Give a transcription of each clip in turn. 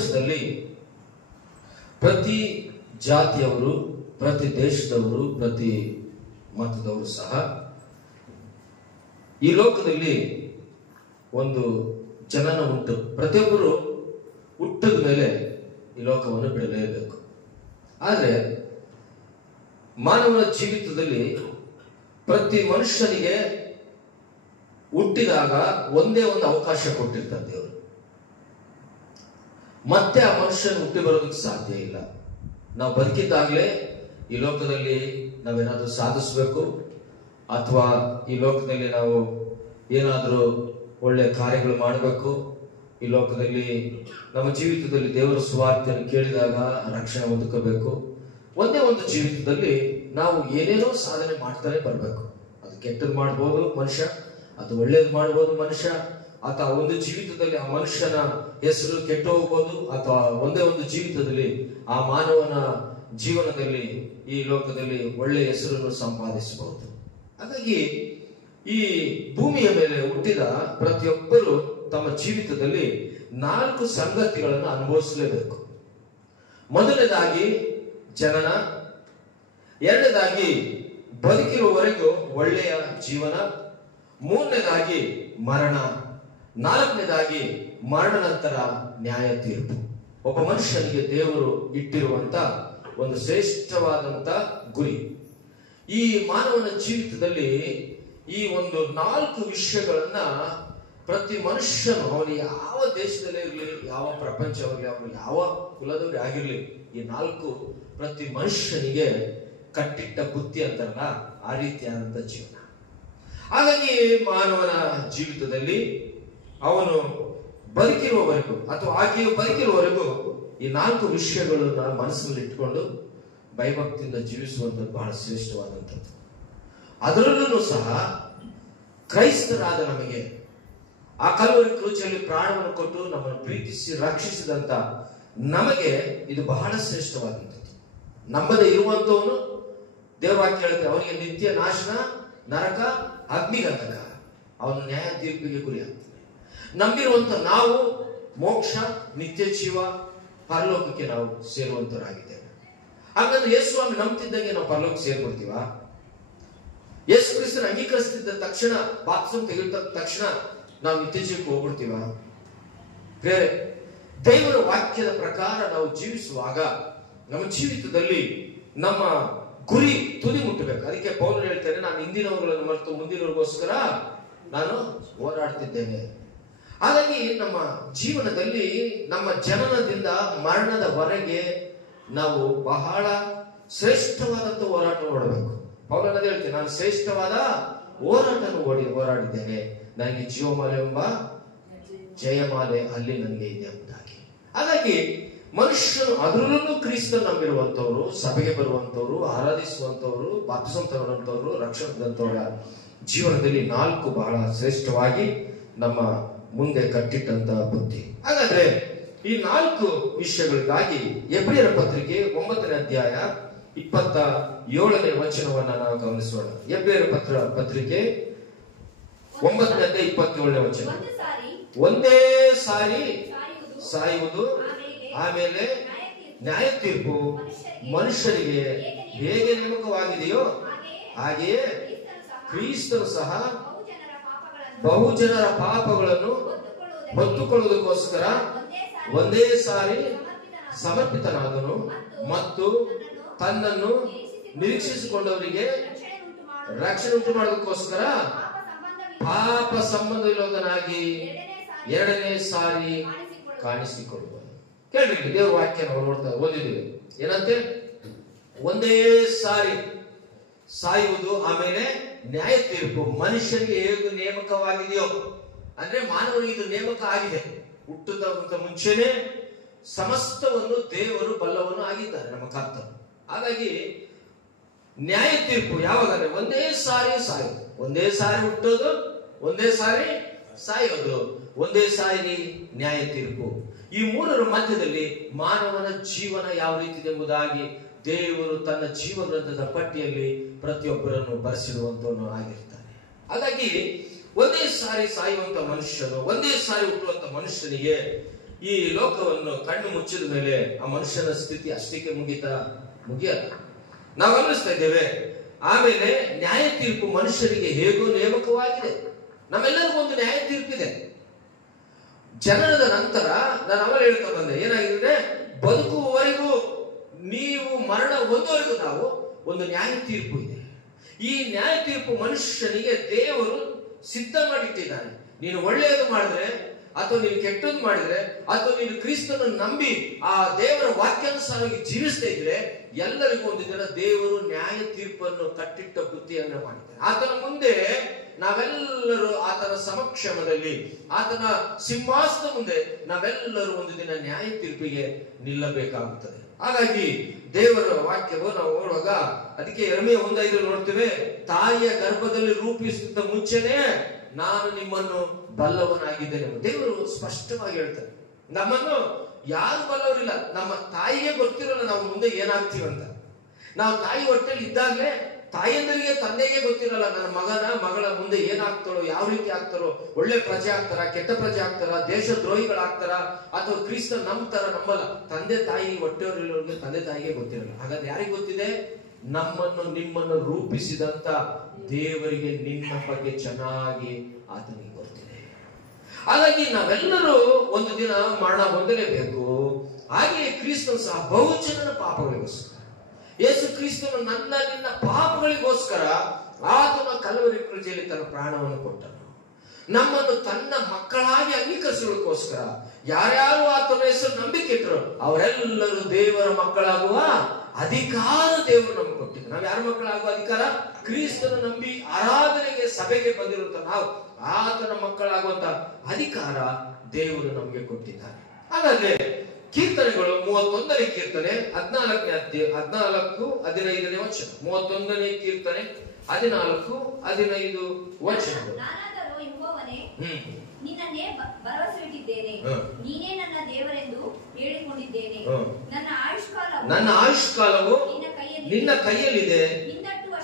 ಪ್ರಪಂಚದಲ್ಲಿ ಪ್ರತಿ ಜಾತಿಯವರು, ಪ್ರತಿ ದೇಶದವರು, ಪ್ರತಿ ಮತದವರು ಸಹ ಈ ಲೋಕದಲ್ಲಿ ಒಂದು ಜನನ ಉಂಟು. ಪ್ರತಿಯೊಬ್ಬರು ಹುಟ್ಟಿದ ಮೇಲೆ ಈ ಲೋಕವನ್ನು ಬಿಡಲೇಬೇಕು. ಆದರೆ ಮಾನವನ ಜೀವಿತದಲ್ಲಿ ಪ್ರತಿ ಮನುಷ್ಯನಿಗೆ ಹುಟ್ಟಿದಾಗ ಒಂದೇ ಒಂದು ಅವಕಾಶ ಕೊಟ್ಟಿರ್ತಾರೆ ದೇವರು. ಮತ್ತೆ ಆ ಮನುಷ್ಯನ ಹುಟ್ಟಿ ಬರೋದಕ್ಕೆ ಸಾಧ್ಯ ಇಲ್ಲ. ನಾವು ಬದುಕಿದ್ದಾಗಲೇ ಈ ಲೋಕದಲ್ಲಿ ನಾವೇನಾದ್ರೂ ಸಾಧಿಸ್ಬೇಕು, ಅಥವಾ ಈ ಲೋಕದಲ್ಲಿ ನಾವು ಏನಾದರೂ ಒಳ್ಳೆ ಕಾರ್ಯಗಳು ಮಾಡಬೇಕು. ಈ ಲೋಕದಲ್ಲಿ ನಮ್ಮ ಜೀವಿತದಲ್ಲಿ ದೇವರ ಸುವಾರ್ತೆಯನ್ನು ಕೇಳಿದಾಗ ರಕ್ಷಣೆ ಹೊಂದ್ಕೋಬೇಕು. ಒಂದೇ ಒಂದು ಜೀವಿತದಲ್ಲಿ ನಾವು ಏನೇನೋ ಸಾಧನೆ ಮಾಡ್ತಾನೆ ಬರಬೇಕು. ಅದು ಕೆಟ್ಟದ್ದು ಮಾಡ್ಬೋದು ಮನುಷ್ಯ, ಅದು ಒಳ್ಳೇದು ಮಾಡ್ಬೋದು ಮನುಷ್ಯ, ಅಥವಾ ಒಂದು ಜೀವಿತದಲ್ಲಿ ಆ ಮನುಷ್ಯನ ಹೆಸರು ಕೆಟ್ಟು ಹೋಗ್ಬೋದು, ಅಥವಾ ಒಂದೇ ಒಂದು ಜೀವಿತದಲ್ಲಿ ಆ ಮಾನವನ ಜೀವನದಲ್ಲಿ ಈ ಲೋಕದಲ್ಲಿ ಒಳ್ಳೆಯ ಹೆಸರನ್ನು ಸಂಪಾದಿಸಬಹುದು. ಹಾಗಾಗಿ ಈ ಭೂಮಿಯ ಮೇಲೆ ಹುಟ್ಟಿದ ಪ್ರತಿಯೊಬ್ಬರು ತಮ್ಮ ಜೀವಿತದಲ್ಲಿ 4 ಸಂಗತಿಗಳನ್ನು ಅನುಭವಿಸಲೇಬೇಕು. ಮೊದಲನೇದಾಗಿ ಜನನ, ಎರಡನೇದಾಗಿ ಬದುಕಿರುವವರೆಗೂ ಒಳ್ಳೆಯ ಜೀವನ, ಮೂರನೇದಾಗಿ ಮರಣ, ನಾಲ್ಕನೇದಾಗಿ ಮರಣ ನಂತರ ನ್ಯಾಯ ತೀರ್ಪು. ಒಬ್ಬ ಮನುಷ್ಯನಿಗೆ ದೇವರು ಇಟ್ಟಿರುವಂತ ಒಂದು ಶ್ರೇಷ್ಠವಾದಂತ ಗುರಿ. ಈ ಮಾನವನ ಜೀವಿತದಲ್ಲಿ ಈ ಒಂದು 4 ವಿಷಯಗಳನ್ನ ಪ್ರತಿ ಮನುಷ್ಯನು, ಅವನು ಯಾವ ದೇಶದಲ್ಲೇ ಇರಲಿ, ಯಾವ ಪ್ರಪಂಚವಾಗಲಿ, ಅವನು ಯಾವ ಕುಲದವರೇ ಆಗಿರ್ಲಿ, ಈ 4 ಪ್ರತಿ ಮನುಷ್ಯನಿಗೆ ಕಟ್ಟಿಟ್ಟ ಬುದ್ಧಿ ಅಂತಾರಲ್ಲ, ಆ ರೀತಿಯಾದಂತ ಜೀವನ. ಹಾಗಾಗಿ ಮಾನವನ ಜೀವಿತದಲ್ಲಿ ಅವನು ಬದುಕಿರುವವರೆಗೂ ಅಥವಾ ಆಕೆಯು ಬದುಕಿರುವವರೆಗೂ ಈ 4 ವಿಷಯಗಳನ್ನ ಮನಸ್ಸಿನಲ್ಲಿ ಇಟ್ಕೊಂಡು ಭಯಭಕ್ತಿಯಿಂದ ಜೀವಿಸುವಂಥದ್ದು ಬಹಳ ಶ್ರೇಷ್ಠವಾದಂಥದ್ದು. ಅದರಲ್ಲೂ ಸಹ ಕ್ರೈಸ್ತರಾದ ನಮಗೆ ಆ ಕಲ್ವರಿ ಕ್ರೂಚಿಯಲ್ಲಿ ಪ್ರಾಣವನ್ನು ಕೊಟ್ಟು ನಮ್ಮನ್ನು ಪ್ರೀತಿಸಿ ರಕ್ಷಿಸಿದಂತ ನಮಗೆ ಇದು ಬಹಳ ಶ್ರೇಷ್ಠವಾದಂಥದ್ದು. ನಂಬದೇ ಇರುವಂತವನು ದೇವರ ವಾಕ್ಯ ಹೇಳ್ತಾರೆ, ಅವನಿಗೆ ನಿತ್ಯ ನಾಶನ, ನರಕ, ಅಗ್ನಿಗಂಧಕ, ಅವನ ನ್ಯಾಯ ತೀರ್ಪಿಗೆ ಗುರಿ ಆಗ್ತದೆ. ನಂಬಿರುವಂತ ನಾವು ಮೋಕ್ಷ, ನಿತ್ಯ ಜೀವ, ಪರಲೋಕಕ್ಕೆ ನಾವು ಸೇರುವಂತರಾಗಿದ್ದೇವೆ. ಹಾಗಾದ್ರೆ ಯೇಸು ಸ್ವಾಮಿ ನಂಬ್ತಿದ್ದಂಗೆ ನಾವು ಪರಲೋಕ ಸೇರ್ಬಿಡ್ತೀವ? ಯೇಸು ಕ್ರಿಸ್ತನ ಅಂಗೀಕರಿಸ್ತಿದ್ದ ತಕ್ಷಣ, ಬಾಪ್ತಿಸ್ಮ ತೆಗೆದ ತಕ್ಷಣ ನಾವು ನಿತ್ಯ ಜೀವಕ್ಕೆ ಹೋಗ್ಬಿಡ್ತೀವ? ಬೇರೆ ದೇವರ ವಾಕ್ಯದ ಪ್ರಕಾರ ನಾವು ಜೀವಿಸುವಾಗ ನಮ್ಮ ಜೀವಿತದಲ್ಲಿ ನಮ್ಮ ಗುರಿ ತುದಿ ಮುಟ್ಟಬೇಕು. ಅದಕ್ಕೆ ಪೌಲನು ಹೇಳ್ತಾರೆ, ನಾನು ಹಿಂದಿನವುಗಳನ್ನು ಮರೆತು ಮುಂದಿನವರಿಗೋಸ್ಕರ ನಾನು ಹೋರಾಡ್ತಿದ್ದೇನೆ. ಹಾಗಾಗಿ ನಮ್ಮ ಜೀವನದಲ್ಲಿ ನಮ್ಮ ಜನನದಿಂದ ಮರಣದವರೆಗೆ ನಾವು ಬಹಳ ಶ್ರೇಷ್ಠವಾದಂತ ಹೋರಾಟ ಓಡಬೇಕು. ಪೌಲನು ಹೇಳ್ತೇನೆ, ನಾನು ಶ್ರೇಷ್ಠವಾದ ಹೋರಾಟವನ್ನು ಹೋರಾಡಿದ್ದೇನೆ, ನನಗೆ ಜೀವಮಾಲೆ ಎಂಬ ಜಯಮಾಲೆ ಅಲ್ಲಿ ನನಗೆ ಇದೆ ಎಂಬುದಾಗಿ. ಹಾಗಾಗಿ ಮನುಷ್ಯನು ಅದರಲ್ಲೂ ಕ್ರಿಸ್ತನ ನಂಬಿರುವಂತವ್ರು, ಸಭೆಗೆ ಬರುವಂತವ್ರು, ಆರಾಧಿಸುವಂತವ್ರು, ಬಾಪ್ತಿಸ್ಮ ತಗೊಳ್ಳುವಂತವ್ರು, ರಕ್ಷಣೆದಂತವರ ಜೀವನದಲ್ಲಿ 4 ಬಹಳ ಶ್ರೇಷ್ಠವಾಗಿ ನಮ್ಮ ಮುಂದೆ ಕಟ್ಟಿಟ್ಟಂತ ಬುದ್ಧಿ. ಹಾಗಾದ್ರೆ ಈ 4 ವಿಷಯಗಳಿಗಾಗಿ ಎಬ್ರಿಯರ ಪತ್ರಿಕೆ 9ನೇ ಅಧ್ಯಾಯ 27ನೇ ವಚನವನ್ನ ನಾವು ಗಮನಿಸೋಣ. ಎಬ್ರಿಯರ ಪತ್ರಿಕೆ 9ನೇ ಅಧ್ಯಾಯ 27ನೇ ವಚನ. ಒಂದೇ ಸಾರಿ ಸಾಯುವುದು, ಆಮೇಲೆ ನ್ಯಾಯ ತೀರ್ಪು ಮನುಷ್ಯರಿಗೆ ಹೇಗೆ ನೇಮಕವಾಗಿದೆಯೋ ಹಾಗೆಯೇ ಕ್ರಿಸ್ತನು ಸಹ ಬಹುಜನರ ಪಾಪಗಳನ್ನು ಹೊತ್ತುಕೊಳ್ಳುವುದಕ್ಕೋಸ್ಕರ ಒಂದೇ ಸಾರಿ ಸಮರ್ಪಿತನಾದನು ಮತ್ತು ತನ್ನನ್ನು ನಿರೀಕ್ಷಿಸಿಕೊಂಡವರಿಗೆ ರಕ್ಷಣೆ ಉಂಟು ಮಾಡೋದಕ್ಕೋಸ್ಕರ ಪಾಪ ಸಂಬಂಧವಿಲ್ಲದನಾಗಿ 2ನೇ ಸಾರಿ ಕಾಣಿಸಿಕೊಳ್ಳುವ. ಕೇಳ್ರಿ, ದೇವರ ವಾಕ್ಯ ನಾವು ನೋಡ್ತಾ ಓದಿದ್ದೀವಿ. ಏನಂತೆ? ಒಂದೇ ಸಾರಿ ಸಾಯುವುದು, ಆಮೇಲೆ ನ್ಯಾಯ ತೀರ್ಪು ಮನುಷ್ಯನಿಗೆ ಹೇಗೆ ನೇಮಕವಾಗಿದೆಯೋ, ಅಂದ್ರೆ ಮಾನವನಿಗೆ ಇದು ನೇಮಕ ಆಗಿದೆ. ಹುಟ್ಟುವುದಕ್ಕಿಂತ ಮುಂಚೆನೆ ಸಮಸ್ತವನ್ನು ದೇವರು ಬಲ್ಲವನ್ನು ಆಗಿದ್ದಾರೆ ನಮ್ಮ ಕರ್ತನು. ಹಾಗಾಗಿ ನ್ಯಾಯ ತೀರ್ಪು ಯಾವಾಗಂದ್ರೆ ಒಂದೇ ಸಾರಿ ಸಾಯೋದು, ಒಂದೇ ಸಾರಿ ಹುಟ್ಟೋದು, ಒಂದೇ ಸಾರಿ ಸಾಯೋದು, ಒಂದೇ ಸಾರಿ ನ್ಯಾಯ ತೀರ್ಪು. ಈ 3ರ ಮಧ್ಯದಲ್ಲಿ ಮಾನವನ ಜೀವನ ಯಾವ ರೀತಿ ಎಂಬುದಾಗಿ ದೇವರು ತನ್ನ ಜೀವನದ ಪಟ್ಟಿಯಲ್ಲಿ ಪ್ರತಿಯೊಬ್ಬರನ್ನು ಬರೆಸಿರುವಂತವನು ಆಗಿರ್ತಾನೆ. ಹಾಗಾಗಿ ಒಂದೇ ಸಾರಿ ಸಾಯುವಂತ ಮನುಷ್ಯನು, ಒಂದೇ ಸಾರಿ ಹುಟ್ಟುವಂತ ಮನುಷ್ಯನಿಗೆ ಈ ಲೋಕವನ್ನು ಕಣ್ಣು ಮುಚ್ಚಿದ ಮೇಲೆ ಆ ಮನುಷ್ಯನ ಸ್ಥಿತಿ ಅಷ್ಟಕ್ಕೆ ಮುಗಿಯಲ್ಲ. ನಾವು ಗಮನಿಸ್ತಾ ಇದ್ದೇವೆ. ಆಮೇಲೆ ನ್ಯಾಯ ತೀರ್ಪು ಮನುಷ್ಯರಿಗೆ ಹೇಗೋ ನೇಮಕವಾಗಿದೆ. ನಮ್ಮೆಲ್ಲರಿಗೂ ಒಂದು ನ್ಯಾಯ ತೀರ್ಪಿದೆ. ಜನನದ ನಂತರ ನಾನು ಅವಳು ಹೇಳ್ತಾ ಬಂದೆ, ಏನಾಗಿದೆ, ಬದುಕುವವರೆಗೂ ನೀವು ಮರಣ ಹೊಂದುವರೆಗೂ ನಾವು ಒಂದು ನ್ಯಾಯ ತೀರ್ಪು ಇದೆ. ಈ ನ್ಯಾಯ ತೀರ್ಪು ಮನುಷ್ಯನಿಗೆ ದೇವರು ಸಿದ್ಧ ಮಾಡಿಟ್ಟಿದ್ದಾನೆ. ನೀನು ಒಳ್ಳೆಯದು ಮಾಡಿದ್ರೆ ಅಥವಾ ನೀನು ಕೆಟ್ಟದ್ದು ಮಾಡಿದ್ರೆ ಅಥವಾ ನೀನು ಕ್ರಿಸ್ತನನ್ನು ನಂಬಿ ಆ ದೇವರ ವಾಕ್ಯಾನುಸಾರವಾಗಿ ಜೀವಿಸ್ತಾ ಇದ್ರೆ ಎಲ್ಲರಿಗೂ ಒಂದು ದಿನ ದೇವರು ನ್ಯಾಯ ತೀರ್ಪನ್ನು ಕಟ್ಟಿಟ್ಟ ಬುದ್ಧಿಯನ್ನು ಮಾಡಿದ್ದಾನೆ. ಆತನ ಮುಂದೆ ನಾವೆಲ್ಲರೂ ಆತನ ಸಮಕ್ಷಮದಲ್ಲಿ, ಆತನ ಸಿಂಹಾಸನ ಮುಂದೆ ನಾವೆಲ್ಲರೂ ಒಂದು ದಿನ ನ್ಯಾಯ ತೀರ್ಪಿಗೆ ನಿಲ್ಲಬೇಕಾಗುತ್ತದೆ. ಹಾಗಾಗಿ ದೇವರ ವಾಕ್ಯವು ನಾವು ನೋಡುವಾಗ ಅದಕ್ಕೆ ಯೆರೆಮೀಯ 1:5 ನೋಡ್ತೇವೆ, ತಾಯಿಯ ಗರ್ಭದಲ್ಲಿ ರೂಪಿಸಿದ ಮುಂಚೆನೆ ನಾನು ನಿಮ್ಮನ್ನು ಬಲ್ಲವನಾಗಿದ್ದೇನೆ. ದೇವರು ಸ್ಪಷ್ಟವಾಗಿ ಹೇಳ್ತಾರೆ. ನಮ್ಮನ್ನು ಯಾರು ಬಲ್ಲವರಿಲ್ಲ. ನಮ್ಮ ತಾಯಿಗೆ ಗೊತ್ತಿರೋಲ್ಲ ನಾವು ಮುಂದೆ ಏನಾಗ್ತೀವಂತ. ನಾವು ತಾಯಿ ಹೊಟ್ಟೆಲಿ ಇದ್ದಾಗಲೇ ತಾಯಿಯಂದರಿಗೆ ತಂದೆಗೆ ಗೊತ್ತಿರಲ್ಲ ನನ್ನ ಮಗಳ ಮುಂದೆ ಏನಾಗ್ತಾರೋ, ಯಾವ ರೀತಿ ಆಗ್ತಾರೋ, ಒಳ್ಳೆ ಪ್ರಜೆ ಆಗ್ತಾರ, ಕೆಟ್ಟ ಪ್ರಜೆ ಆಗ್ತಾರ, ದೇಶ ದ್ರೋಹಿಗಳಾಗ್ತಾರ, ಅಥವಾ ಕ್ರಿಸ್ತ ನಂಬ್ತಾರ ನಂಬಲ್ಲ. ತಂದೆ ತಾಯಿ ಹೊಟ್ಟೆಯವರಿರೋರಿಗೆ ತಂದೆ ತಾಯಿಗೆ ಗೊತ್ತಿರಲ್ಲ. ಹಾಗಾದ್ರೆ ಯಾರಿಗೆ ಗೊತ್ತಿದೆ? ನಮ್ಮನ್ನು ನಿಮ್ಮನ್ನು ರೂಪಿಸಿದಂತ ದೇವರಿಗೆ ನಿಮ್ಮ ಬಗ್ಗೆ ಚೆನ್ನಾಗಿ ಆತನಿಗೆ ಗೊತ್ತಿದೆ. ಹಾಗಾಗಿ ನಾವೆಲ್ಲರೂ ಒಂದು ದಿನ ಮರಣ ಹೊಂದಲೇಬೇಕು. ಹಾಗೆ ಕ್ರಿಸ್ತನು ಸಹ ಬಹುಜನನ ಪಾಪಗಳಿಗೋಸ್ಕರ, ಯೇಸು ಕ್ರಿಸ್ತನು ನನ್ನ ನಿನ್ನ ಪಾಪಗಳಿಗೋಸ್ಕರ ಆತನ ಕಲ್ವರಿ ಕ್ರೂಜೆಯಲ್ಲಿ ತನ್ನ ಪ್ರಾಣವನ್ನು ಕೊಟ್ಟನು. ನಮ್ಮನ್ನು ತನ್ನ ಮಕ್ಕಳಾಗಿ ಅಂಗೀಕರಿಸಲಿಕ್ಕೋಸ್ಕರ ಯಾರ್ಯಾರು ಆತನ ಹೆಸರು ನಂಬಿಕೆ ಇಟ್ಟರು ಅವರೆಲ್ಲರೂ ದೇವರ ಮಕ್ಕಳಾಗುವ ಅಧಿಕಾರ ದೇವರು ನಮ್ಗೆ ಕೊಟ್ಟಿದ್ದ. ನಾವ್ ಯಾರ ಮಕ್ಕಳಾಗುವ ಅಧಿಕಾರ? ಕ್ರಿಸ್ತನ ನಂಬಿ ಆರಾಧನೆಗೆ ಸಭೆಗೆ ಬಂದಿರುತ್ತ ನಾವು ಆತನ ಮಕ್ಕಳಾಗುವಂತ ಅಧಿಕಾರ ದೇವರು ನಮಗೆ ಕೊಟ್ಟಿದ್ದಾರೆ. ಹಾಗಾದ್ರೆ ಕೀರ್ತನೆಗಳು 31ನೇ ಕೀರ್ತನೆ 14-15ನೇ ವಚನ. 31ನೇ ಕೀರ್ತನೆ 14-15 ವಚನಗಳು. ನಿನ್ನನ್ನೇ ಭರವಸೆ ಇಟ್ಟಿದ್ದೇನೆ, ನೀನೇ ನನ್ನ ದೇವರೆಂದು ಹೇಳಿಕೊಂಡಿದ್ದೇನೆ. ನನ್ನ ಆಯುಷ್ಕಾಲವು ನಿನ್ನ ಕೈಯಲ್ಲಿದೆ.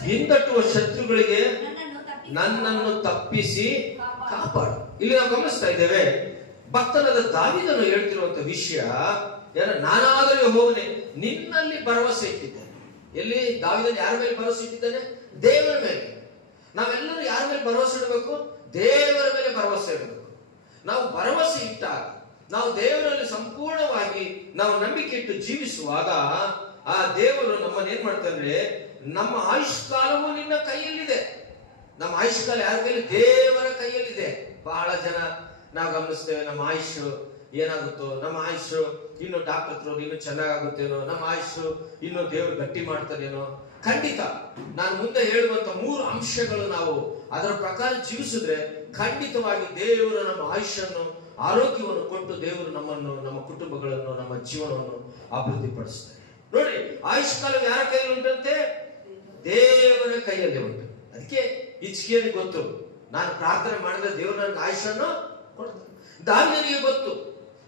ಹಿಂದಟ್ಟುವ ಶತ್ರುಗಳಿಗೆ ನನ್ನನ್ನು ತಪ್ಪಿಸಿ ಕಾಪಾಡು. ಇಲ್ಲಿ ನಾವು ಗಮನಿಸ್ತಾ ಇದ್ದೇವೆ, ಭಕ್ತನಾದ ದಾವೀದನು ಹೇಳ್ತಿರುವಂತ ವಿಷಯ ನಾನಾದರೂ ಯೆಹೋವನೇ ನಿನ್ನಲ್ಲಿ ಭರವಸೆ ಇಟ್ಟಿದ್ದೇನೆ. ಎಲ್ಲಿ ದಾವೀದನು ಯಾರ ಮೇಲೆ ಭರವಸೆ ಇಟ್ಟಿದ್ದಾನೆ? ದೇವರ ಮೇಲೆ. ನಾವೆಲ್ಲರೂ ಯಾರ ಮೇಲೆ ಭರವಸೆ ಇಡಬೇಕು? ದೇವರ ಮೇಲೆ ಭರವಸೆ ಇಡಬೇಕು. ನಾವು ಭರವಸೆ ಇಟ್ಟಾಗ, ನಾವು ದೇವರಲ್ಲಿ ಸಂಪೂರ್ಣವಾಗಿ ನಾವು ನಂಬಿಕೆ ಇಟ್ಟು ಜೀವಿಸುವಾಗ ಆ ದೇವರು ನಮ್ಮನ್ನ ಏನ್ ಮಾಡ್ತಾನೆ? ನಮ್ಮ ಆಯುಷ್ಕಾಲವು ನಿನ್ನ ಕೈಯಲ್ಲಿದೆ. ನಮ್ಮ ಆಯುಷ್ಕಾಲ ಯಾರ ಕೈಯಲ್ಲಿ? ದೇವರ ಕೈಯಲ್ಲಿದೆ. ಬಹಳ ಜನ ನಾವು ಗಮನಿಸ್ತೇವೆ, ನಮ್ಮ ಆಯುಷ್ ಏನಾಗುತ್ತೋ, ನಮ್ಮ ಆಯುಷ್ ಇನ್ನು ಡಾಕ್ಟರ್ ಹತ್ರ ಇನ್ನು ಚೆನ್ನಾಗಾಗುತ್ತೇನೋ, ನಮ್ಮ ಆಯುಷ್ ಇನ್ನು ದೇವರು ಗಟ್ಟಿ ಮಾಡ್ತಾನೇನೋ. ಖಂಡಿತ ನಾನು ಮುಂದೆ ಹೇಳುವಂತ 3 ಅಂಶಗಳು ನಾವು ಅದರ ಪ್ರಕಾರ ಜೀವಿಸಿದ್ರೆ ಖಂಡಿತವಾಗಿ ದೇವರು ನಮ್ಮ ಆಯುಷ್ಯನ್ನು, ಆರೋಗ್ಯವನ್ನು ಕೊಟ್ಟು ದೇವರು ನಮ್ಮನ್ನು, ನಮ್ಮ ಕುಟುಂಬಗಳನ್ನು, ನಮ್ಮ ಜೀವನವನ್ನು ಅಭಿವೃದ್ಧಿ ಪಡಿಸ್ತಾರೆ. ನೋಡಿ, ಆಯುಷ್ಕಾಲ ಯಾರ ಕೈಯಲ್ಲಿ ಉಂಟಂತೆ? ದೇವರ ಕೈಯಲ್ಲಿ ಉಂಟು. ಅದಕ್ಕೆ ಹಿಜ್ಕೀಯನಿಗೆ ಗೊತ್ತು, ನಾನು ಪ್ರಾರ್ಥನೆ ಮಾಡಿದ್ರೆ ದೇವರು ನನಗೆ ಆಯುಷನ್ನು ಕೊಡ್ತಾರೆ. ದಾವೀದನಿಗೆ ಗೊತ್ತು,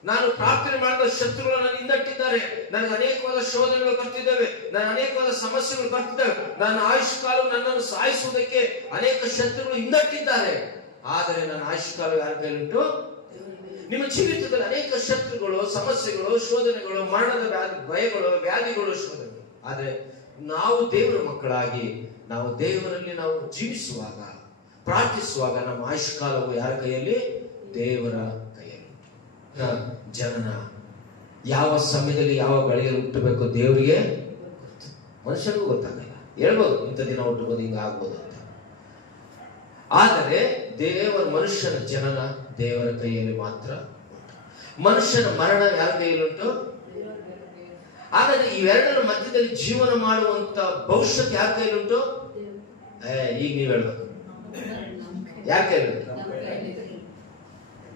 ನಾನು ಪ್ರಾರ್ಥನೆ ಮಾಡಿದ ಶತ್ರುಗಳು ನನ್ನ ಹಿಂದಟ್ಟಿದ್ದಾರೆ, ನನಗೆ ಅನೇಕವಾದ ಶೋಧನೆಗಳು ಬರ್ತಿದ್ದಾವೆ, ನನ್ನ ಅನೇಕವಾದ ಸಮಸ್ಯೆಗಳು ಬರ್ತಿದ್ದಾವೆ, ನನ್ನ ಆಯುಷ್ಕಾಲ ನನ್ನನ್ನು ಸಾಯಿಸುವುದಕ್ಕೆ ಅನೇಕ ಶತ್ರುಗಳು ಹಿಂದಟ್ಟಿದ್ದಾರೆ. ಆದರೆ ನನ್ನ ಆಯುಷ್ಕಾಲ ಯಾರ ಕೈಲುಂಟು? ನಿಮ್ಮ ಜೀವಿತದಲ್ಲಿ ಅನೇಕ ಶತ್ರುಗಳು, ಸಮಸ್ಯೆಗಳು, ಶೋಧನೆಗಳು, ಮರಣದ ಭಯಗಳು, ವ್ಯಾಧಿಗಳು, ಶೋಧನೆಗಳು. ಆದ್ರೆ ನಾವು ದೇವರ ಮಕ್ಕಳಾಗಿ ನಾವು ದೇವರಲ್ಲಿ ನಾವು ಜೀವಿಸುವಾಗ, ಪ್ರಾರ್ಥಿಸುವಾಗ ನಮ್ಮ ಆಯುಷ್ಕಾಲವು ಯಾರ ಕೈಯಲ್ಲಿ? ದೇವರ ಕೈಯಲ್ಲಿ. ಜನನ ಯಾವ ಸಮಯದಲ್ಲಿ ಯಾವ ಗಳಿಗೆಯಲ್ಲಿ ಹುಟ್ಟಬೇಕು ದೇವರಿಗೆ ಗೊತ್ತು. ಮನುಷ್ಯನಿಗೂ ಗೊತ್ತಾಗಲ್ಲ. ಹೇಳ್ಬೋದು ಇಂಥ ದಿನ ಹುಟ್ಟಬಹುದು, ಹಿಂಗ ಆಗ್ಬೋದು ಅಂತ. ಆದರೆ ಮನುಷ್ಯನ ಜನನ ದೇವರ ಕೈಯಲ್ಲಿ ಮಾತ್ರ ಉಂಟು. ಮನುಷ್ಯನ ಮರಣ ಯಾರ ಕೈಯಲ್ಲಿ ಉಂಟು? ಹಾಗಾದ್ರೆ ಇವೆರಡರ ಮಧ್ಯದಲ್ಲಿ ಜೀವನ ಮಾಡುವಂತ ಭವಿಷ್ಯತ್ ಯಾರ ಕೈಯಲ್ಲಿ ಉಂಟು? ಈಗ ನೀವ್ ಹೇಳ್ಬೇಕು, ಯಾರ ಕೈಯಲ್ಲಿ ಉಂಟು?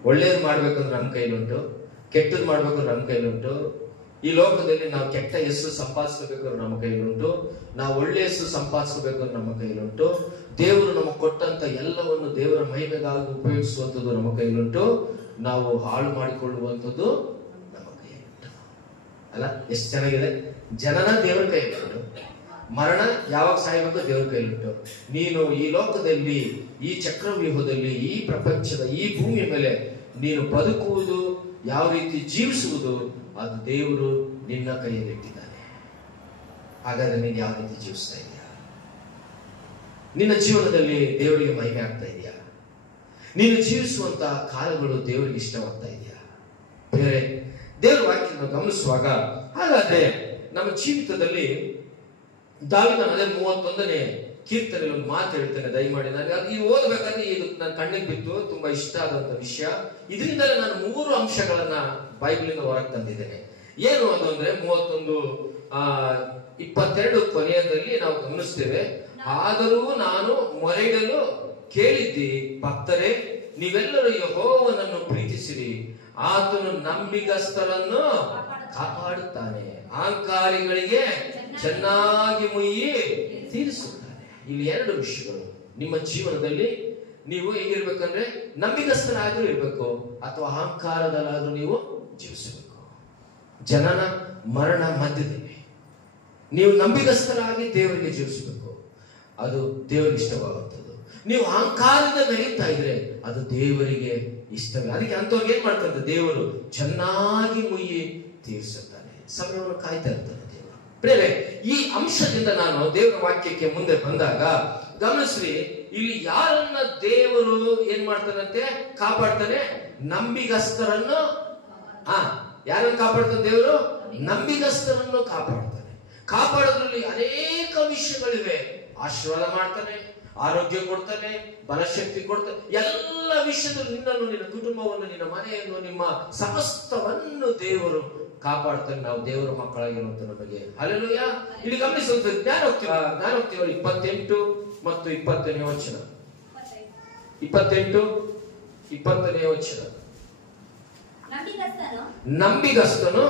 ಒಳ್ಳೇದು ಮಾಡ್ಬೇಕಂದ್ರೆ ನಮ್ಮ ಕೈಲುಂಟು, ಕೆಟ್ಟದ್ದು ಮಾಡ್ಬೇಕಂದ್ರೆ ನಮ್ಮ ಕೈಲುಂಟು. ಈ ಲೋಕದಲ್ಲಿ ನಾವು ಕೆಟ್ಟ ಹೆಸರು ಸಂಪಾದಿಸಬೇಕಾದ್ರೆ ನಮ್ಮ ಕೈಲುಂಟು, ನಾವು ಒಳ್ಳೆ ಹೆಸರು ಸಂಪಾದಿಸಬೇಕಾದ್ರೆ ನಮ್ಮ ಕೈಲುಂಟು. ದೇವರು ನಮಗೆ ಕೊಟ್ಟಂತ ಎಲ್ಲವನ್ನು ದೇವರ ಮಹಿಮೆಗಾಗಿ ಉಪಯೋಗಿಸುವಂಥದ್ದು ನಮ್ಮ ಕೈಲುಂಟು. ನಾವು ಹಾಳು ಮಾಡಿಕೊಳ್ಳುವಂಥದ್ದು ನಮ್ಮ ಕೈಲುಂಟು. ಅಲ್ಲ, ಎಷ್ಟು ಚೆನ್ನಾಗಿದೆ. ಜನನ ದೇವರ ಕೈಲುಂಟು, ಮರಣ ಯಾವಾಗ ಸಾಯಬೇಕು ದೇವರ ಕೈಲುಂಟು. ನೀನು ಈ ಲೋಕದಲ್ಲಿ, ಈ ಚಕ್ರವ್ಯೂಹದಲ್ಲಿ, ಈ ಪ್ರಪಂಚದ ಈ ಭೂಮಿಯ ಮೇಲೆ ನೀನು ಬದುಕುವುದು ಯಾವ ರೀತಿ ಜೀವಿಸುವುದು ಅದು ದೇವರು ನಿನ್ನ ಕೈಯಲ್ಲಿಟ್ಟಿದ್ದಾನೆ. ಹಾಗಾದ್ರೆ ನೀನು ಯಾವ ರೀತಿ ಜೀವಿಸ್ತಾ ಇದೆಯಾ? ನಿನ್ನ ಜೀವನದಲ್ಲಿ ದೇವರಿಗೆ ಮಹಿಮೆ ಆಗ್ತಾ ಇದೆಯಾ? ನೀನು ಜೀವಿಸುವಂತಹ ಕಾಲಗಳು ದೇವರಿಗೆ ಇಷ್ಟವಾಗ್ತಾ ಇದೆಯಾ? ಬೇರೆ ದೇವರ ವಾಕ್ಯವನ್ನು ಗಮನಿಸುವಾಗ ಹಾಗಾದ್ರೆ ನಮ್ಮ ಜೀವಿತದಲ್ಲಿ ದಾವೀದನ ಅದೇ 31ನೇ ಕೀರ್ತನೆ ಒಂದು ಮಾತು ಹೇಳ್ತೇನೆ, ದಯಮಾಡಿ. ನನಗೆ ಅದು ಇದು ಓದಬೇಕಾದ್ರೆ ಇದು ನನ್ನ ಕಣ್ಣಿಗೆ ಬಿತ್ತು, ತುಂಬಾ ಇಷ್ಟ ಆದಂತ ವಿಷಯ. ಇದರಿಂದಲೇ ನಾನು 3 ಅಂಶಗಳನ್ನ ಬೈಬಲಿಂದ ಹೊರಗೆ ತಂದಿದ್ದೇನೆ. ಏನು ಅದು ಅಂದ್ರೆ 31:22 ಕೊನೆಯದಲ್ಲಿ ನಾವು ಗಮನಿಸ್ತೇವೆ, ಆದರೂ ನಾನು ಮೊರೆಯಿಡಲು ಕೇಳಿದ್ದಿ ಭಕ್ತರೇ, ನೀವೆಲ್ಲರೂ ಯೆಹೋವನನ್ನು ಪ್ರೀತಿಸಿರಿ, ಆತನು ನಂಬಿಗಸ್ತರನ್ನು ಕಾಪಾಡುತ್ತಾನೆ, ಅಹಂಕಾರಿಗಳಿಗೆ ಚೆನ್ನಾಗಿ ಮುಯ್ಯಿ ತೀರಿಸುತ್ತಾನೆ. ಇಲ್ಲಿ 2 ವಿಷಯಗಳು. ನಿಮ್ಮ ಜೀವನದಲ್ಲಿ ನೀವು ಹೇಗಿರ್ಬೇಕಂದ್ರೆ ನಂಬಿಗಸ್ತರಾದ್ರೂ ಇರ್ಬೇಕು ಅಥವಾ ಅಹಂಕಾರದಲ್ಲಾದ್ರೂ ನೀವು ಜೀವಿಸಬೇಕು. ಜನನ ಮರಣ ಮಧ್ಯದಲ್ಲಿ ನೀವು ನಂಬಿಗಸ್ತರಾಗಿ ದೇವರಿಗೆ ಜೀವಿಸಬೇಕು. ಅದು ದೇವರಿಗೆ ಇಷ್ಟವಾಗುತ್ತದೆ. ನೀವು ಅಹಂಕಾರದಿಂದ ನಡೀತಾ ಇದ್ರೆ ಅದು ದೇವರಿಗೆ ಇಷ್ಟವೇ. ಅದಕ್ಕೆ ಅಂತವ್ರಿಗೆ ಏನ್ ಮಾಡ್ತಾರೆ? ದೇವರು ಚೆನ್ನಾಗಿ ಮುಯ್ಯಿ ತೀರಿಸುತ್ತಾನೆ, ಸಮಯವನ್ನು ಕಾಯ್ತಾ ಇರ್ತಾನೆ ದೇವರು. ಪ್ರೇರೆ, ಈ ಅಂಶದಿಂದ ನಾನು ದೇವರ ವಾಕ್ಯಕ್ಕೆ ಮುಂದೆ ಬಂದಾಗ ಗಮನಿಸ್ರಿ, ಇಲ್ಲಿ ಯಾರನ್ನ ದೇವರು ಏನ್ ಮಾಡ್ತಾನಂತೆ? ಕಾಪಾಡ್ತಾನೆ. ನಂಬಿಗಸ್ತರನ್ನು. ಯಾರನ್ನು ಕಾಪಾಡ್ತಾನೆ ದೇವರು? ನಂಬಿಗಸ್ತರನ್ನು ಕಾಪಾಡ್ತಾನೆ. ಕಾಪಾಡೋದ್ರಲ್ಲಿ ಅನೇಕ ವಿಷಯಗಳಿವೆ. ಆಶೀರ್ವಾದ ಮಾಡ್ತಾನೆ, ಆರೋಗ್ಯ ಕೊಡ್ತಾನೆ, ಬಲಶಕ್ತಿ ಕೊಡ್ತಾನೆ. ಎಲ್ಲ ವಿಷಯದಲ್ಲಿ ನಿನ್ನನ್ನು, ನಿನ್ನ ಕುಟುಂಬವನ್ನು, ನಿನ್ನ ಮನೆಯನ್ನು, ನಿಮ್ಮ ಸಮಸ್ತವನ್ನು ದೇವರು ಕಾಪಾಡ್ತಾನೆ. ನಾವು ದೇವರ ಮಕ್ಕಳಾಗಿರುವಂತ ನಮಗೆ ಹಲ್ಲೆಲೂಯ. ಇಲ್ಲಿ ಗಮನಿಸುವಂತ ಜ್ಞಾನೋಕ್ತಿ 28 ಮತ್ತು 20ನೇ ವಚನ. 28, 20ನೇ ವಚನ. ನಂಬಿಗಸ್ತನು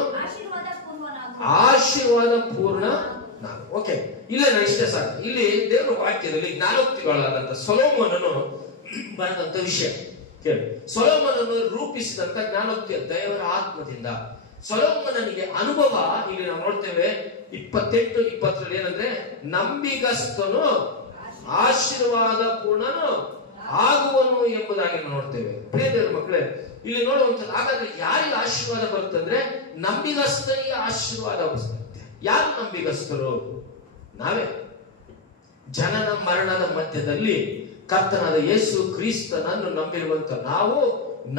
ಆಶೀರ್ವಾದ ಪೂರ್ಣ. ಓಕೆ, ಇಲ್ಲೇ ನಾನು ಇಷ್ಟೇ ಸಾಕು. ಇಲ್ಲಿ ದೇವರ ವಾಕ್ಯದಲ್ಲಿ ಜ್ಞಾನೋಕ್ತಿಗಳಾದಂತ ಸೊಲೊಮೋನನು ಬರೆದಂತ ವಿಷಯ ಕೇಳಿ. ಸೊಲೊಮೋನನು ರೂಪಿಸಿದಂತ ಜ್ಞಾನೋಕ್ತಿ ದೇವರ ಆತ್ಮದಿಂದ. ಸೊಲೊಮೋನನಿಗೆ ಅನುಭವ ಇಲ್ಲಿ ನಾವು ನೋಡ್ತೇವೆ 28, 20 ಏನಂದ್ರೆ, ನಂಬಿಗಸ್ತನು ಆಶೀರ್ವಾದ ಪೂರ್ಣನು ಆಗುವನು ಎಂಬುದಾಗಿ ನಾವು ನೋಡ್ತೇವೆ. ಪ್ರಿಯ ದೇವರ ಮಕ್ಕಳೇ, ಇಲ್ಲಿ ನೋಡುವಂಥದ್ದು ಹಾಗಾದ್ರೆ ಯಾರಿಗೆ ಆಶೀರ್ವಾದ ಬರುತ್ತಂದ್ರೆ ನಂಬಿಗಸ್ತನಿಗೆ ಆಶೀರ್ವಾದ ಬರುತ್ತೆ. ಯಾರು ನಂಬಿಗಸ್ತರು? ನಾವೇ. ಜನನ ಮರಣದ ಮಧ್ಯದಲ್ಲಿ ಕರ್ತನಾದ ಯೇಸು ಕ್ರಿಸ್ತನನ್ನು ನಂಬಿರುವಂತ ನಾವು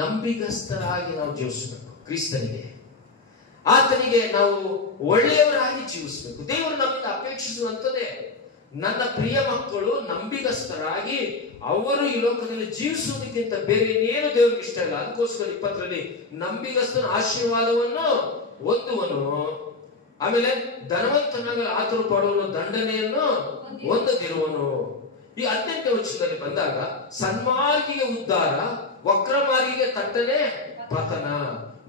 ನಂಬಿಗಸ್ತರಾಗಿ ನಾವು ಜೀವಿಸಬೇಕು. ಕ್ರಿಸ್ತನಿಗೆ, ಆತನಿಗೆ ನಾವು ಒಳ್ಳೆಯವರಾಗಿ ಜೀವಿಸಬೇಕು. ದೇವರು ನಮ್ಮಿಂದ ಅಪೇಕ್ಷಿಸುವಂತದೇ ನನ್ನ ಪ್ರಿಯ ಮಕ್ಕಳು ನಂಬಿಗಸ್ತರಾಗಿ ಅವರು ಈ ಲೋಕದಲ್ಲಿ ಜೀವಿಸುವುದಕ್ಕಿಂತ ಬೇರೆ ಇನ್ನೇನು ದೇವರಿಗೆ ಇಷ್ಟ ಇಲ್ಲ. ಅದಕ್ಕೋಸ್ಕರ 20ರಲ್ಲಿ ನಂಬಿಗಸ್ತನ ಆಶೀರ್ವಾದವನ್ನು ಹೊಂದುವನು, ಆಮೇಲೆ ಧನವಂತನಾಗಲು ಆತುರ ಪಡುವನು, ದಂಡನೆಯನ್ನು ಹೊಂದದಿರುವನು. ಈ 18ನೇ ವಚನದಲ್ಲಿ ಬಂದಾಗ ಸನ್ಮಾರ್ಗಿಗೆ ಉದ್ಧಾರ, ವಕ್ರಮಾರ್ಗಿಗೆ ತಟ್ಟನೆ ಪತನ,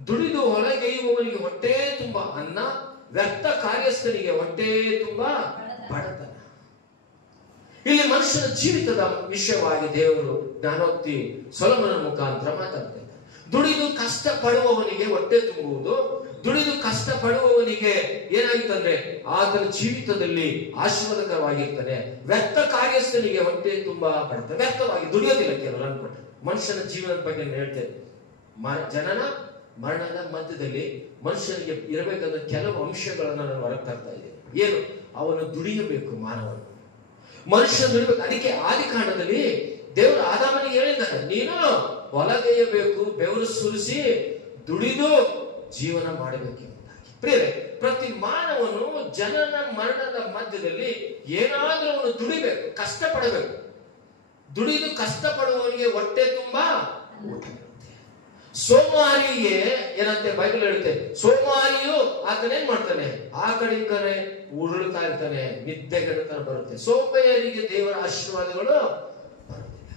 ದುಡಿದು ಹೊಲಗೈಯುವವನಿಗೆ ಹೊಟ್ಟೆ ತುಂಬಾ ಅನ್ನ, ವ್ಯರ್ಥ ಕಾರ್ಯಸ್ಥನಿಗೆ ಹೊಟ್ಟೆ ತುಂಬಾ ಬಡತನ. ಇಲ್ಲಿ ಮನುಷ್ಯನ ಜೀವಿತದ ವಿಷಯವಾಗಿ ದೇವರು ಜ್ಞಾನೋಕ್ತಿ ಸೊಲೊಮೋನನ ಮುಖಾಂತರ ಮಾತಾಡ್ತಾರೆ. ದುಡಿದು ಕಷ್ಟ ಪಡುವವನಿಗೆ ಹೊಟ್ಟೆ ತುಂಬುವುದು, ದುಡಿದು ಕಷ್ಟ ಪಡುವವನಿಗೆ ಏನಾಗುತ್ತಂದ್ರೆ ಆತನ ಜೀವಿತದಲ್ಲಿ ಆಶೀರ್ವಾದಕರವಾಗಿರ್ತಾನೆ. ವ್ಯರ್ಥ ಕಾರ್ಯಸ್ಥನಿಗೆ ಹೊಟ್ಟೆ ತುಂಬಾ ಬಡತನ. ವ್ಯರ್ಥವಾಗಿ ದುಡಿಯೋದಿಲ್ಲ ಕೆಲವರು ಅನ್ಕೊಂಡ್ರೆ. ಮನುಷ್ಯನ ಜೀವನದ ಬಗ್ಗೆ ಹೇಳ್ತೇವೆ. ಜನನ ಮರಣದ ಮಧ್ಯದಲ್ಲಿ ಮನುಷ್ಯನಿಗೆ ಇರಬೇಕಾದ ಕೆಲವು ಅಂಶಗಳನ್ನ ನಾನು ಹೊರಗೆ ತರ್ತಾ ಇದ್ದೇನೆ. ಏನು? ಅವನು ದುಡಿಯಬೇಕು. ಮಾನವನು, ಮನುಷ್ಯ ದುಡಿಬೇಕು. ಅದಕ್ಕೆ ಆದಿಕಾಂಡದಲ್ಲಿ ದೇವರು ಆದಾಮನಿಗೆ ಹೇಳಿದ್ದಾನೆ, ನೀನು ಹೊಲಗೈಯಬೇಕು, ಬೆವರು ಸುರಿಸಿ ದುಡಿದು ಜೀವನ ಮಾಡಬೇಕೆಂಬುದಾಗಿ. ಪ್ರಿಯರೇ, ಪ್ರತಿ ಮಾನವನು ಜನನ ಮರಣದ ಮಧ್ಯದಲ್ಲಿ ಏನಾದ್ರೂ ಅವನು ದುಡಿಬೇಕು, ಕಷ್ಟಪಡಬೇಕು. ದುಡಿದು ಕಷ್ಟಪಡುವವನಿಗೆ ಹೊಟ್ಟೆ ತುಂಬಾ ಊಟ ಇರುತ್ತೆ. ಸೋಮಾರಿಗೆ ಏನಂತೆ ಬೈಬಲ್ ಹೇಳುತ್ತೆ, ಸೋಮಾರಿಯು ಆತನೇನ್ ಮಾಡ್ತಾನೆ? ಆ ಕಡೆ ಈ ಕಡೆ ಉರುಳುತ್ತಾ ಇರ್ತಾನೆ, ನಿದ್ದೆಗೆಡುತ್ತಾನೆ ಬರುತ್ತೆ. ಸೋಂಬೇರಿಗೆ ದೇವರ ಆಶೀರ್ವಾದಗಳು ಬರುತ್ತಿಲ್ಲ.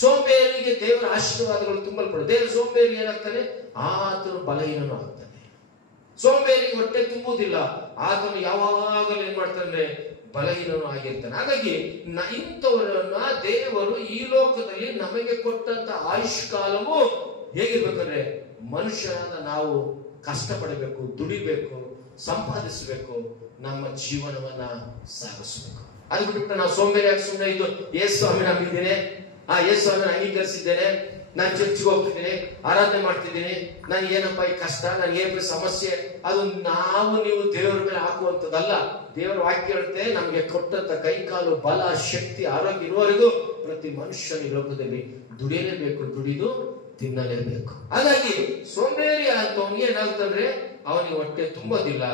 ಸೋಂಬೇರಿಗೆ ದೇವರ ಆಶೀರ್ವಾದಗಳು ತುಂಬಲ್ಪಡ. ದೇವರ ಸೋಂಬೇರಿ ಏನಾಗ್ತಾನೆ? ಆತನು ಬಲಹೀನನು ಆಗ್ತಾನೆ. ಸೋಂಬೇರಿಗೆ ಹೊಟ್ಟೆ ತುಂಬುವುದಿಲ್ಲ, ಆತನು ಯಾವಾಗಲೂ ಏನ್ ಮಾಡ್ತಾನೆ? ಬಲಹೀನನು ಆಗಿರ್ತಾನೆ. ಹಾಗಾಗಿ ಇಂಥವರನ್ನ ದೇವರು ಈ ಲೋಕದಲ್ಲಿ ನಮಗೆ ಕೊಟ್ಟಂತ ಆಯುಷ್ಕಾಲವು ಹೇಗಿರ್ಬೇಕಂದ್ರೆ ಮನುಷ್ಯರಾದ ನಾವು ಕಷ್ಟಪಡಬೇಕು, ದುಡಿಬೇಕು, ಸಂಪಾದಿಸಬೇಕು, ನಮ್ಮ ಜೀವನವನ್ನ ಸಾಗಿಸಬೇಕು. ಅದು ಬಿಟ್ಟು ನಾವು ಸೋಂಬೇರಿಯಾಗಿ ಸುಮ್ಮನೆ ಇದು ಯೇಸು ಸ್ವಾಮಿ ನಂಬಿದ್ದೇನೆ, ಯೇಸು ಸ್ವಾಮಿನ ಅಂಗೀಕರಿಸಿದ್ದೇನೆ, ನಾನು ಚರ್ಚ್ಗೆ ಹೋಗ್ತಿದ್ದೀನಿ, ಆರಾಧನೆ ಮಾಡ್ತಿದ್ದೀನಿ, ನನ್ಗೆ ಏನಪ್ಪ ಈ ಕಷ್ಟ, ನನ್ಗೆ ಏನಪ್ಪ ಸಮಸ್ಯೆ, ಅದು ನಾವು ನೀವು ದೇವರ ಮೇಲೆ ಹಾಕುವಂಥದ್ದಲ್ಲ. ದೇವರ ವಾಕ್ಯ ಹೇಳುತ್ತೆ, ನಮ್ಗೆ ಕೊಟ್ಟಂತ ಕೈ ಕಾಲು ಬಲ ಶಕ್ತಿ ಆರೋಗ್ಯ ಇರುವವರೆಗೂ ಪ್ರತಿ ಮನುಷ್ಯನ ಈ ಲೋಕದಲ್ಲಿ ದುಡಿಯಲೇಬೇಕು, ದುಡಿದು ತಿನ್ನಲೇಬೇಕು. ಹಾಗಾಗಿ ಸೋಂಬೇರಿ ಅಂತವನಿಗೆ ಏನಾಗ್ತಂದ್ರೆ ಅವನಿಗೆ ಹೊಟ್ಟೆ ತುಂಬೋದಿಲ್ಲ.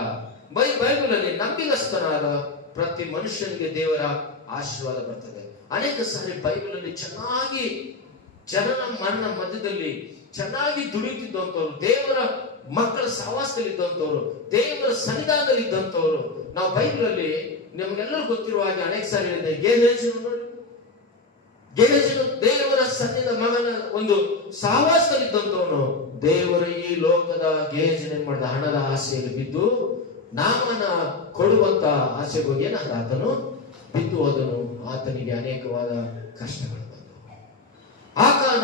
ಬೈಬಲ್ ಅಲ್ಲಿ ನಂಬಿಗಸ್ತನಾದ ಪ್ರತಿ ಮನುಷ್ಯನಿಗೆ ದೇವರ ಆಶೀರ್ವಾದ ಬರ್ತದೆ. ಅನೇಕ ಸಾರಿ ಬೈಬಲ್ ಅಲ್ಲಿ ಚೆನ್ನಾಗಿ ಜನನ ಮರಣ ಮಧ್ಯದಲ್ಲಿ ಚೆನ್ನಾಗಿ ದುಡಿಯುತ್ತಿದ್ದಂಥವ್ರು, ದೇವರ ಮಕ್ಕಳ ಸಹವಾಸದಲ್ಲಿ ಇದ್ದಂಥವ್ರು, ದೇವರ ಸನ್ನಿಧಾನದಲ್ಲಿ ಇದ್ದಂಥವ್ರು, ನಾವು ಬೈಬಲ್ ಅಲ್ಲಿ ನಮ್ಗೆಲ್ಲರೂ ಗೊತ್ತಿರುವ ಹಾಗೆ ಅನೇಕ ಸಾರಿ ಹೇಳಿದೆ. ಗೆಹಜನು ದೇವರ ಸನ್ನಿಧ ಮಗನ ಒಂದು ಸಹವಾಸದಲ್ಲಿ ಇದ್ದಂಥವನು, ದೇವರು ಈ ಲೋಕದ ಗೆಹಜನ ಏನ್ ಮಾಡಿದ, ಹಣದ ಆಸೆಯಲ್ಲಿ ಬಿದ್ದು ನಾಮನ ಕೊಡುವಂತ ಆಸೆಗೆ ಹೋಗಿ ಏನಾದ, ಆತನು ಬಿದ್ದು ಹೋದನು. ಆತನಿಗೆ ಅನೇಕವಾದ ಕಷ್ಟಗಳು ಬಂದವು.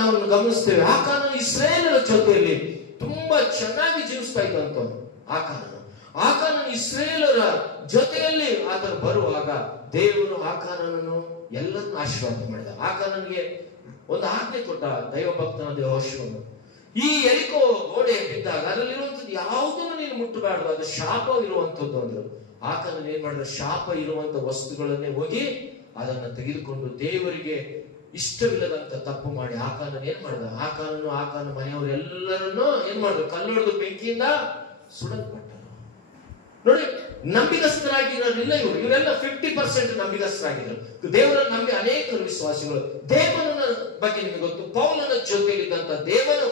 ನಾವು ಗಮನಿಸ್ತೇವೆ, ಆಕಾನನು ಇಸ್ರಾಯೇಲರ ಜೊತೆಯಲ್ಲಿ ತುಂಬಾ ಚೆನ್ನಾಗಿ ಜೀವಿಸ್ತಾ ಇದ್ದಂಥವನು. ಆಕಾನನು ಇಸ್ರಾಯೇಲರ ಜೊತೆಯಲ್ಲಿ ಆತನು ಬರುವಾಗ ದೇವರು ಆಕಾನನನ್ನು ಎಲ್ಲರನ್ನು ಆಶೀರ್ವಾದ ಮಾಡಿದ. ಆಕಾನನಿಗೆ ಒಂದು ಆಜ್ಞೆ ಕೊಟ್ಟ, ದೈವ ಭಕ್ತನಾದ ಯೆಹೋಶುವನು. ಈ ಯೆರಿಕೋ ಗೋಡೆ ಬಿದ್ದಾಗ ಅದರಲ್ಲಿರುವಂತದ್ದು ಯಾವುದನ್ನು ನೀನು ಮುಟ್ಟಬಾರದು, ಅದು ಶಾಪ ಇರುವಂತದ್ದು ಅಂದ್ರು. ಆಕಾನನ್ ಏನ್ ಮಾಡಿದ, ಶಾಪ ಇರುವಂತ ವಸ್ತುಗಳನ್ನೇ ಹೋಗಿ ಅದನ್ನ ತೆಗೆದುಕೊಂಡು ದೇವರಿಗೆ ಇಷ್ಟವಿಲ್ಲದಂತ ತಪ್ಪು ಮಾಡಿ ಆಕಾನನ್ ಏನ್ ಮಾಡಿದ, ಆಕಾನ ಮನೆಯವರೆಲ್ಲರನ್ನು ಏನ್ ಮಾಡಿದ್ರು, ಕಲ್ಲೊಡೆದು ಬೆಂಕಿಯಿಂದ ಸುಡಲ್ಪಟ್ಟರು. ನೋಡಿ, ನಂಬಿಗಸ್ತರಾಗಿರೋರಿಲ್ಲ ಇವರೆಲ್ಲ 50% ನಂಬಿಗಸ್ತರಾಗಿದ್ರು. ದೇವರನ್ನು ನಂಬಿ ಅನೇಕರು ವಿಶ್ವಾಸಿಗಳು. ದೇವನ ಬಗ್ಗೆ ನಿಮಗೆ ಗೊತ್ತು, ಪೌಲನ ಜೊತೆಯಲ್ಲಿದ್ದಂತ ದೇವನು,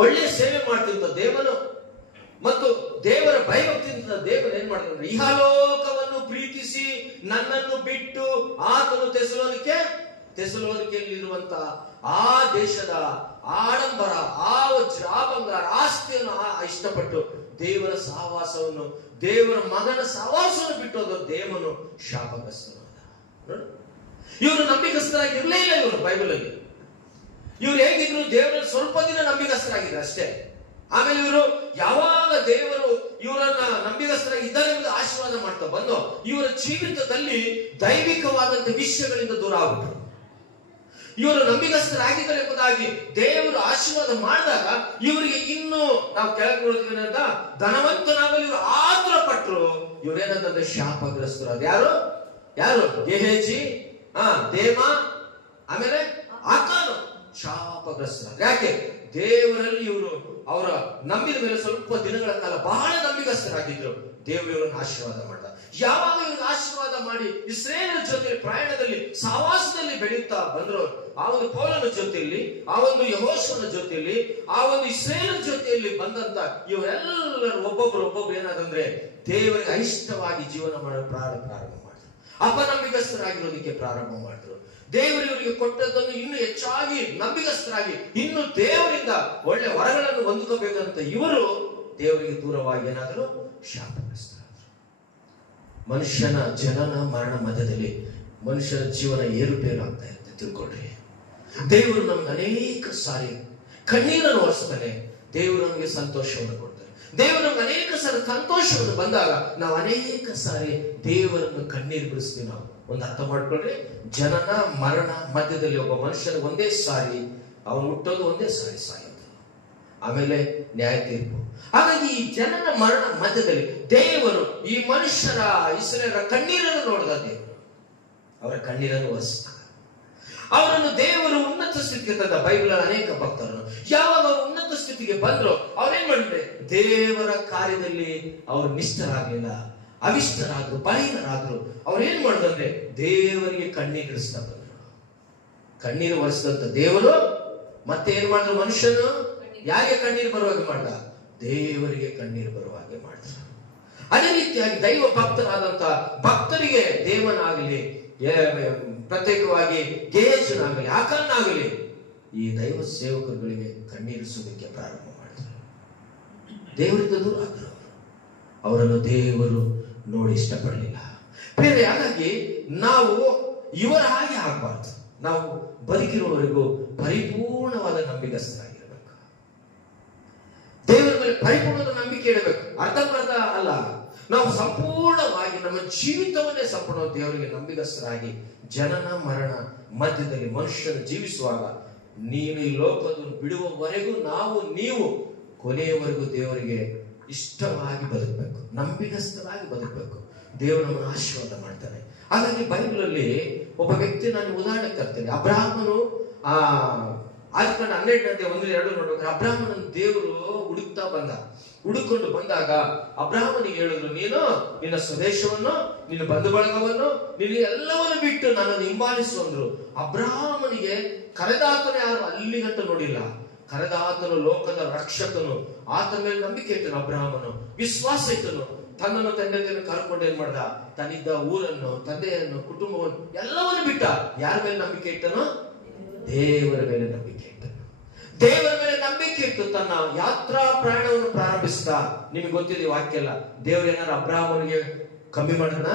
ಒಳ್ಳೆ ಸೇವೆ ಮಾಡ್ತಿದ್ದ ದೇವನು ಮತ್ತು ದೇವರ ಭಯಭಕ್ತಿಯಿಂದ ದೇವರು ಏನ್ ಮಾಡಿದ್ರೆ, ಇಹಲೋಕವನ್ನು ಪ್ರೀತಿಸಿ ನನ್ನನ್ನು ಬಿಟ್ಟು ಆತನು ತೆಸಲೋನಿಕೆಯಲ್ಲಿರುವಂತ ಆ ದೇಶದ ಆಡಂಬರ, ಆ ಬಂಗಾರ, ಆಸ್ತಿಯನ್ನು ಇಷ್ಟಪಟ್ಟು ದೇವರ ಸಹವಾಸವನ್ನು, ದೇವರ ಮಗನ ಸಹವಾಸವನ್ನು ಬಿಟ್ಟೋದು ದೇವನು ಶಾಪಗ್ರಸ್ತನಾದ. ಇವರು ನಂಬಿಕಸ್ಥರಾಗಿರ್ಲೇ ಇಲ್ಲ. ಇವರು ಬೈಬಲ್ ಅಲ್ಲಿ ಇವ್ರು ಹೇಗಿದ್ರು, ದೇವರಲ್ಲಿ ಸ್ವಲ್ಪ ದಿನ ನಂಬಿಕಸ್ಥರಾಗಿದ್ರು ಅಷ್ಟೇ. ಆಮೇಲೆ ಇವರು ಯಾವಾಗ ದೇವರು ಇವರನ್ನ ನಂಬಿಗಸ್ತರಾಗಿ ಇದ್ದಾರೆ ಎಂದು ಆಶೀರ್ವಾದ ಮಾಡ್ತಾ ಬಂದು ಇವರ ಜೀವಿತದಲ್ಲಿ ದೈವಿಕವಾದಂತ ವಿಷಯಗಳಿಂದ ದೂರ ಆಗ್ಬಿಟ್ರು. ಇವರು ನಂಬಿಗಸ್ತರಾಗಿದ್ದಾರೆ ಎಂಬುದಾಗಿ ದೇವರು ಆಶೀರ್ವಾದ ಮಾಡಿದಾಗ ಇವರಿಗೆ ಇನ್ನೂ ನಾವು ಕೆಳಗೆ ನೋಡ್ತೀವಿ ಅಂತ ಧನವಂತನಾಗಲು ಇವರು ಆತುರ ಪಟ್ಟರು. ಇವರೇನಂತಂದ್ರೆ ಶಾಪಗ್ರಸ್ತರು. ಯಾರು ಗೆಹಜಿ, ದೇಮ, ಆಮೇಲೆ ಆಕಾನು ಶಾಪಗ್ರಸ್ತರು. ಯಾಕೆ? ದೇವರಲ್ಲಿ ಇವರು ಅವರ ನಂಬಿದ ಮೇಲೆ ಸ್ವಲ್ಪ ದಿನಗಳ ಕಾಲ ಬಹಳ ನಂಬಿಗಸ್ತರಾಗಿದ್ರು. ದೇವರು ಇವರನ್ನು ಆಶೀರ್ವಾದ ಮಾಡಿದ. ಯಾವಾಗ ಇವ್ರಿಗೆ ಆಶೀರ್ವಾದ ಮಾಡಿ ಇಸ್ರಾಯೇಲರ ಜೊತೆ ಪ್ರಯಾಣದಲ್ಲಿ ಸಹವಾಸದಲ್ಲಿ ಬೆಳೆಯುತ್ತಾ ಬಂದ್ರು, ಆ ಒಂದು ಪೌಲನ ಜೊತೆಯಲ್ಲಿ, ಆ ಒಂದು ಯೆಹೋಶುವನ ಜೊತೆಯಲ್ಲಿ, ಆ ಒಂದು ಇಸ್ರಾಯೇಲರ ಜೊತೆಯಲ್ಲಿ ಬಂದಂತ ಇವರೆಲ್ಲರೂ ಒಬ್ಬೊಬ್ರು ಏನಾದಂದ್ರೆ ದೇವರಿಗೆ ಇಷ್ಟವಾಗಿ ಜೀವನ ಮಾಡಲು ಪ್ರಾರಂಭ ಮಾಡಿದ್ರು. ಅಪನಂಬಿಗಸ್ತರಾಗಿರೋದಕ್ಕೆ ಪ್ರಾರಂಭ ಮಾಡಿದ್ರು. ದೇವರು ಇವರಿಗೆ ಕೊಟ್ಟದ್ದನ್ನು ಇನ್ನೂ ಹೆಚ್ಚಾಗಿ ನಂಬಿಗಸ್ತರಾಗಿ ಇನ್ನು ದೇವರಿಂದ ಒಳ್ಳೆ ವರಗಳನ್ನು ಹೊಂದಿಕೋಬೇಕಂತ ಇವರು ದೇವರಿಗೆ ದೂರವಾಗಿ ಏನಾದರೂ ಶಾಪಗ್ರಸ್ತರಾದರು. ಮನುಷ್ಯನ ಜನನ ಮರಣ ಮಧ್ಯದಲ್ಲಿ ಮನುಷ್ಯನ ಜೀವನ ಏರುಪೇರು ಆಗ್ತಾ ಇರುತ್ತೆ. ತಿಳ್ಕೊಳ್ರಿ, ದೇವರು ನಮ್ಗೆ ಅನೇಕ ಸಾರಿ ಕಣ್ಣೀರನ್ನು ಒರೆಸ್ತಾನೆ. ದೇವರು ನಮಗೆ ಸಂತೋಷವನ್ನು ಕೊಡ್ತಾನೆ. ದೇವರು ನಮ್ಗೆ ಅನೇಕ ಸಾರಿ ಸಂತೋಷವನ್ನು ಬಂದಾಗ ನಾವು ಅನೇಕ ಸಾರಿ ದೇವರನ್ನು ಕಣ್ಣೀರು ಬಿಡಿಸ್ತೀವಿ. ನಾವು ಒಂದು ಅರ್ಥ ಮಾಡ್ಕೊಳ್ರಿ, ಜನನ ಮರಣ ಮಧ್ಯದಲ್ಲಿ ಒಬ್ಬ ಮನುಷ್ಯನ ಒಂದೇ ಸಾರಿ ಅವನು ಹುಟ್ಟೋದು, ಒಂದೇ ಸಾರಿ ಸಾಯೋದು, ಆಮೇಲೆ ನ್ಯಾಯ ತೀರ್ಪು. ಹಾಗಾಗಿ ಈ ಜನನ ಮರಣ ಮಧ್ಯದಲ್ಲಿ ದೇವರು ಈ ಮನುಷ್ಯರ ಇಸ್ರಾಯೇಲರ ಕಣ್ಣೀರನ್ನು ನೋಡಿದ. ದೇವರು ಅವರ ಕಣ್ಣೀರನ್ನು ಒರೆಸಿದ. ಅವರನ್ನು ದೇವರು ಉನ್ನತ ಸ್ಥಿತಿಗೆ ತಂದ. ಬೈಬಲ್ ಅನೇಕ ಭಕ್ತರನ್ನು ಯಾವಾಗ ಅವರು ಉನ್ನತ ಸ್ಥಿತಿಗೆ ಬಂದ್ರು, ಅವ್ರೇನ್ ಮಾಡಿದ್ರೆ ದೇವರ ಕಾರ್ಯದಲ್ಲಿ ಅವರು ನಿಷ್ಠರಾಗಲಿಲ್ಲ, ಅವಿಷ್ಟರಾದ್ರು, ಬಲಹೀನರಾದ್ರು. ಅವ್ರೇನ್ ಮಾಡಿದ್ರೆ ದೇವರಿಗೆ ಕಣ್ಣೀರಿಡಿಸ್ತಾ ಬಂದ್ರು. ಕಣ್ಣೀರು ಒರೆಸಿದಂತ ದೇವರು ಮತ್ತೆ ಏನ್ ಮಾಡಿದ್ರು, ಮನುಷ್ಯನು ಯಾರಿಗೆ ಕಣ್ಣೀರು ಬರುವಾಗೆ ಮಾಡ್ದ, ದೇವರಿಗೆ ಕಣ್ಣೀರು ಬರುವಾಗೆ ಮಾಡಿದ್ರು. ಅದೇ ರೀತಿಯಾಗಿ ದೈವ ಭಕ್ತರಾದಂತ ಭಕ್ತರಿಗೆ ದೇವನಾಗಲಿ, ಪ್ರತ್ಯೇಕವಾಗಿ ಗೆಹಜನಾಗಲಿ, ಆಕಾನನಾಗಲಿ ಈ ದೈವ ಸೇವಕರುಗಳಿಗೆ ಕಣ್ಣೀರಿಸುವುದಕ್ಕೆ ಪ್ರಾರಂಭ ಮಾಡಿದ್ರು. ದೇವರಿಂದ ದೂರ ಆದ್ರು. ಅವರನ್ನು ದೇವರು ನೋಡಿ ಇಷ್ಟಪಡಲಿಲ್ಲ. ಬೇರೆ ಹಾಗಾಗಿ ನಾವು ಇವರ ಹಾಗೆ ಆಗಬಾರ್ದು. ನಾವು ಬದುಕಿರುವವರೆಗೂ ಪರಿಪೂರ್ಣವಾದ ನಂಬಿಕಸ್ಥರಾಗಿರಬೇಕು. ದೇವರ ಮೇಲೆ ಪರಿಪೂರ್ಣದ ನಂಬಿಕೆ ಇಡಬೇಕು. ಅರ್ಧಂಬರ್ಧ ಅಲ್ಲ, ನಾವು ಸಂಪೂರ್ಣವಾಗಿ ನಮ್ಮ ಜೀವಿತವನ್ನೇ ಸಂಪೂರ್ಣ ದೇವರಿಗೆ ನಂಬಿಕಸ್ಥರಾಗಿ ಜನನ ಮರಣ ಮಧ್ಯದಲ್ಲಿ ಮನುಷ್ಯನು ಜೀವಿಸುವಾಗ ನೀನು ಈ ಲೋಕವನ್ನು ಬಿಡುವವರೆಗೂ ನೀವು ಕೊನೆಯವರೆಗೂ ದೇವರಿಗೆ ಇಷ್ಟವಾಗಿ ಬದುಕಬೇಕು, ನಂಬಿಗಸ್ತರಾಗಿ ಬದುಕಬೇಕು. ದೇವರು ನಮ್ಮನ್ನು ಆಶೀರ್ವಾದ ಮಾಡ್ತಾನೆ. ಹಾಗಾಗಿ ಬೈಬಲಲ್ಲಿ ಒಬ್ಬ ವ್ಯಕ್ತಿ ನಾನು ಉದಾಹರಣೆ ತರ್ತೇನೆ. ಅಬ್ರಾಹ್ಮನು ಆದಿಕಾಂಡ 12:1-2 ನೋಡ್ಬೇಕಾದ್ರೆ ಅಬ್ರಾಹ್ಮನನ್ನು ದೇವರು ಹುಡುಕೊಂಡು ಬಂದಾಗ ಅಬ್ರಾಹ್ಮನಿಗೆ ಹೇಳಿದ್ರು, ನೀನು ನಿನ್ನ ಸ್ವದೇಶವನ್ನು, ನಿನ್ನ ಬಂಧು ಬಳಗವನ್ನು, ನಿನ್ನ ಎಲ್ಲವನ್ನು ಬಿಟ್ಟು ನನ್ನನ್ನು ಹಿಂಬಾಲಿಸು ಅಂದ್ರು. ಅಬ್ರಾಹ್ಮನಿಗೆ ಕರೆದಾತನು ಯಾರು ಅಲ್ಲಿಗಂತ ನೋಡಿಲ್ಲ. ಕರೆದಾತನು ಲೋಕದ ರಕ್ಷಕನು, ಆತನ ಮೇಲೆ ನಂಬಿಕೆ ಇಟ್ಟನು. ಅಬ್ರಾಹ್ಮನು ವಿಶ್ವಾಸ ಇಟ್ಟನು. ತನ್ನನ್ನು ತಂದೆಯನ್ನು ಕರ್ಕೊಂಡು ಏನ್ ಮಾಡ್ದ, ತನ್ನಿದ್ದ ಊರನ್ನು, ತಂದೆಯನ್ನು, ಕುಟುಂಬವನ್ನು ಎಲ್ಲವನ್ನು ಬಿಟ್ಟ. ಯಾರ ಮೇಲೆ ನಂಬಿಕೆ ಇಟ್ಟನು? ದೇವರ ಮೇಲೆ ನಂಬಿಕೆ ಇಟ್ಟನು. ದೇವರ ಮೇಲೆ ನಂಬಿಕೆ ಇಟ್ಟು ತನ್ನ ಯಾತ್ರಾ ಪ್ರಯಾಣವನ್ನು ಪ್ರಾರಂಭಿಸ್ತಾ. ನಿಮಗೆ ಗೊತ್ತಿದೆ ವಾಕ್ಯ ಎಲ್ಲ. ದೇವರು ಏನಾರು ಅಬ್ರಾಹ್ಮನಿಗೆ ಕಮ್ಮಿ ಮಾಡೋಣ?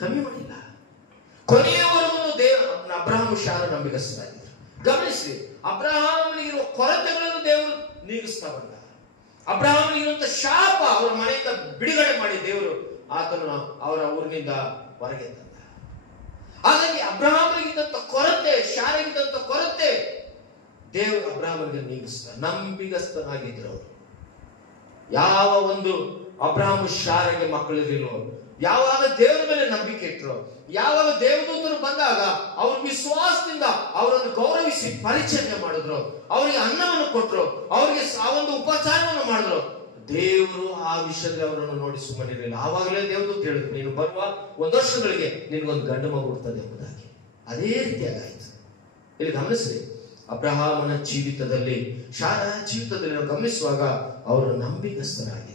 ಕಮ್ಮಿ ಮಾಡಿಲ್ಲ. ಕೊನೆಯವರೆಗೂ ಅಬ್ರಾಹ್ಮ ಶಾರ ನಂಬಿಕಸ್ಥರಾಗಿದ್ರು. ಗಮನಿಸಿ, ಅಬ್ರಾಹ್ಮನಿಗಿರುವ ಕೊರತೆಗಳನ್ನು ದೇವರು ನೀಗಿಸ್ತಾ ಬಂದ. ಅಬ್ರಾಹ್ಮನಿಗಿರುವಂತ ಶಾಪ ಅವರ ಮನೆಯಿಂದ ಬಿಡುಗಡೆ ಮಾಡಿ ದೇವರು ಆತನು ಅವರ ಊರಿನಿಂದ ಹೊರಗೆ ತಂದ. ಹಾಗಾಗಿ ಅಬ್ರಾಹ್ಮನಿಗಿದ್ದಂತ ಕೊರತೆ, ಶಾರೆಗಿದ್ದಂತ ಕೊರತೆ ದೇವರು ಅಬ್ರಾಹ್ಮನಿಗೆ ನೀಗಿಸ್ತ. ನಂಬಿಗಸ್ತನಾಗಿದ್ರು ಅವರು. ಯಾವ ಒಂದು ಅಬ್ರಾಹ್ಮ ಶಾರೆಗೆ ಮಕ್ಕಳಿರಲಿಲ್ವೋ, ಯಾವಾಗ ದೇವರ ಮೇಲೆ ನಂಬಿಕೆ ಇಟ್ಟರು, ಯಾವಾಗ ದೇವದೂತರು ಬಂದಾಗ ಅವ್ರ ವಿಶ್ವಾಸದಿಂದ ಅವರನ್ನು ಗೌರವಿಸಿ ಪರಿಚರ್ಯೆ ಮಾಡಿದ್ರು, ಅವರಿಗೆ ಅನ್ನವನ್ನು ಕೊಟ್ಟರು, ಅವರಿಗೆ ಆ ಒಂದು ಉಪಚಾರವನ್ನು ಮಾಡಿದ್ರು. ದೇವರು ಆ ವಿಷಯದಲ್ಲಿ ಅವರನ್ನು ನೋಡಿ ಸುಮ್ಮನಿರಲಿಲ್ಲ. ಆವಾಗಲೇ ದೇವದೂತ ಹೇಳಿದ್ರು, ನೀನು ಬರುವ 1 ವರ್ಷಗಳಿಗೆ ನಿನಗೊಂದು ಗಂಡು ಮಗು ಹುಡ್ತದೆ ಎಂಬುದಾಗಿ. ಅದೇ ರೀತಿಯಾಗಿ ಆಯ್ತು. ಇಲ್ಲಿ ಗಮನಿಸ್ರಿ, ಅಬ್ರಹಾಮನ ಜೀವಿತದಲ್ಲಿ, ಶಾರಾ ಜೀವಿತದಲ್ಲಿ ನಾವು ಗಮನಿಸುವಾಗ ಅವರು ನಂಬಿಗಸ್ತರಾಗಿದ್ರು.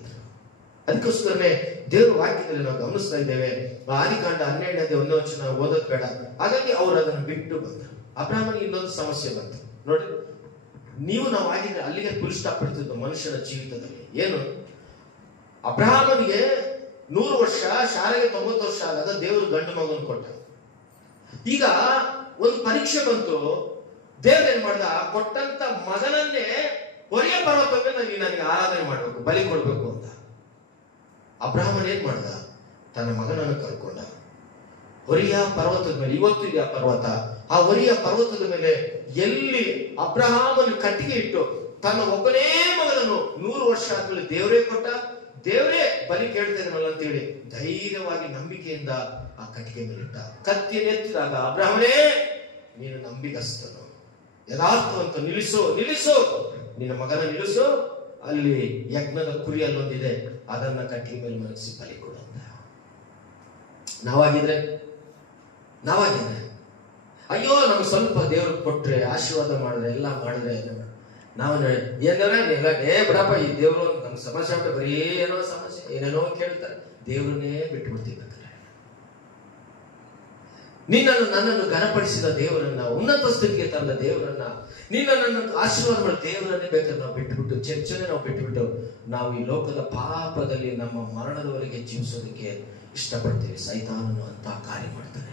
ಅದಕ್ಕೋಸ್ಕರನೇ ದೇವರ ವಾಕ್ಯದಲ್ಲಿ ನಾವು ಗಮನಿಸ್ತಾ ಇದ್ದೇವೆ. ಆದಿಕಾಂಡ 12:1 ಓದೋದು ಬೇಡ. ಹಾಗಾಗಿ ಅವರು ಅದನ್ನು ಬಿಟ್ಟು ಬಂದರು. ಅಬ್ರಹಾಮನಿಗೆ ಇನ್ನೊಂದು ಸಮಸ್ಯೆ ಬಂತು ನೋಡಿ. ನಾವು ಆಗಿದ್ರೆ ಅಲ್ಲಿಗೆ ಫುಲ್ ಸ್ಟಾಪ್ ಇಡ್ತಿದ್ದು ಮನುಷ್ಯನ ಜೀವಿತದಲ್ಲಿ. ಏನು? ಅಬ್ರಹಾಮನಿಗೆ 100 ವರ್ಷ, ಶಾಲೆಗೆ 90 ವರ್ಷ ಆದಾಗ ದೇವರು ಗಂಡು ಮಗನ ಕೊಟ್ಟ. ಈಗ ಒಂದು ಪರೀಕ್ಷೆ ಬಂತು. ದೇವ್ರ ಏನ್ ಮಾಡ್ದ, ಕೊಟ್ಟಂತ ಮಗನನ್ನೇ ಹೊರೆಯ ಪರ್ವತಕ್ಕೆ ನನಗೆ ಆರಾಧನೆ ಮಾಡ್ಬೇಕು, ಬಲಿ ಕೊಡ್ಬೇಕು ಅಂತ. ಅಬ್ರಹಾಮನ್ ಏನ್ ಮಾಡ್ದ, ತನ್ನ ಮಗನನ್ನು ಕರ್ಕೊಂಡ ಹೊರಿಯ ಪರ್ವತದ ಮೇಲೆ. ಇವತ್ತು ಇದೆ ಆ ಪರ್ವತ. ಆ ಹೊರಿಯ ಪರ್ವತದ ಮೇಲೆ ಎಲ್ಲಿ ಅಬ್ರಹಾಮನ ಕಟ್ಟಿಗೆ ಇಟ್ಟು ತನ್ನ ಒಬ್ಬನೇ ಮಗನನ್ನು 100 ವರ್ಷ ಆದ್ಮೇಲೆ ದೇವರೇ ಕೊಟ್ಟ, ದೇವರೇ ಬಲಿ ಕೇಳ್ತೇನಲ್ಲ ಅಂತೇಳಿ ಧೈರ್ಯವಾಗಿ ನಂಬಿಕೆಯಿಂದ ಆ ಕಟ್ಟಿಗೆ ಮೇಲೆ ಇಟ್ಟ. ಕತ್ತಿಯನ್ನೆತ್ತಿದಾಗ, ಅಬ್ರಹಾಮನೇ ನೀನು ನಂಬಿಗಸ್ತನು, ಯಥಾರ್ಥವಂತ, ನಿಲ್ಲಿಸು ನಿನ್ನ ಮಗನ ನಿಲ್ಲಿಸು, ಅಲ್ಲಿ ಯಜ್ಞದ ಕುರಿ ಅಲ್ಲೊಂದಿದೆ, ಅದನ್ನ ಕಟ್ಟಿಗೆ ಮೇಲೆ ಮಲಗಿಸಿ ಬಲಿ ಕೊಡು ಅಂತ. ನಾವಾಗಿದ್ರೆ ಅಯ್ಯೋ ನಮ್ಗೆ ಸ್ವಲ್ಪ ದೇವ್ರು ಕೊಟ್ರೆ, ಆಶೀರ್ವಾದ ಮಾಡಿದ್ರೆ, ಎಲ್ಲ ಮಾಡಿದ್ರೆ ನಾವು ಬಿಡಪ್ಪ, ಈ ದೇವ್ರು ನಮ್ಗೆ ಸಮಸ್ಯೆ ಆಗ್ಬಿಟ್ಟು ಬರೀ ಏನೋ ಸಮಸ್ಯೆ, ಏನೇನೋ ಕೇಳ್ತಾರೆ, ದೇವ್ರನ್ನೇ ಬಿಟ್ಟು ಬಿಡ್ತೀವಿ. ನನ್ನನ್ನು ಘನಪಡಿಸಿದ ದೇವರನ್ನ, ಉನ್ನತ ಸ್ಥಿತಿಗೆ ತಂದ ದೇವರನ್ನ, ನನ್ನನ್ನು ಆಶೀರ್ವಾದ ಮಾಡಿ ದೇವರನ್ನೇ ಬೇಕಾದ್ರೆ ನಾವು ಬಿಟ್ಟುಬಿಟ್ಟು, ಚರ್ಚನೆ ನಾವು ಬಿಟ್ಟುಬಿಟ್ಟು ನಾವು ಈ ಲೋಕದ ಪಾಪದಲ್ಲಿ ನಮ್ಮ ಮರಣದವರೆಗೆ ಜೀವಿಸೋದಕ್ಕೆ ಇಷ್ಟಪಡ್ತೀವಿ. ಸೈತಾನನು ಅಂತ ಕಾರ್ಯ ಮಾಡ್ತಾನೆ.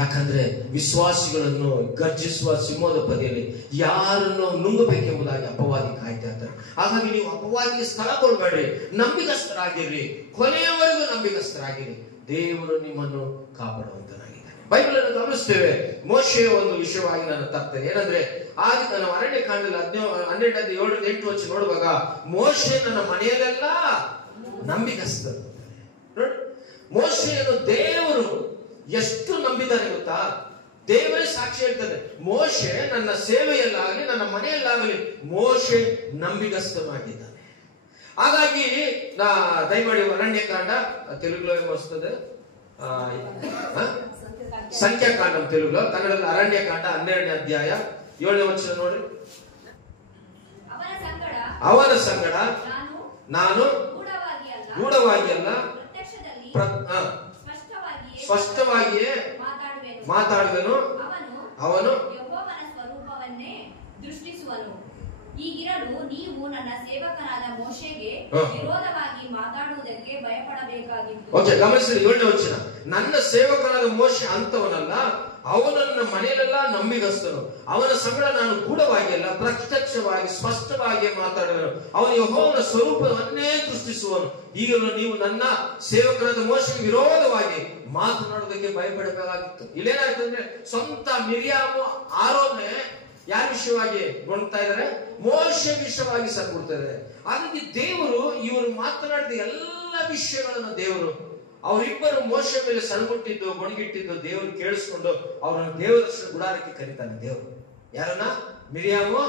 ಯಾಕಂದ್ರೆ ವಿಶ್ವಾಸಿಗಳನ್ನು ಗರ್ಜಿಸುವ ಸಿಂಹದ ಬದಿಯಲ್ಲಿ ಯಾರನ್ನು ನುಂಗಬೇಕೆಂಬುದಾಗಿ ಅಪವಾದಿ ಕಾಯ್ತಾ ಇರ್ತಾರೆ. ಹಾಗಾಗಿ ನೀವು ಅಪವಾದಿಗೆ ಸ್ಥಳ ಕೊಡಬೇಡ್ರಿ, ನಂಬಿಗಸ್ತರಾಗಿರ್ರಿ, ಕೊನೆಯವರೆಗೂ ನಂಬಿಗಸ್ತರಾಗಿರಿ. ದೇವರು ನಿಮ್ಮನ್ನು ಕಾಪಾಡುವಂತನಾಗಿದ್ದಾನೆ. ಬೈಬಲ್ ಅನ್ನು ಗಮನಿಸ್ತೇವೆ. ಮೋಶೆಯ ಒಂದು ವಿಷಯವಾಗಿ ನಾನು ತರ್ತೇನೆ. ಏನಂದ್ರೆ ನಾವು ಅರಣ್ಯಕಾಂಡದಲ್ಲಿ 12:7-8 ನೋಡುವಾಗ, ಮೋಶೆ ನನ್ನ ಮನೆಯಲ್ಲೆಲ್ಲ ನಂಬಿಗಸ್ತರು. ನೋಡಿ, ಮೋಶೆಯನ್ನು ದೇವರು ಎಷ್ಟು ನಂಬಿದ್ದಾರೆ ಗೊತ್ತಾ? ದೇವರೇ ಸಾಕ್ಷಿ ಹೇಳ್ತಾರೆ, ಮೋಶೆ ನನ್ನ ಸೇವೆಯಲ್ಲಾಗಲಿ ನನ್ನ ಮನೆಯಲ್ಲಾಗಲಿ ಮೋಶೆ ನಂಬಿಗಸ್ತನಾಗಿದ್ದಾನೆ. ಹಾಗಾಗಿ ದಯಮಾಡಿ ಅರಣ್ಯಕಾಂಡ, ತೆಲುಗುలో ಏಮొస్తుంది, ಸಂಖ್ಯಾಕಾಂಡ ತೆಲುಗುలో, ಕನ್ನಡದಲ್ಲಿ ಅರಣ್ಯಕಾಂಡ 12ನೇ ಅಧ್ಯಾಯ 7ನೇ ವಚನ ನೋಡ್ರಿ. ಅವನ ಸಂಗಡ ನಾನು ಗೂಢವಾಗಿ ಅಲ್ಲ, ಸ್ಪಷ್ಟವಾಗಿಯೇ ಮಾತಾಡುವೆನು. ಅವನು ಹೀಗಿರಲು ನೀವು ನನ್ನ ಸೇವಕನಾದ ಮೋಶೆಗೆ ವಿರೋಧವಾಗಿ ಮಾತಾಡುವುದಕ್ಕೆ ಭಯಪಡಬೇಕಾಗಿತ್ತು. ಓಕೆ, ಗಮನಿಸಿ 7ನೇ ವಚನ. ನನ್ನ ಸೇವಕನಾದ ಮೋಶೆ ಅಂತವನಲ್ಲ, ಅವನನ್ನ ಮನೆಯಲ್ಲೆಲ್ಲ ನಂಬಿಗಸ್ತನು. ಅವನ ಸಂಗಡ ನಾನು ಗೂಢವಾಗಿ ಅಲ್ಲ, ಪ್ರತ್ಯಕ್ಷವಾಗಿ ಸ್ಪಷ್ಟವಾಗಿ ಮಾತಾಡುವನು. ಅವನು ಯೆಹೋವನ ಸ್ವರೂಪವನ್ನೇ ಸೃಷ್ಟಿಸುವನು. ಈಗಲೂ ನೀವು ನನ್ನ ಸೇವಕನಾದ ಮೋಶೆಗೆ ವಿರೋಧವಾಗಿ ಮಾತನಾಡುವುದಕ್ಕೆ ಭಯಪಡಬೇಕಾಗಿತ್ತು. ಇಲ್ಲೇನಾಯ್ತು ಅಂದ್ರೆ, ಸ್ವಂತ ಮಿರಿಯಾಮು ಆರೋನೆ ಯಾರ ವಿಷಯವಾಗಿ ಗೊಣ್ತಾ ಇದ್ದಾರೆ? ಮೋಶೆ ವಿಷಯವಾಗಿ ಸಣ್ಗುಡ್ತಾ ಇದ್ದಾರೆ. ಹಾಗಾಗಿ ದೇವರು ಇವರು ಮಾತನಾಡಿದ ಎಲ್ಲ ವಿಷಯಗಳನ್ನು ದೇವರು ಅವರಿಬ್ಬರು ಮೋಶೆ ಮೇಲೆ ಸಣ್ಗುಟ್ಟಿದ್ದು ಗೊಣಗಿಟ್ಟಿದ್ದು ದೇವರು ಕೇಳಿಸ್ಕೊಂಡು ಅವರನ್ನು ದೇವರ ಗುಡಾರಕ್ಕೆ ಕರೀತಾನೆ. ದೇವರು ಯಾರನ್ನ? ಮಿರಿಯಾಮು,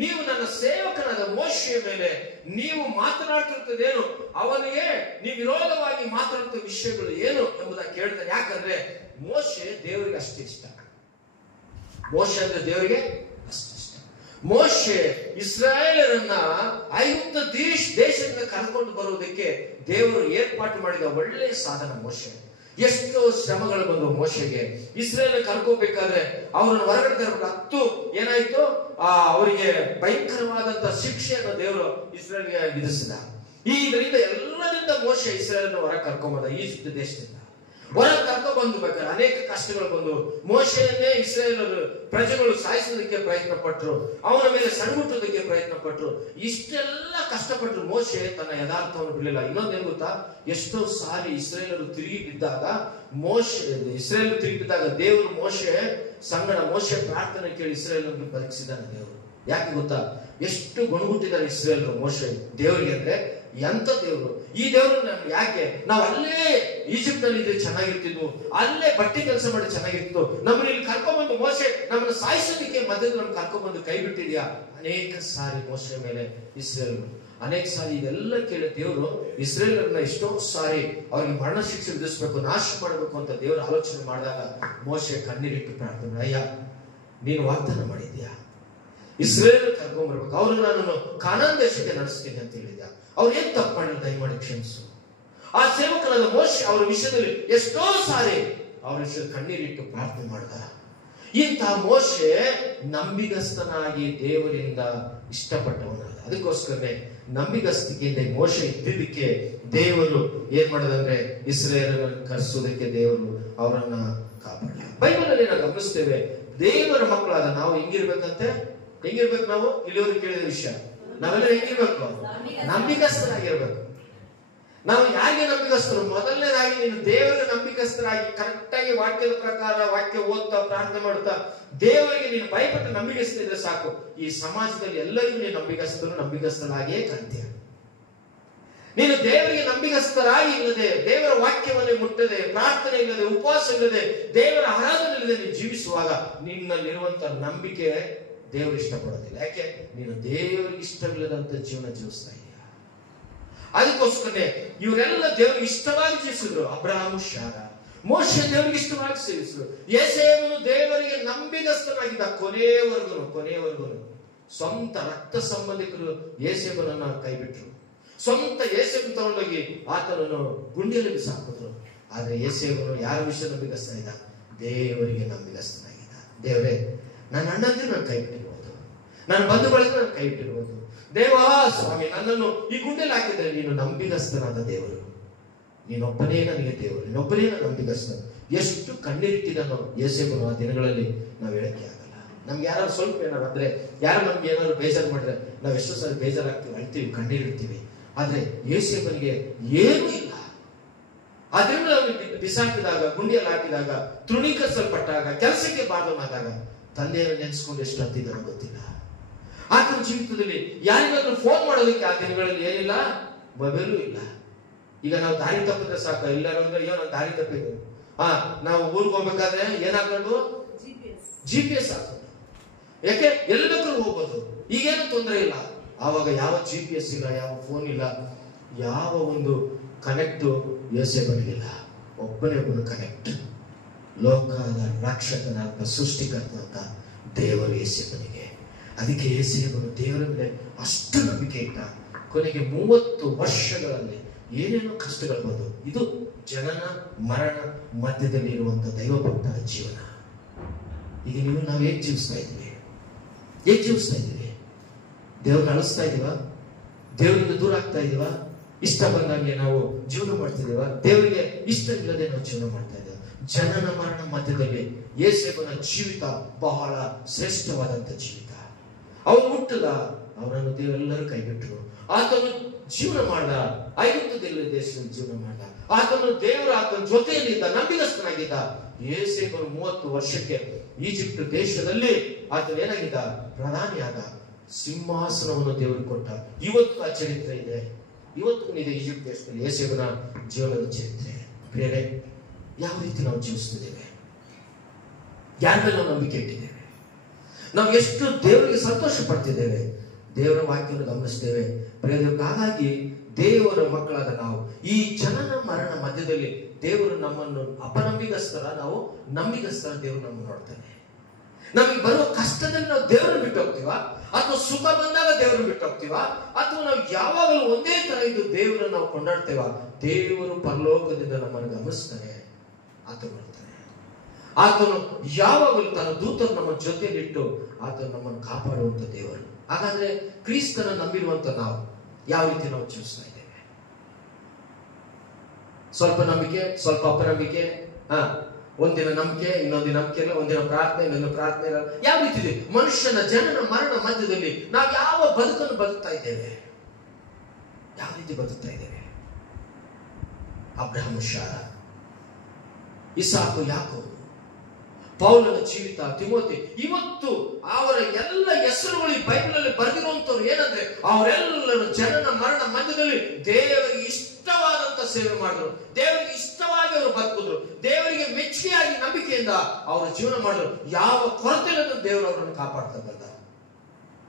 ನೀವು ನನ್ನ ಸೇವಕನಾದ ಮೋಶೆಯ ಮೇಲೆ ನೀವು ಮಾತನಾಡ್ತಿರ್ತದೇನು, ಅವನಿಗೆ ನೀವು ವಿರೋಧವಾಗಿ ಮಾತನಾಡುತ್ತ ವಿಷಯಗಳು ಏನು ಎಂಬುದಾಗಿ ಕೇಳ್ತಾರೆ. ಯಾಕಂದ್ರೆ ಮೋಶೆ ದೇವರಿಗೆ ಅಷ್ಟು ಇಷ್ಟ. ಮೋಶೆ ಅಂದ್ರೆ ದೇವರಿಗೆ ಅಷ್ಟು ಇಷ್ಟ. ಮೋಶೆ ಇಸ್ರಾಯೇಲರನ್ನ ಐಗುಪ್ತ ದೇಶದಿಂದ ಕರ್ಕೊಂಡು ಬರುವುದಕ್ಕೆ ದೇವರು ಏರ್ಪಾಟು ಮಾಡಿದ ಒಳ್ಳೆಯ ಸಾಧನ ಮೋಶೆ. ಎಷ್ಟೋ ಶ್ರಮಗಳು ಬಂದು ಮೋಶೆಗೆ. ಇಸ್ರೇಲ್ ಕರ್ಕೋಬೇಕಾದ್ರೆ ಅವರನ್ನು ಹೊರಗಡೆ ತರಬೇಕು. ಏನಾಯ್ತು? ಅವರಿಗೆ ಭಯಂಕರವಾದಂತ ಶಿಕ್ಷೆಯನ್ನು ದೇವರು ಇಸ್ರೇಲ್ಗೆ ವಿಧಿಸಿದ. ಇದರಿಂದ ಎಲ್ಲರಿಂದ ಮೋಶೆ ಇಸ್ರೇಲ್ ಹೊರ ಕರ್ಕೊಂಬಂದ. ಈಜಿಪ್ಟ್ ದೇಶದಿಂದ ಹೊರ ಕರ್ಕೊಂಡು ಬಂದ್ಬೇಕಾದ್ರೆ ಅನೇಕ ಕಷ್ಟಗಳು ಬಂದು ಮೋಶೆಯನ್ನೇ ಇಸ್ರೇಲರು ಪ್ರಜೆಗಳು ಸಾಯಿಸೋದಕ್ಕೆ ಪ್ರಯತ್ನ ಪಟ್ಟರು, ಅವನ ಮೇಲೆ ಸಣ್ಗುಟ್ಟೋದಕ್ಕೆ ಪ್ರಯತ್ನ ಪಟ್ಟರು. ಇಷ್ಟೆಲ್ಲ ಕಷ್ಟಪಟ್ಟರು. ಮೋಶೆ ತನ್ನ ಯಥಾರ್ಥವನ್ನು ಬಿಡಲಿಲ್ಲ. ಇನ್ನೊಂದೇನು ಗೊತ್ತಾ? ಎಷ್ಟೋ ಸಾರಿ ಇಸ್ರೇಲರು ತಿರುಗಿ ಬಿದ್ದಾಗ ದೇವರು ಮೋಶೆ ಪ್ರಾರ್ಥನೆ ಕೇಳಿ ಇಸ್ರೇಲನ್ನು ಬದುಕಿಸಿದ್ದಾನೆ ದೇವರು. ಯಾಕೆ ಗೊತ್ತಾ? ಎಷ್ಟು ಗುಣಗುಟ್ಟಿದ್ದಾರೆ ಇಸ್ರೇಲರು ಮೋಶೆ ದೇವರಿಗೆ. ಅಂದ್ರೆ ಎಂತ ದೇವರು ಈ ದೇವರು. ನಮ್ಗೆ ಯಾಕೆ ನಾವು ಅಲ್ಲೇ ಈಜಿಪ್ಟ್ ನಲ್ಲಿ ಇದ್ರೆ ಚೆನ್ನಾಗಿರ್ತಿದ್ವು, ಅಲ್ಲೇ ಬಟ್ಟೆ ಕೆಲಸ ಮಾಡಿ ಚೆನ್ನಾಗಿರ್ತಿತ್ತು, ನಮ್ಮನ್ನ ಇಲ್ಲಿ ಕರ್ಕೊಂಡ್ಬಂದು ಮೋಶೆ ನಮ್ಮನ್ನ ಸಾಯಿಸೋದಕ್ಕೆ ಮಧ್ಯದಲ್ಲಿ ನಮ್ಗೆ ಕರ್ಕೊಂಡ್ಬಂದು ಕೈ ಬಿಟ್ಟಿದ್ಯಾ? ಅನೇಕ ಸಾರಿ ಮೋಶೆ ಮೇಲೆ ಇಸ್ರೇಲ್ ಅನೇಕ ಸಾರಿ ಇದೆಲ್ಲ ಕೇಳಿ ದೇವರು ಇಸ್ರೇಲರನ್ನ ಎಷ್ಟೋ ಸಾರಿ ಅವ್ರಿಗೆ ಮರಣ ಶಿಕ್ಷೆ ವಿಧಿಸ್ಬೇಕು, ನಾಶ ಮಾಡಬೇಕು ಅಂತ ದೇವರು ಆಲೋಚನೆ ಮಾಡಿದಾಗ ಮೋಶೆ ಕಣ್ಣೀರಿಟ್ಟು ಪ್ರಾರ್ಥನೆ, ಅಯ್ಯ ನೀನು ವಾಗ್ದಾನ ಮಾಡಿದ್ಯಾ, ಇಸ್ರೇಲ್ ಕರ್ಕೊಂಡ್ಬರ್ಬೇಕು, ಅವ್ರು ನಾನು ಕಾನಾನ್ ದೇಶಕ್ಕೆ ನಡೆಸ್ತೀನಿ ಅಂತ ಹೇಳಿದ್ಯಾ, ಅವ್ರು ಏನ್ ತಪ್ಪು ಮಾಡಿದ್ರು ದಯಮಾಡಿ ಕ್ಷಮಿಸು. ಆ ಸೇವಕನಾದ ಮೋಶೆ ಅವರ ವಿಷಯದಲ್ಲಿ ಎಷ್ಟೋ ಸಾರಿ ಅವರ ವಿಷಯ ಕಣ್ಣೀರಿಟ್ಟು ಪ್ರಾರ್ಥನೆ ಮಾಡಿದ. ಇಂತಹ ಮೋಶೆ ನಂಬಿಗಸ್ತನಾಗಿ ದೇವರಿಂದ ಇಷ್ಟಪಟ್ಟವನಾದ. ಅದಕ್ಕೋಸ್ಕರನೇ ನಂಬಿಗಸ್ತಿಕೆಯಿಂದ ಮೋಶೆ ಇದ್ದಿದ್ದಕ್ಕೆ ದೇವರು ಏನ್ ಮಾಡೋದಂದ್ರೆ ಇಸ್ರೇಲರನ್ನು ಕರೆಸೋದಕ್ಕೆ ದೇವರು ಅವರನ್ನ ಕಾಪಾಡ. ಬೈಬಲ್ ಅಲ್ಲಿ ನಾವು ಗಮನಿಸ್ತೇವೆ, ದೇವರ ಮಕ್ಕಳಾದ ನಾವು ಹೆಂಗಿರ್ಬೇಕಂತೆ? ಹೆಂಗಿರ್ಬೇಕು? ನಾವು ಇಲ್ಲಿವರೆಗೂ ಕೇಳಿದ ವಿಷಯ, ನಾವೆಲ್ಲ ಹೆಂಗಿರ್ಬೇಕು? ನಂಬಿಕಸ್ಥರಾಗಿರ್ಬೇಕು. ನಾವು ಯಾರಿಗೆ ನಂಬಿಕಸ್ಥರು? ಮೊದಲನೇದಾಗಿ ನೀನು ದೇವರಿಗೆ ನಂಬಿಕಸ್ಥರಾಗಿ ಕರೆಕ್ಟ್ ಆಗಿ ವಾಕ್ಯದ ಪ್ರಕಾರ ವಾಕ್ಯ ಓದ್ತಾ ಪ್ರಾರ್ಥನೆ ಮಾಡ್ತಾ ದೇವರಿಗೆ ನೀನು ಭಯಪಟ್ಟು ನಂಬಿಕಸ್ಥಿದ್ರೆ ಸಾಕು. ಈ ಸಮಾಜದಲ್ಲಿ ಎಲ್ಲರಿಗೂ ನೀನು ನಂಬಿಕಸ್ಥರಾಗಿಯೇ ಕಾಣ್ತೀಯ. ನೀನು ದೇವರಿಗೆ ನಂಬಿಕಸ್ಥರಾಗಿ ಇಲ್ಲದೆ, ದೇವರ ವಾಕ್ಯವನ್ನೇ ಮುಟ್ಟದೆ, ಪ್ರಾರ್ಥನೆ ಇಲ್ಲದೆ, ಉಪವಾಸ ಇಲ್ಲದೆ, ದೇವರ ಆರಾಧನೆ ಇಲ್ಲದೆ ನೀನು ಜೀವಿಸುವಾಗ ನಿನ್ನಲ್ಲಿರುವಂತ ನಂಬಿಕೆ ದೇವರು ಇಷ್ಟಪಡೋದಿಲ್ಲ. ಯಾಕೆ? ನೀನು ದೇವರಿಗೆ ಇಷ್ಟವಿಲ್ಲದಂತ ಜೀವನ ಜೀವಿಸ್ತಾ ಇದೆಯಾ. ಅದಕ್ಕೋಸ್ಕರನೇ ಇವರೆಲ್ಲ ದೇವರಿಗೆ ಇಷ್ಟವಾಗಿ ಜೀವಿಸಿದ್ರು. ಅಬ್ರಹಾಮ, ಶಾರ, ಮೋಶೆ ದೇವರಿಗೆ ಇಷ್ಟವಾಗಿ ಸೇವಿಸಿದ್ರು. ಯೇಸೇವನು ದೇವರಿಗೆ ನಂಬಿಗಸ್ತನಾಗಿದ್ದ ಕೊನೆಯವರೆಗೂ. ಸ್ವಂತ ರಕ್ತ ಸಂಬಂಧಿಕರು ಯೇಸೇವನನ್ನ ಕೈ ಬಿಟ್ರು. ಸ್ವಂತ ಯೇಸೇವನು ತಗೊಂಡೋಗಿ ಆತನನ್ನು ಗುಂಡಿಯಲ್ಲಿ ಬಿಸಾಕಿದ್ರು. ಆದ್ರೆ ಯೇಸೇವನು ಯಾರ ವಿಷಯ ನಂಬಿಗಸ್ತನಾಗಿದ್ದ? ದೇವರಿಗೆ ನಂಬಿಗಸ್ತನಾಗಿದ್ದ. ದೇವರೇ, ನನ್ನ ಅಣ್ಣಂದಿರು ನನ್ನ ಕೈ ಬಿಟ್ಟಿರ್ಬೋದು, ನನ್ನ ಬಂಧು ಬಳಗ ನನ್ನ ಕೈ ಬಿಟ್ಟಿರ್ಬೋದು, ದೇವಾ ಸ್ವಾಮಿ ನನ್ನನ್ನು ಈ ಗುಂಡೆಯಲ್ಲಿ ಹಾಕಿದ್ರೆ ನೀನು ನಂಬಿಗಸ್ತನಾದ ದೇವರು, ನೀನೊಬ್ಬನೇ ನನಗೆ ದೇವರು, ನೀನೊಬ್ಬನೇ ನಾನು ನಂಬಿಗಸ್ತ. ಎಷ್ಟು ಕಣ್ಣೀರಿಟ್ಟಿದನೋ ಯೇಸೇವನು ಆ ದಿನಗಳಲ್ಲಿ ನಾವು ಹೇಳಕ್ಕೆ ಆಗಲ್ಲ. ನಮ್ಗೆ ಯಾರು ಸ್ವಲ್ಪ ಏನಾರು ಅಂದ್ರೆ, ಯಾರು ನಮ್ಗೆ ಏನಾದ್ರು ಬೇಜಾರು ಮಾಡಿದ್ರೆ ನಾವ್ ಎಷ್ಟೋ ಸಾರಿ ಬೇಜಾರಾಗ್ತೀವಿ, ಅಳ್ತೀವಿ, ಕಣ್ಣೀರಿಡ್ತೀವಿ. ಆದ್ರೆ ಯೇಸೇವನಿಗೆ ಏನೂ ಇಲ್ಲ. ಆ ದಿನಗಳಲ್ಲಿ ಬಿಸಾಕಿದಾಗ, ಗುಂಡಿಯಲ್ಲಿ ಹಾಕಿದಾಗ, ತೃಣೀಕರಿಸಲ್ಪಟ್ಟಾಗ, ಕೆಲಸಕ್ಕೆ ಬಾರದನಾದಾಗ ತಂದೆಯನ್ನು ನೆನೆಸ್ಕೊಂಡು ಎಷ್ಟು ಹತ್ತಿದ್ದಾನೋ ಗೊತ್ತಿಲ್ಲ. ಆತನ ಜೀವಿತದಲ್ಲಿ ಯಾರಿಗಾದ್ರೂ ಫೋನ್ ಮಾಡೋದಕ್ಕೆ ಆ ದಿನಗಳಲ್ಲಿ ಏನಿಲ್ಲ, ಮೊಬೈಲು ಇಲ್ಲ. ಈಗ ನಾವು ದಾರಿ ತಪ್ಪಿದ್ರೆ ಸಾಕು, ಎಲ್ಲರೂ ಅಂದ್ರೆ ಅಯ್ಯೋ ನಾವು ದಾರಿ ತಪ್ಪಿದ್ವಿ, ನಾವು ಊರಿಗೆ ಹೋಗ್ಬೇಕಾದ್ರೆ ಏನಾಕೊಂಡು GPS ಹಾಕೋದು. ಯಾಕೆ? ಎಲ್ಲಿ ಬೇಕಾದ್ರೂ ಹೋಗ್ಬೋದು, ಈಗೇನು ತೊಂದರೆ ಇಲ್ಲ. ಆವಾಗ ಯಾವ GPS ಇಲ್ಲ, ಯಾವ ಫೋನ್ ಇಲ್ಲ, ಯಾವ ಒಂದು ಕನೆಕ್ಟ್ ಯೋಸೇಫನಿಗಿಲ್ಲ. ಒಬ್ಬನೇ ಕನೆಕ್ಟ್, ಲೋಕದ ರಕ್ಷಕನಾದ ಸೃಷ್ಟಿಕರ್ತ ಅಂತ ದೇವರು ಯೋಸೇಫನಿಗೆ. ಅದಕ್ಕೆ ಯೋಸೇಫನು ದೇವರ ಮೇಲೆ ಅಷ್ಟು ನಂಬಿಕೆ ಇಟ್ಟ. ಕೊನೆಗೆ 30 ವರ್ಷಗಳಲ್ಲಿ ಏನೇನೋ ಕಷ್ಟಗಳು ಬಂದು, ಇದು ಜನನ ಮರಣ ಮಧ್ಯದಲ್ಲಿ ಇರುವಂತ ದೈವಭಕ್ತರ ಜೀವನ. ಈಗ ನಾವು ಹೇಗೆ ಜೀವಿಸ್ತಾ ಇದ್ದೀವಿ? ದೇವ್ರನ್ನ ಅಳಿಸ್ತಾ ಇದೀವ? ದೇವರಿಂದ ದೂರ ಆಗ್ತಾ ಇದೀವ? ಇಷ್ಟ ಬಂದಂಗೆ ನಾವು ಜೀವನ ಮಾಡ್ತಿದೀವ? ದೇವರಿಗೆ ಇಷ್ಟ ಇಲ್ಲದೆ ನಾವು ಜೀವನ ಮಾಡ್ತಾ ಇದ್ದೇವೆ. ಜನನ ಮರಣ ಮಧ್ಯದಲ್ಲಿ ಯೋಸೇಫನ ಜೀವಿತ ಬಹಳ ಶ್ರೇಷ್ಠವಾದಂತ ಜೀವಿತ. ಅವನು ಹುಟ್ಟದ, ಅವನನ್ನು ದೇವರೆಲ್ಲರೂ ಕೈಬಿಟ್ರು. ಆತನು ಜೀವನ ಮಾಡ, ಐಗುಪ್ತ ದೇಶದಲ್ಲಿ ಜೀವನ ಮಾಡ. ಆತನು ದೇವರ ಆತನ ಜೊತೆಯಲ್ಲಿದ್ದ, ನಂಬಿಗಸ್ತನಾಗಿದ್ದ. ಯೋಸೇಫನು 30 ವರ್ಷಕ್ಕೆ ಈಜಿಪ್ಟ್ ದೇಶದಲ್ಲಿ ಆತನ ಏನಾಗಿದ್ದ? ಪ್ರಧಾನಿಯಾದ. ಸಿಂಹಾಸನವನ್ನು ದೇವರು ಕೊಟ್ಟ. ಇವತ್ತು ಆ ಚರಿತ್ರೆ ಇದೆ, ಇವತ್ತು ಇದೆ ಈಜಿಪ್ಟ್ ದೇಶದಲ್ಲಿ ಯೋಸೇಫನ ಜೀವನದ ಚರಿತ್ರೆ. ಬೇರೆ ಯಾವ ರೀತಿ ನಾವು ಜೀವಿಸ್ತಿದ್ದೇವೆ? ಯಾರ ಮೇಲೆ ನಾವು ನಂಬಿಕೆ ಇಟ್ಟಿದ್ದೇವೆ? ನಾವು ಎಷ್ಟು ದೇವರಿಗೆ ಸಂತೋಷ ಪಡ್ತಿದ್ದೇವೆ? ದೇವರ ವಾಕ್ಯವನ್ನು ಗಮನಿಸ್ತೇವೆ. ಹಾಗಾಗಿ ದೇವರ ಮಕ್ಕಳಾದ ನಾವು ಈ ಜನನ ಮರಣ ಮಧ್ಯದಲ್ಲಿ ದೇವರು ನಮ್ಮನ್ನು ಅಪನಂಬಿಗಸ್ತರ, ನಾವು ನಂಬಿಗಸ್ತರ ದೇವರು ನಮ್ಮನ್ನು ನೋಡ್ತಾನೆ. ನಮಗೆ ಬರುವ ಕಷ್ಟದಲ್ಲಿ ನಾವು ದೇವರನ್ನು ಬಿಟ್ಟು ಹೋಗ್ತೀವ, ಅಥವಾ ಸುಖ ಬಂದಾಗ ದೇವರನ್ನು ಬಿಟ್ಟು ಹೋಗ್ತೀವ, ಅಥವಾ ನಾವು ಯಾವಾಗಲೂ ಒಂದೇ ತರ ಇದು ದೇವರನ್ನು ನಾವು ಕೊಂಡಾಡ್ತೇವ? ದೇವರು ಪರಲೋಕದಿಂದ ನಮ್ಮನ್ನು ಗಮನಿಸ್ತಾನೆ, ಆತ ಬರ್ತಾನೆ. ಆತನು ಯಾವಾಗಲೂ ತನ್ನ ದೂತರು ನಮ್ಮ ಜೊತೆಯಲ್ಲಿಟ್ಟು ಆತನು ನಮ್ಮನ್ನು ಕಾಪಾಡುವಂತ ದೇವರು. ಹಾಗಾದ್ರೆ ಕ್ರಿಸ್ತನ ನಂಬಿರುವಂತ ನಾವು ಯಾವ ರೀತಿ ನಾವು ಜೀವಿಸ್ತಾ ಇದ್ದೇವೆ? ಸ್ವಲ್ಪ ನಂಬಿಕೆ, ಸ್ವಲ್ಪ ಅಪನಂಬಿಕೆ, ಒಂದಿನ ನಂಬಿಕೆ, ಇನ್ನೊಂದಿನ ನಂಬಿಕೆ ಇಲ್ಲ, ಒಂದಿನ ಪ್ರಾರ್ಥನೆ, ಇನ್ನೊಂದು ಪ್ರಾರ್ಥನೆ ಇಲ್ಲ. ಯಾವ ರೀತಿ ಇದೆ? ಮನುಷ್ಯನ ಜನನ ಮರಣ ಮಧ್ಯದಲ್ಲಿ ನಾವು ಯಾವ ಬದುಕನ್ನು ಬದುಕ್ತಾ ಇದ್ದೇವೆ? ಯಾವ ರೀತಿ ಬದುಕ್ತಾ ಇದ್ದೇವೆ? ಅಬ್ರಹಾಮ, ಶಾರ, ಇಸಾಕು, ಯಾಕೋಬ, ಪೌಲನ ಜೀವಿತ, ತಿಮೋತಿ, ಇವತ್ತು ಅವರ ಎಲ್ಲ ಹೆಸರುಗಳು ಈ ಬೈಬಲ್ ಅಲ್ಲಿ ಬರೆದಿರುವಂತವ್ರು ಏನಂದ್ರೆ ಅವರೆಲ್ಲರೂ ಜನನ ಮರಣ ಮಧ್ಯದಲ್ಲಿ ದೇವರಿಗೆ ಇಷ್ಟವಾದಂತ ಸೇವೆ ಮಾಡಿದ್ರು, ದೇವರಿಗೆ ಇಷ್ಟವಾಗಿ ಅವರು ಬದುಕಿದ್ರು, ದೇವರಿಗೆ ಮೆಚ್ಚುಗೆಯಾಗಿ ನಂಬಿಕೆಯಿಂದ ಅವರು ಜೀವನ ಮಾಡಿದ್ರು. ಯಾವ ಕೊರತೆ ಇಲ್ಲದ ದೇವರು ಅವರನ್ನು ಕಾಪಾಡ್ತಾ ಬಂದ.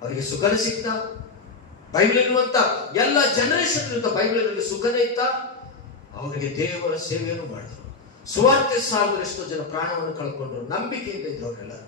ಅವರಿಗೆ ಸುಖನೇ ಸಿಕ್ತ? ಬೈಬಲ್ ಇರುವಂತ ಎಲ್ಲ ಜನರೇಷನ್ ಇರುವಂತ ಬೈಬಲ್ ಸುಖನೇ ಇತ್ತ? ಅವರಿಗೆ ದೇವರ ಸೇವೆಯನ್ನು ಮಾಡಿದ್ರು. ಸುವಾರ್ತೆ ಸಾಗಿದ್ರು. ಎಷ್ಟೋ ಜನ ಪ್ರಾಣವನ್ನು ಕಳ್ಕೊಂಡ್ರು, ನಂಬಿಕೆಯಿಂದ ಇದ್ರು ಅವರೆಲ್ಲರೂ.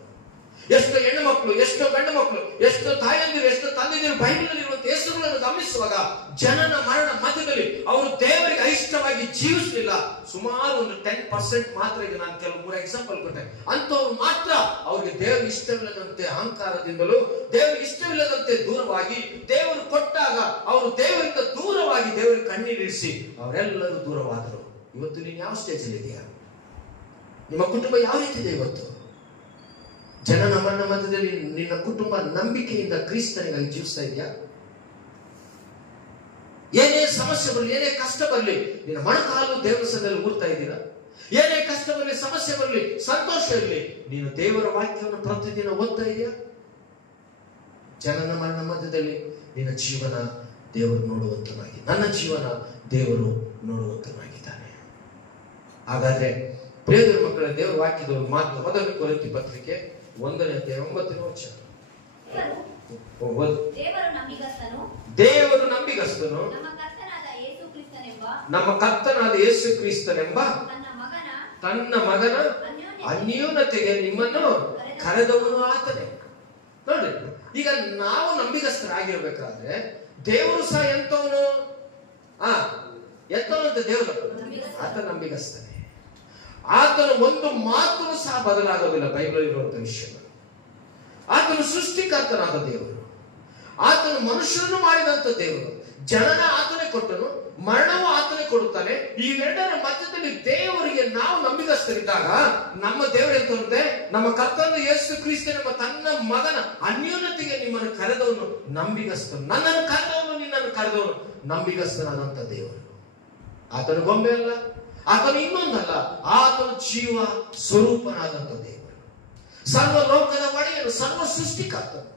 ಎಷ್ಟೋ ಹೆಣ್ಣು ಮಕ್ಕಳು, ಎಷ್ಟೋ ಗಂಡು ಮಕ್ಕಳು, ಎಷ್ಟೋ ತಾಯಂದಿರು, ಎಷ್ಟೋ ತಂದೆದಿರು ಬೈಬಲ್ ಇರುವಂತ ಹೆಸರುಗಳನ್ನು ಗಮನಿಸುವಾಗ ಜನನ ಮರಣ ಮಧ್ಯದಲ್ಲಿ ಅವರು ದೇವರಿಗೆ ಇಷ್ಟವಾಗಿ ಜೀವಿಸಲಿಲ್ಲ. ಸುಮಾರು ಒಂದು 10% ಮಾತ್ರ. ಈಗ ನಾನು ಕೆಲವು 3 ಎಕ್ಸಾಂಪಲ್ ಕೊಟ್ಟೆ. ಅಂತವ್ರು ಮಾತ್ರ ಅವ್ರಿಗೆ ದೇವರಿಗೆ ಇಷ್ಟವಿಲ್ಲದಂತೆ ಅಹಂಕಾರದಿಂದಲೂ, ದೇವರಿಗೆ ಇಷ್ಟವಿಲ್ಲದಂತೆ ದೂರವಾಗಿ, ದೇವರು ಕೊಟ್ಟಾಗ ಅವರು ದೇವರಿಂದ ದೂರವಾಗಿ ದೇವರಿಗೆ ಕಣ್ಣೀರಿರಿಸಿ ಅವರೆಲ್ಲರೂ ದೂರವಾದರು. ಇವತ್ತು ನೀನು ಯಾವ ಸ್ಟೇಜಲ್ಲಿ ಇದೆಯಾ? ನಿಮ್ಮ ಕುಟುಂಬ ಯಾವ ರೀತಿ ಇದೆ ಇವತ್ತು? ಜನನ ಮರಣ ಮಧ್ಯದಲ್ಲಿ ನಿನ್ನ ಕುಟುಂಬ ನಂಬಿಕೆಯಿಂದ ಕ್ರಿಸ್ತನಿಗಾಗಿ ಜೀವಿಸ್ತಾ ಇದೆಯಾ? ಏನೇ ಸಮಸ್ಯೆ ಬರಲಿ, ಏನೇ ಕಷ್ಟ ಬರಲಿ, ನಿನ್ನ ಮೊಣಕಾಲು ದೇವರ ಸನ್ನಿಧಿಯಲ್ಲಿ ಊರ್ತಾ ಇದ್ದೀರಾ? ಏನೇ ಕಷ್ಟ ಬರಲಿ, ಸಮಸ್ಯೆ ಬರಲಿ, ಸಂತೋಷ ಇರಲಿ, ನೀನು ದೇವರ ವಾಕ್ಯವನ್ನು ಪ್ರತಿದಿನ ಓದ್ತಾ ಇದೆಯಾ? ಜನನ ಮರಣ ಮಧ್ಯದಲ್ಲಿ ನಿನ್ನ ಜೀವನ ದೇವರು ನೋಡುವಂತನಾಗಿ, ನನ್ನ ಜೀವನ ದೇವರು ನೋಡುವಂತನಾಗಿದ್ದಾನೆ. ಹಾಗಾದ್ರೆ ಪ್ರಿಯರ ಮಕ್ಕಳ ದೇವರ ವಾಕ್ಯದ ಮಾತು ಮೊದಲ ಕೊರಿಂಥಿ ಪತ್ರಿಕೆ 1ನೇ ಅಧ್ಯಾಯ 9ನೇ ವಚನ. ದೇವರು ನಂಬಿಗಸ್ತನು, ನಮ್ಮ ಕರ್ತನಾದ ಯೇಸು ಕ್ರಿಸ್ತನೆಂಬ ತನ್ನ ಮಗನ ಅನ್ಯೋನ್ಯತೆಗೆ ನಿಮ್ಮನ್ನು ಕರೆದವನು ಆತನೇ. ನೋಡ್ರಿ, ಈಗ ನಾವು ನಂಬಿಗಸ್ತರಾಗಿರ್ಬೇಕಾದ್ರೆ ದೇವರು ಸಹ ಎಂತವನು? ಎಂತವಂತ ದೇವರು ಆತ ನಂಬಿಗಸ್ತನೇ. ಆತನ ಒಂದು ಮಾತನ್ನು ಸಹ ಬದಲಾಗೋದಿಲ್ಲ. ಬೈಬಲ್ ಇರುವಂತಹ ವಿಷಯಗಳು. ಆತನು ಸೃಷ್ಟಿಕರ್ತನಾದ ದೇವರು, ಆತನು ಮನುಷ್ಯರನ್ನು ಮಾಡಿದಂತ ದೇವರು. ಜನನ ಆತನೇ ಕೊಟ್ಟನು, ಮರಣವೂ ಆತನೇ ಕೊಡುತ್ತಾನೆ. ಇವೆರಡರ ಮಧ್ಯದಲ್ಲಿ ದೇವರಿಗೆ ನಾವು ನಂಬಿಗಸ್ತರಿದ್ದಾಗ ನಮ್ಮ ದೇವರು ಎಂತಂತೆ, ನಮ್ಮ ಕರ್ತನ ಯೇಸು ಕ್ರಿಸ್ತನೆಂಬ ತನ್ನ ಮಗನ ಅನ್ಯೋನ್ಯತೆಗೆ ನಿಮ್ಮನ್ನು ಕರೆದವನು ನಂಬಿಗಸ್ತನು. ನನ್ನನ್ನು ಕರೆದವನು, ನಿನ್ನನ್ನು ಕರೆದವನು ನಂಬಿಗಸ್ತನಾದಂತ ದೇವರು. ಆತನು ಗೊಂಬೆ ಅಲ್ಲ, ಆತನು ಇನ್ನೊಂದಲ್ಲ, ಆತನು ಜೀವ ಸ್ವರೂಪನಾದಂತ ದೇವರು, ಸರ್ವ ಲೋಕದ ಒಡೆಯನು, ಸರ್ವ ಸೃಷ್ಟಿಕರ್ತನು,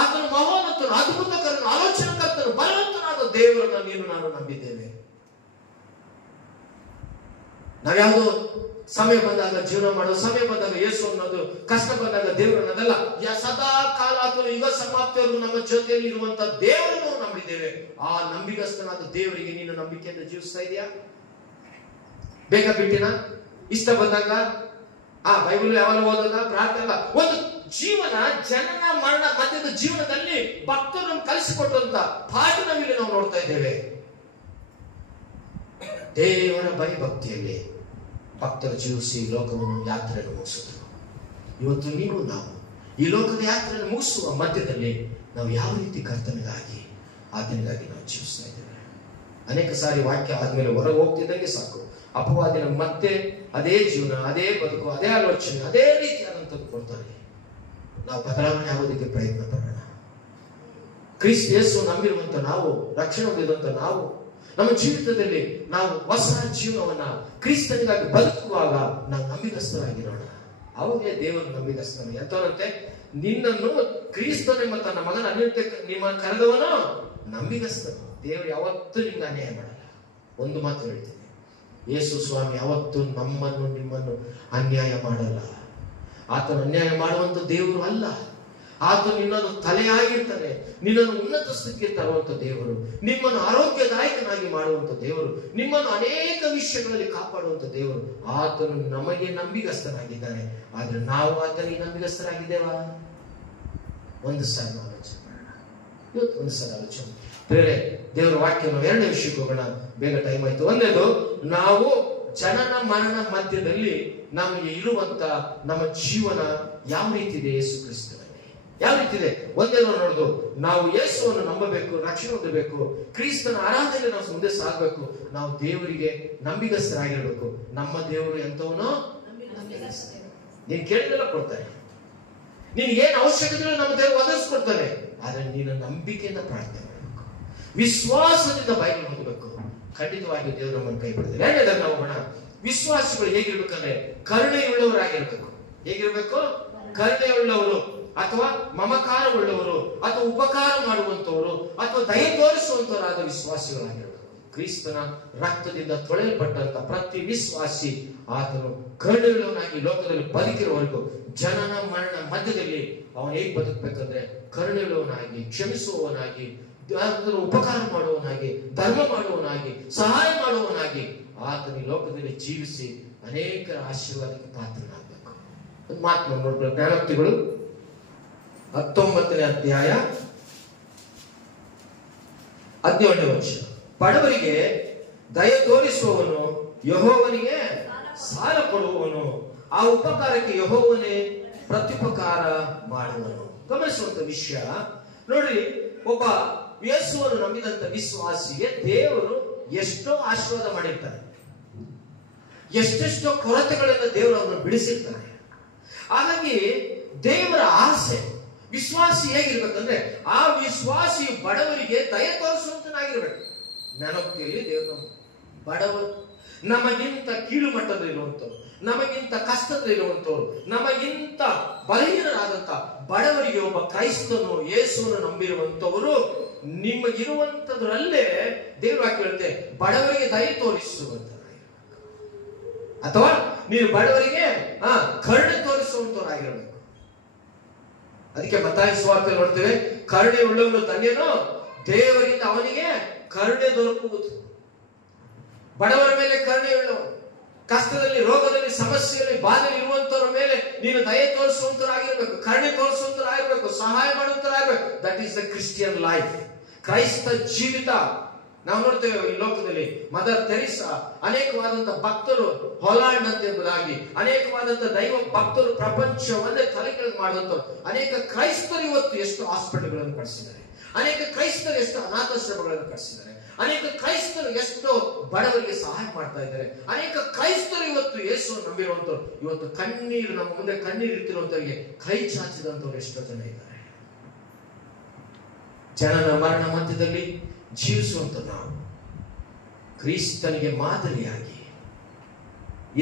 ಆತನು ಮಹೋನ್ನತನು, ಅದ್ಭುತಕರನು, ಆಲೋಚನಕರ್ತನು, ಬಲವಂತನಾದ ದೇವರನ್ನ ನೀನು ನಾನು ನಂಬಿದ್ದೇವೆ. ನಾವ್ಯಾವುದೋ ಸಮಯ ಬಂದಾಗ ಜೀವನ ಮಾಡೋ, ಸಮಯ ಬಂದಾಗ ಯೇಸು ಅನ್ನೋದು, ಕಷ್ಟ ಬಂದಾಗ ದೇವರು ಅನ್ನೋದಲ್ಲ. ಸದಾ ಕಾಲ ಅಥವಾ ಯುಗ ಸಮಾಪ್ತಿಯವರೆಗೂ ನಮ್ಮ ಜೊತೆಯಲ್ಲಿ ಇರುವಂತ ದೇವರನ್ನು ನಂಬಿದ್ದೇವೆ. ಆ ನಂಬಿಗಸ್ತನಾದ ದೇವರಿಗೆ ನೀನು ನಂಬಿಕೆಯಿಂದ ಜೀವಿಸ್ತಾ ಇದೆಯಾ? ಬೇಗ ಬಿಟ್ಟಿನ ಇಷ್ಟ ಬಂದಾಗ ಬೈಬಲ್ ಯಾವಾಗ ಓದೋದ, ಪ್ರಾರ್ಥನೆ, ಒಂದು ಜೀವನ ಜನನ ಮರಣ ಮಧ್ಯದ ಜೀವನದಲ್ಲಿ ಭಕ್ತರು ಕಲಿಸಿಕೊಟ್ಟಂತ ಪಾಠ ನಾವಿಲ್ಲಿ ನಾವು ನೋಡ್ತಾ ಇದ್ದೇವೆ. ದೇವರ ಭಯಭಕ್ತಿಯಲ್ಲಿ ಭಕ್ತರು ಜೀವಿಸಿ ಲೋಕವನ್ನು ಯಾತ್ರೆಯನ್ನು ಮುಗಿಸಿದ್ರು. ಇವತ್ತು ನೀವು ನಾವು ಈ ಲೋಕದ ಯಾತ್ರೆಯನ್ನು ಮುಗಿಸುವ ಮಧ್ಯದಲ್ಲಿ ನಾವು ಯಾವ ರೀತಿ ಕರ್ತನಿಗಾಗಿ ಆತನಿಗಾಗಿ ನಾವು ಜೀವಿಸ್ತಾ ಇದ್ದೇವೆ? ಅನೇಕ ಸಾರಿ ವಾಕ್ಯ ಆದ್ಮೇಲೆ ಹೊರಗೆ ಹೋಗ್ತಿದ್ದಂಗೆ ಸಾಕು, ಅಪವಾದಿನ ಮತ್ತೆ ಅದೇ ಜೀವನ, ಅದೇ ಬದುಕು, ಅದೇ ಆಲೋಚನೆ, ಅದೇ ರೀತಿಯಾದಂಥದ್ದು ಕೊಡ್ತಾನೆ. ನಾವು ಬದಲಾವಣೆ ಆಗೋದಕ್ಕೆ ಪ್ರಯತ್ನ ಪಡೋಣ. ಕ್ರಿಸ್ತ ಯೇಸು ನಂಬಿರುವಂತ ನಾವು, ರಕ್ಷಣೆ ಹೊಂದಿದಂತ ನಾವು, ನಮ್ಮ ಜೀವಿತದಲ್ಲಿ ನಾವು ಹೊಸ ಜೀವನವನ್ನ ಕ್ರಿಸ್ತನಿಗಾಗಿ ಬದುಕುವಾಗ ನಾವು ನಂಬಿಗಸ್ತರಾಗಿರೋಣ. ಅವಾಗಲೇ ದೇವರು ನಂಬಿಗಸ್ತನು. ಎಂತವರಂತೆ, ನಿನ್ನನ್ನು ಕ್ರಿಸ್ತನೆಂಬ ತನ್ನ ಮಗನ ಅನ್ಯತೆ ನಿಮ್ಮ ಕರೆದವನು ನಂಬಿಗಸ್ತನು. ದೇವರು ಯಾವತ್ತೂ ನಿಮ್ಗೆ ಅನ್ಯಾಯ ಮಾಡಲ್ಲ. ಒಂದು ಮಾತು ಹೇಳ್ತೀನಿ, ಯೇಸು ಸ್ವಾಮಿ ಯಾವತ್ತೂ ನಮ್ಮನ್ನು ನಿಮ್ಮನ್ನು ಅನ್ಯಾಯ ಮಾಡಲ್ಲ. ಆತನು ಅನ್ಯಾಯ ಮಾಡುವಂತ ದೇವರು ಅಲ್ಲ. ಆತ ನಿನ್ನನ್ನು ತಲೆಯಾಗಿರ್ತಾನೆ, ನಿನ್ನನ್ನು ಉನ್ನತ ಸ್ಥಿತಿಗೆ ತರುವಂತ ದೇವರು, ನಿಮ್ಮನ್ನು ಆರೋಗ್ಯದಾಯಕನಾಗಿ ಮಾಡುವಂತ ದೇವರು, ನಿಮ್ಮನ್ನು ಅನೇಕ ವಿಷಯಗಳಲ್ಲಿ ಕಾಪಾಡುವಂತ ದೇವರು. ಆತನು ನಮಗೆ ನಂಬಿಗಸ್ತನಾಗಿದ್ದಾನೆ. ಆದ್ರೆ ನಾವು ಆತನಿಗೆ ನಂಬಿಗಸ್ತರಾಗಿದ್ದೇವಾ? ಒಂದು ಸಾರಿ ಆಲೋಚನೆ ಮಾಡೋಣ. ಇವತ್ತು ಒಂದು ಸಾರಿ ಆಲೋಚನೆ. ಬೇರೆ ದೇವರ ವಾಕ್ಯ ಎರಡನೇ ವಿಷಯಕ್ಕೆ ಹೋಗೋಣ, ಬೇಗ ಟೈಮ್ ಆಯ್ತು. ಒಂದೇದು, ನಾವು ಜನನ ಮರಣ ಮಧ್ಯದಲ್ಲಿ ನಮಗೆ ಇರುವಂತ ನಮ್ಮ ಜೀವನ ಯಾವ ರೀತಿ ಇದೆ ಯೇಸು ಕ್ರಿಸ್ತನಲ್ಲಿ, ಯಾವ ರೀತಿ ಇದೆ? ಒಂದೇನೋ ನೋಡುದು, ನಾವು ಯೇಸುವನ್ನು ನಂಬಬೇಕು, ರಕ್ಷಣೆ ಹೊಂದಬೇಕು, ಕ್ರಿಸ್ತನ ಆರಾಧನೆ ನಾವು ಮುಂದೆ ಸಾಗಬೇಕು, ನಾವು ದೇವರಿಗೆ ನಂಬಿಗಸ್ತರಾಗಿರ್ಬೇಕು. ನಮ್ಮ ದೇವರು ಎಂತವನೋ ನೀನ್ ಕೇಳಿದೆಲ್ಲ ಕೊಡ್ತಾನೆ, ನೀನ್ ಏನ್ ಅವಶ್ಯಕತೆ ನಮ್ಮ ದೇವರು ಒದಗಿಸ್ಕೊಡ್ತಾನೆ. ಆದ್ರೆ ನೀನು ನಂಬಿಕೆಯಿಂದ ಪ್ರಾರ್ಥನೆ ಮಾಡಬೇಕು, ವಿಶ್ವಾಸದಿಂದ ಬೈಬಲ್ ಓದಬೇಕು. ಖಂಡಿತವಾಗಿ ದೇವರು ನಮ್ಮನ್ನು ಕೈ ಬಿಡ್ತಾರೆ. ಎರಡನೇದಾಗಿ ನಾವು ಹೋಗೋಣ, ವಿಶ್ವಾಸಿಗಳು ಹೇಗಿರ್ಬೇಕಂದ್ರೆ ಕರುಣೆಯುಳ್ಳವರಾಗಿರ್ಬೇಕು. ಹೇಗಿರ್ಬೇಕು? ಕರುಣೆಯುಳ್ಳವರು, ಅಥವಾ ಮಮಕಾರವುಳ್ಳವರು, ಅಥವಾ ಉಪಕಾರ ಮಾಡುವಂತವರು, ಅಥವಾ ದಯ ತೋರಿಸುವಂತವರಾದ ವಿಶ್ವಾಸಿಗಳಾಗಿರಬೇಕು. ಕ್ರಿಸ್ತನ ರಕ್ತದಿಂದ ತೊಳೆಯಲ್ಪಟ್ಟಂತ ಪ್ರತಿ ವಿಶ್ವಾಸಿ ಆತನು ಕರುಣೆಯುಳ್ಳವನಾಗಿ ಲೋಕದಲ್ಲಿ ಬದುಕಿರುವವರೆಗೂ ಜನನ ಮರಣ ಮಧ್ಯದಲ್ಲಿ ಅವನು ಹೇಗೆ ಬದುಕಬೇಕಂದ್ರೆ ಕರುಣೆಯುಳ್ಳವನಾಗಿ, ಕ್ಷಮಿಸುವವನಾಗಿ, ಉಪಕಾರ ಮಾಡುವವನಾಗಿ, ಧರ್ಮ ಮಾಡುವವನಾಗಿ, ಸಹಾಯ ಮಾಡುವವನಾಗಿ ಆತನ ಈ ಲೋಕದಲ್ಲಿ ಜೀವಿಸಿ ಅನೇಕರ ಆಶೀರ್ವಾದಕ್ಕೆ ಪಾತ್ರನಾಗಬೇಕು. ಒಂದು ಮಾತು ನೋಡ್ಬೇಕು. ಜ್ಞಾನೋಕ್ತಿಗಳು 19ನೇ ಅಧ್ಯಾಯ 17ನೇ ವಚನ. ಬಡವರಿಗೆ ದಯ ತೋರಿಸುವವನು ಯೆಹೋವನಿಗೆ ಸಾಲ ಕೊಡುವವನು, ಆ ಉಪಕಾರಕ್ಕೆ ಯೆಹೋವನೇ ಪ್ರತ್ಯುಪಕಾರ ಮಾಡುವನು. ಗಮನಿಸುವಂತ ವಿಷಯ ನೋಡ್ರಿ, ಒಬ್ಬ ಯೇಸುವನ್ನು ನಂಬಿದಂತ ವಿಶ್ವಾಸಿಗೆ ದೇವರು ಎಷ್ಟೋ ಆಶೀರ್ವಾದ ಮಾಡಿರ್ತಾರೆ, ಎಷ್ಟೆಷ್ಟೋ ಕೊರತೆಗಳಿಂದ ದೇವರು ಅವರನ್ನು ಬಿಡಿಸಿರ್ತಾರೆ. ಹಾಗಾಗಿ ದೇವರ ಆಸೆ ವಿಶ್ವಾಸಿ ಹೇಗಿರ್ಬೇಕಂದ್ರೆ ಆ ವಿಶ್ವಾಸಿಯು ಬಡವರಿಗೆ ದಯ ತೋರಿಸುವಂತನಾಗಿರ್ಬೇಕು. ಜ್ಞಾನೋಕ್ತಿಯಲ್ಲಿ ದೇವರು ಬಡವರು, ನಮಗಿಂತ ಕೀಳು ಮಟ್ಟದಲ್ಲಿರುವಂತವ್ರು, ನಮಗಿಂತ ಕಷ್ಟದಲ್ಲಿರುವಂತವ್ರು, ನಮಗಿಂತ ಬಲಹೀನರಾದಂತ ಬಡವರಿಗೆ ಒಬ್ಬ ಕ್ರೈಸ್ತನು ಯೇಸುವನ್ನು ನಂಬಿರುವಂತವರು ನಿಮಗಿರುವಂತದ್ರಲ್ಲೇ ದೇವರು ಹೇಳುತ್ತೆ ಬಡವರಿಗೆ ದಯ ತೋರಿಸುವಂತ, ಅಥವಾ ನೀವು ಬಡವರಿಗೆ ಕರುಣೆ ತೋರಿಸುವಂತವರಾಗಿರಬೇಕು. ಅದಕ್ಕೆ ಮತ್ತಾಯ ಸುವಾರ್ತೆ ನೋಡ್ತೇವೆ, ಕರುಣೆ ಉಳ್ಳವನು ಧನ್ಯನು, ದೇವರಿಂದ ಅವನಿಗೆ ಕರುಣೆ ದೊರಕುವುದು. ಬಡವರ ಮೇಲೆ ಕರುಣೆ ಉಳ್ಳವನು, ಕಷ್ಟದಲ್ಲಿ, ರೋಗದಲ್ಲಿ, ಸಮಸ್ಯೆಯಲ್ಲಿ, ಬಾಧೆಯಲ್ಲಿ ಇರುವಂತವರ ಮೇಲೆ ನೀನು ದಯೆ ತೋರಿಸುವಂತರಾಗಿರ್ಬೇಕು, ಕರುಣೆ ತೋರಿಸುವಂತರಾಗಿರ್ಬೇಕು, ಸಹಾಯ ಮಾಡುವಂತರಾಗಿರ್ಬೇಕು. That is the Christian life, ಕ್ರೈಸ್ತ ಜೀವಿತ. ನಾವು ನೋಡ್ತೇವೆ ಈ ಲೋಕದಲ್ಲಿ ಮದರ್ ತೆರಿಸಾ, ಅನೇಕವಾದಂತ ಭಕ್ತರು, ಹಾಲೆಂಡ್ ಅಂತ ಎಂಬುದಾಗಿ ಅನೇಕವಾದಂತ ದೈವ ಭಕ್ತರು ಪ್ರಪಂಚವನ್ನೇ ತಲೆ ಕೆಳಗೆ ಮಾಡುವಂತರು. ಅನೇಕ ಕ್ರೈಸ್ತರು ಇವತ್ತು ಎಷ್ಟು ಹಾಸ್ಪಿಟಲ್ಗಳನ್ನು ಕಟ್ಟಿಸಿದ್ದಾರೆ, ಅನೇಕ ಕ್ರೈಸ್ತರು ಎಷ್ಟು ಅನಾಥಾಶ್ರಮಗಳನ್ನು ಕಟ್ಟಿಸಿದ್ದಾರೆ, ಅನೇಕ ಕ್ರೈಸ್ತರು ಎಷ್ಟು ಬಡವರಿಗೆ ಸಹಾಯ ಮಾಡ್ತಾ ಇದ್ದಾರೆ, ಅನೇಕ ಕ್ರೈಸ್ತರು ಇವತ್ತು ಯೇಸುವನ್ನು ನಂಬಿರುವಂತವ್ರು ಇವತ್ತು ಕಣ್ಣೀರು, ನಮ್ಮ ಮುಂದೆ ಕಣ್ಣೀರು ಇರ್ತಿರುವಂತವರಿಗೆ ಕೈ ಚಾಚಿದಂತವ್ರು ಎಷ್ಟೋ ಜನ ಇದ್ದಾರೆ. ಜನನ ಮರಣ ಮಧ್ಯದಲ್ಲಿ ಜೀವಿಸುವಂತ ನಾವು ಕ್ರಿಸ್ತನಿಗೆ ಮಾದರಿಯಾಗಿ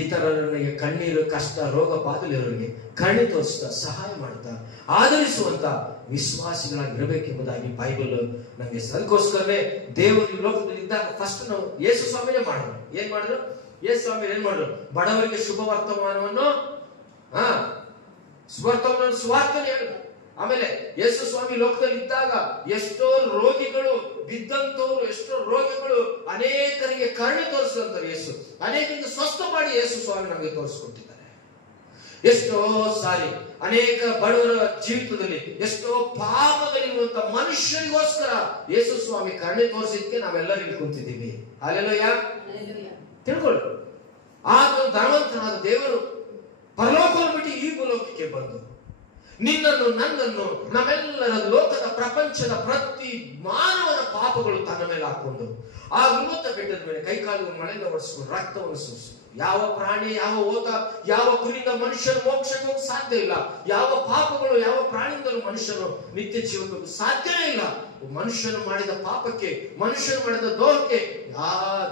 ಇತರರಿಗೆ ಕಣ್ಣೀರು, ಕಷ್ಟ, ರೋಗ ಬಾಧಲಿರೋರಿಗೆ ಕಣ್ಣು ತೋರಿಸ್ತಾ, ಸಹಾಯ ಮಾಡುತ್ತಾ, ಆಧರಿಸುವಂತ ವಿಶ್ವಾಸಿಗಳಾಗಿರಬೇಕೆಂಬುದಾಗಿ ಬೈಬಲ್ ನಮಗೆ. ಅದಕ್ಕೋಸ್ಕರವೇ ದೇವರು ಈ ಲೋಕದಲ್ಲಿ ಇದ್ದಾಗ ಫಸ್ಟ್ ನಾವು ಯೇಸು ಸ್ವಾಮಿನೇ ಮಾಡಿದ್ರು. ಏನ್ ಮಾಡಿದ್ರು? ಯೇಸು ಸ್ವಾಮಿ ಏನ್ ಮಾಡಿದ್ರು? ಬಡವರಿಗೆ ಶುಭ ವರ್ತಮಾನವನ್ನು ಸ್ವಾರ್ಥನೆ ಹೇಳಿದ್ರು. ಆಮೇಲೆ ಯೇಸು ಸ್ವಾಮಿ ಲೋಕದಲ್ಲಿ ಇದ್ದಾಗ ಎಷ್ಟೋ ರೋಗಿಗಳು ಬಿದ್ದಂತವ್ರು, ಎಷ್ಟೋ ರೋಗಿಗಳು ಅನೇಕರಿಗೆ ಕರುಣೆ ತೋರಿಸಿದಂತವ್ರು ಯೇಸು, ಅನೇಕರಿಗೆ ಸ್ವಸ್ಥ ಮಾಡಿ ಯೇಸು ಸ್ವಾಮಿ ನಮಗೆ ತೋರಿಸಿಕೊಟ್ಟಿದ್ದಾರೆ. ಎಷ್ಟೋ ಸಾರಿ ಅನೇಕ ಬಡವರ ಜೀವಿತದಲ್ಲಿ ಎಷ್ಟೋ ಪಾಪಗಳಿರುವಂತ ಮನುಷ್ಯರಿಗೋಸ್ಕರ ಯೇಸು ಸ್ವಾಮಿ ಕರುಣೆ ತೋರಿಸಿದ್ದಕ್ಕೆ ನಾವೆಲ್ಲರೂ ಇಲ್ಲಿ ಕುಂತಿದ್ದೀವಿ. ಹಲ್ಲೆಲೂಯಾ. ತಿಳ್ಕೊಳ್ಳಿ, ಆಗ ಧನವಂತನಾದ ದೇವರು ಪರಲೋಕವನ್ನು ಬಿಟ್ಟು ಈ ಭೂಲೋಕಕ್ಕೆ ಬಂದು ನಿನ್ನನ್ನು, ನನ್ನನ್ನು, ನಮ್ಮೆಲ್ಲರ ಲೋಕದ ಪ್ರಪಂಚದ ಪ್ರತಿ ಮಾನವನ ಪಾಪಗಳು ತನ್ನ ಮೇಲೆ ಹಾಕೊಂಡು ಆ ವಿಮುಕ್ತ ಬೆಟ್ಟದ ಮೇಲೆ ಕೈಕಾಲುಗಳನ್ನು ಮಳೆಯಿಂದ ಒರೆಸಿಕೊಂಡು ರಕ್ತವನ್ನು ಸುರಿಸಿದ್ರು. ಯಾವ ಪ್ರಾಣಿ, ಯಾವ ಓತ, ಯಾವ ಕುರಿಯಿಂದ ಮನುಷ್ಯನು ಮೋಕ್ಷಕ್ಕೆ ಹೋಗಕ್ಕೆ ಸಾಧ್ಯ ಇಲ್ಲ. ಯಾವ ಪಾಪಗಳು, ಯಾವ ಪ್ರಾಣಿಯಿಂದಲೂ ಮನುಷ್ಯನು ನಿತ್ಯ ಜೀವಕ್ಕೆ ಸಾಧ್ಯವೇ ಇಲ್ಲ. ಮನುಷ್ಯನು ಮಾಡಿದ ಪಾಪಕ್ಕೆ, ಮನುಷ್ಯನು ಮಾಡಿದ ದೋಷಕ್ಕೆ ಆ